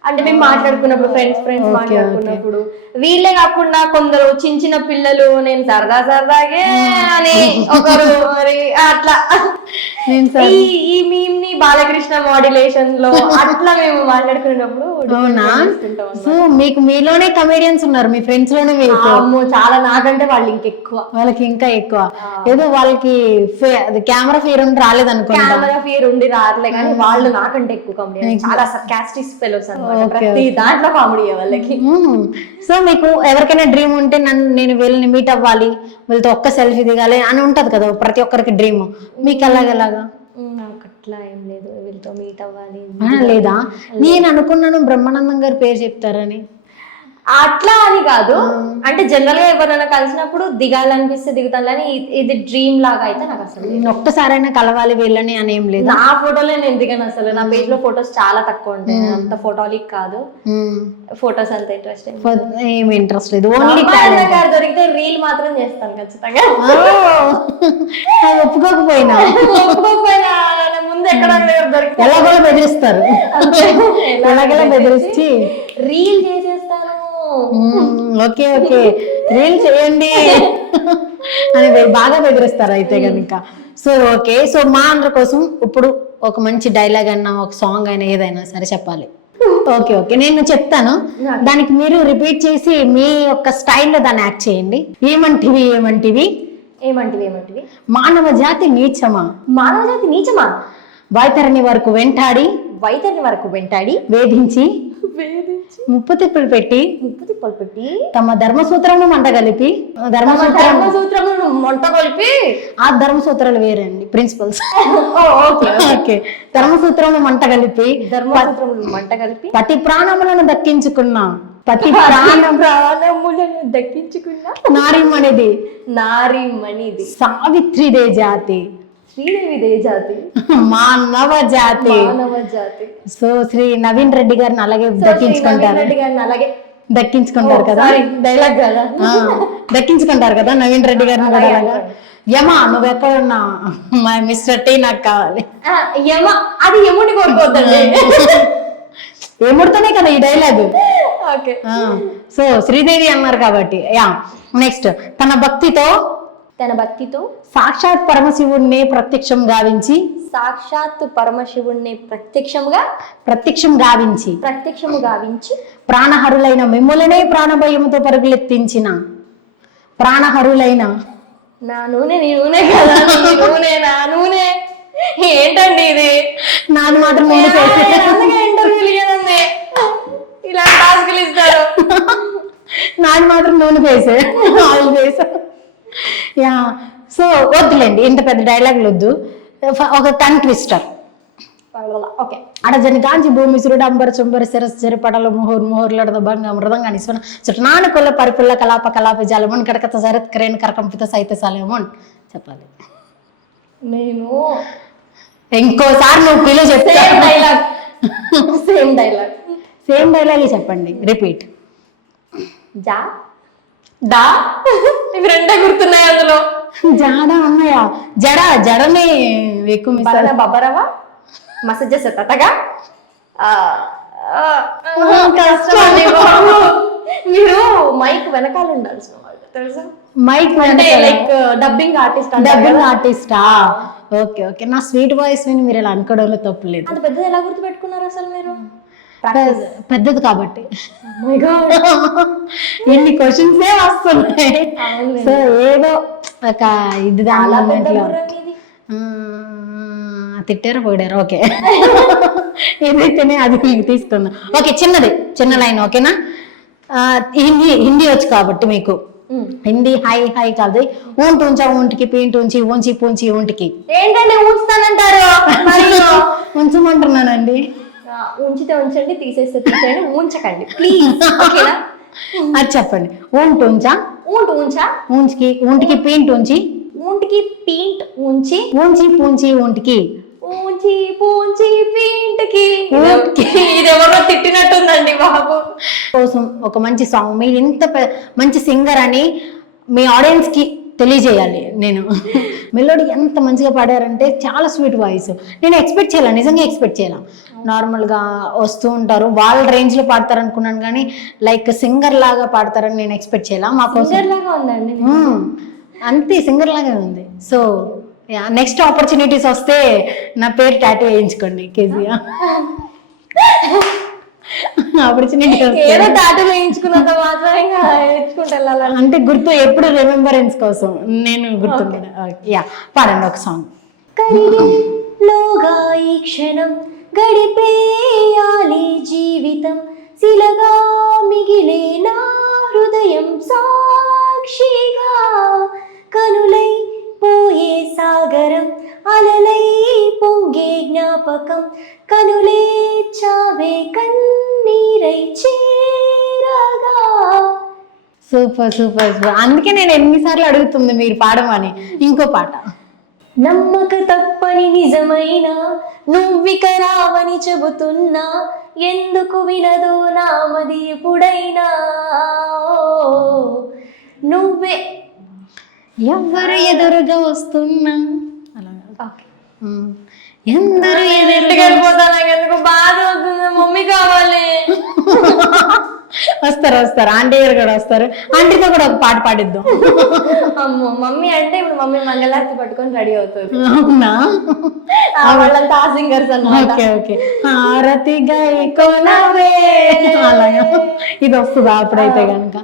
అంటే మేము మాట్లాడుకున్నప్పుడు, ఫ్రెండ్స్ మాట్లాడుకున్నప్పుడు, వీళ్ళే కాకుండా కొందరు చిన్న చిన్న పిల్లలు నేను సరదాగే అని ఒకరు మరి అట్లా ఈ మీమ్ ని బాలకృష్ణ మాడ్యులేషన్ లో అట్లా మేము మాట్లాడుకున్నప్పుడు. అవునా? సో మీకు మీలోనే కమెడియన్స్ ఉన్నారు, మీ ఫ్రెండ్స్ లోనే చాలా. నాకంటే వాళ్ళు ఇంకెక్కువ, వాళ్ళకి ఇంకా ఎక్కువ. ఏదో వాళ్ళకి కెమెరా ఫియర్ ఉండి రాలేదు అనుకో. కెమెరా ఫియర్ ఉండి రావట్లే కానీ వాళ్ళు నాకంటే ఎక్కువ కమెడియన్, చాలా సర్కాస్టిక్ ఫెలోస్ అన్నమాట. ప్రతి దాంట్లో కామెడీ వాళ్ళకి. సో మీకు ఎవరికైనా డ్రీమ్ ఉంటే నేను వీళ్ళని మీట్ అవ్వాలి, వీళ్ళతో ఒక్క సెల్ఫీ దిగాలి అని ఉంటది కదా ప్రతి ఒక్కరికి డ్రీమ్, మీకు ఎలాగెలాగా? నాకు అట్లా ఏం లేదు, వీళ్ళతో మీట్ అవ్వాలి లేదా. నేను అనుకున్నాను బ్రహ్మానందం గారి పేరు చెప్తారని. అట్లా అని కాదు, అంటే జనరల్ గా ఎవరైనా కలిసినప్పుడు దిగాలనిపిస్తే దిగుతాను, కానీ ఇది డ్రీమ్ లాగా అయితే నాకు అసలు ఒక్కసారైనా కలవాలి వీళ్ళని అని ఏం లేదు. నా ఫోటోలే నేను దిగాను అసలు. నా పేజ్ లో ఫొటోస్ చాలా తక్కువ ఉంటాయి, అంత ఫోటోలిక్ కాదు, ఫొటోస్ అంత ఇంట్రెస్ట్ ఏం ఇంట్రెస్ట్ లేదు. ఓన్లీ దొరికితే రీల్ మాత్రం చేస్తాను ఖచ్చితంగా. ఒప్పుకోకపోయినా ముందు ఎక్కడ దొరికితే ఎలాగోలా బెదిరిస్తారు, ఎలాగెలా బెదిరించి రీల్ చేసేస్తాను. ఓకే ఓకే, రీల్ చేయండి అని బాగా బెదిరిస్తారు అయితే కనుక. సో ఓకే, సో మా అందరి కోసం ఇప్పుడు ఒక మంచి డైలాగ్ అన్నా, ఒక సాంగ్ అయినా, ఏదైనా సరే చెప్పాలి. ఓకే ఓకే, నేను చెప్తాను, దానికి మీరు రిపీట్ చేసి మీ యొక్క స్టైల్లో దాన్ని యాక్ట్ చేయండి. ఏమంటివి మానవ జాతి నీచమా, వైతరిని వరకు వెంటాడి వేధించి ముప్పు తిప్పులు పెట్టి తమ ధర్మసూత్రము మంట కలిపి ఆ ధర్మసూత్రాలు వేరే అండి, ప్రిన్సిపల్స్. ఓకే, ధర్మసూత్రము మంట కలిపి పతి ప్రాణములను దక్కించుకున్నా నారీమణిది సావిత్రిదే జాతి, శ్రీదేవిదే జాతి, మానవ జాతి. సో శ్రీ నవీన్ రెడ్డి గారిని అలాగే దక్కించుకుంటారు కదా, డైలాగ్ కదా, దక్కించుకుంటారు కదా నవీన్ రెడ్డి గారిని కూడా. యమా నువ్వెక్కడున్నా మిస్టర్ టీ నాకు కావాలి. అది యముని కోరుకోవద్దండి, యముడితోనే కదా ఈ డైలాగ్. సో శ్రీదేవి అన్నారు కాబట్టి. నెక్స్ట్, తన భక్తితో సాక్షాత్ పరమశివుడిని ప్రత్యక్షం గావించి సాక్షాత్తు పరమశివుణ్ణి ప్రత్యక్షం గావించి ప్రాణహరులైన మిమ్ములనే ప్రాణభయముతో పరుగులెత్తించిన ప్రాణహరులైన నా నూనె నీ నూనె కదా, నీ నూనె నా నూనె. ఏంటండి ఇది? నాను మాత్రం నూనె ఫేస్, ఇంటర్వ్యూలు ఇవ్వదండి, ఇలా టాస్కులు ఇస్తారు. నాది మాత్రం నూనె face, oil face. Yeah, so వద్దులేండి, ఇంత పెద్ద డైలాగులు వద్దు. ఒక టంగ్ ట్విస్టర్. ఓకే. అడజని కాంచి భూమి సురుడు అంబర చుంబర శిరస్ చెరుపడల ముహూర్లడద భంగ మృదంగా నిస్వన చుట్టనాన కొల్ల పరిపుల్ల కలాప కలాప జలమున్ కడకత శరత్ క్రేన్ కరకంపిత సైత సలేమున్ చెప్పాలి. నేను ఇంకోసారి నువ్వు పిలు చెప్తే సేమ్ డైలాగ్ చెప్పండి, రిపీట్. జా దా ఇవి రెండే గుర్తున్నాయి అందులో. జాడ అన్నయ్య, జడని ఎక్కువ మిస్ బరవ బబరవ మసజ సతగా. కష్టమండి బాబు, మీరు మైక్ వెనకాల ఉండాల్సిన వాళ్ళు తెలుసా? మైక్ అంటే లైక్ డబ్బింగ్ ఆర్టిస్టా? ఓకే ఓకే, నా స్వీట్ వాయిస్ విని మీరు ఇలా అనుకోవడంలో తప్పు లేదు. అంత పెద్దది ఎలా గుర్తుపెట్టుకున్నారు అసలు మీరు? పెద్దది కాబట్టి ఎన్ని క్వశ్చన్స్ వస్తున్నాయి. సో ఏదో ఒక ఇది దాంట్లో తిట్టారా పోయారు. ఓకే, ఏదైతేనే అది తీసుకుందాం. ఓకే, చిన్న లైన్. ఓకేనా? హిందీ వచ్చు కాబట్టి మీకు హిందీ హై కాదు. ఊంటి ఉంచా ఊంటికి, పీంటి ఉంచి ఉంచి పూంచి ఊంటికి. ఏంటండి ఉంచుతానంటారు? ఉంచమంటున్నానండి. ఉంచితే ఉంచండి, తీసేస్తే తీసేయండి, ఉంచకండి ప్లీజ్. ఓకేనా? అది చెప్పండి. ఊంటి ఉంచా ఊంచికి ఊంటికి పీంటి ఉంచి ఊంటికి పీంట్ ఉంచి ఉంచి పూంచి ఊంటికి ఊంచి పూంచి పీంట్కి. ఇదెవరో తిట్టినట్టుందండి బాబు. కోసం ఒక మంచి సాంగ్, మీరు ఇంత మంచి సింగర్ అని మీ ఆడియన్స్ కి తెలియజేయాలి. నేను మెలోడీ ఎంత మంచిగా పాడారంటే చాలా స్వీట్ వాయిస్. నేను ఎక్స్పెక్ట్ చేయాలి, నిజంగా ఎక్స్పెక్ట్ చేయాలి. నార్మల్గా వస్తూ ఉంటారు, వాళ్ళ రేంజ్ లో పాడతారు అనుకున్నాను, కానీ లైక్ సింగర్ లాగా పాడతారని నేను ఎక్స్పెక్ట్ చేయాలి. మాకు సింగర్ లాగా ఉందండి, అంతే సింగర్ లాగా ఉంది. సో నెక్స్ట్ ఆపర్చునిటీస్ వస్తే నా పేరు టాటూ వేయించుకోండి కేజీఆర్. ఆపర్చునిటీ ఏదో టాటూ వేయించుకున్నంత మాత్రం ఇంకా వేయించుకుంటూ వెళ్ళాలి అంటే గుర్తు, ఎప్పుడు రిమెంబరెన్స్ కోసం నేను గుర్తుండే. యా, పాడండి ఒక సాంగ్. కరిలోగా ఈ క్షణం గడిపేయాలి జీవితం, శిలగా మిగిలే నా హృదయం సాక్షిగా, కనులై పోయే సాగరం అలలై పొంగే జ్ఞాపకం, కనులే చావే కన్నీరై చేరగా. Super super super. అందుకే నేను ఎన్నిసార్లు అడుగుతుంది మీరు పాడమని. ఇంకో పాట. నమ్మక తప్పని నిజమైనా నువ్విక రావని చెబుతున్నా, ఎందుకు వినదు నామది ఎప్పుడైనా, నువ్వే ఎవరు ఎదురుగా వస్తున్నా ఎందరు ఇంటికి వెళ్ళిపోతా, నాకు ఎందుకు బాధ అవుతుంది, మమ్మీ కావాలి. వస్తారు ఆంటీ గారు కూడా వస్తారు. ఆంటీతో కూడా ఒక పాట పాడిద్దాం. అమ్మో, మమ్మీ అంటే ఇప్పుడు మమ్మీ మంగళారతి పట్టుకొని రెడీ అవుతుంది. అవునా? వాళ్ళంతా ఆ సింగర్స్ అన్నమాట. Okay okay. హారతి గై కొనవే, అలాగా ఇది వస్తుందా అప్పుడైతే కనుక?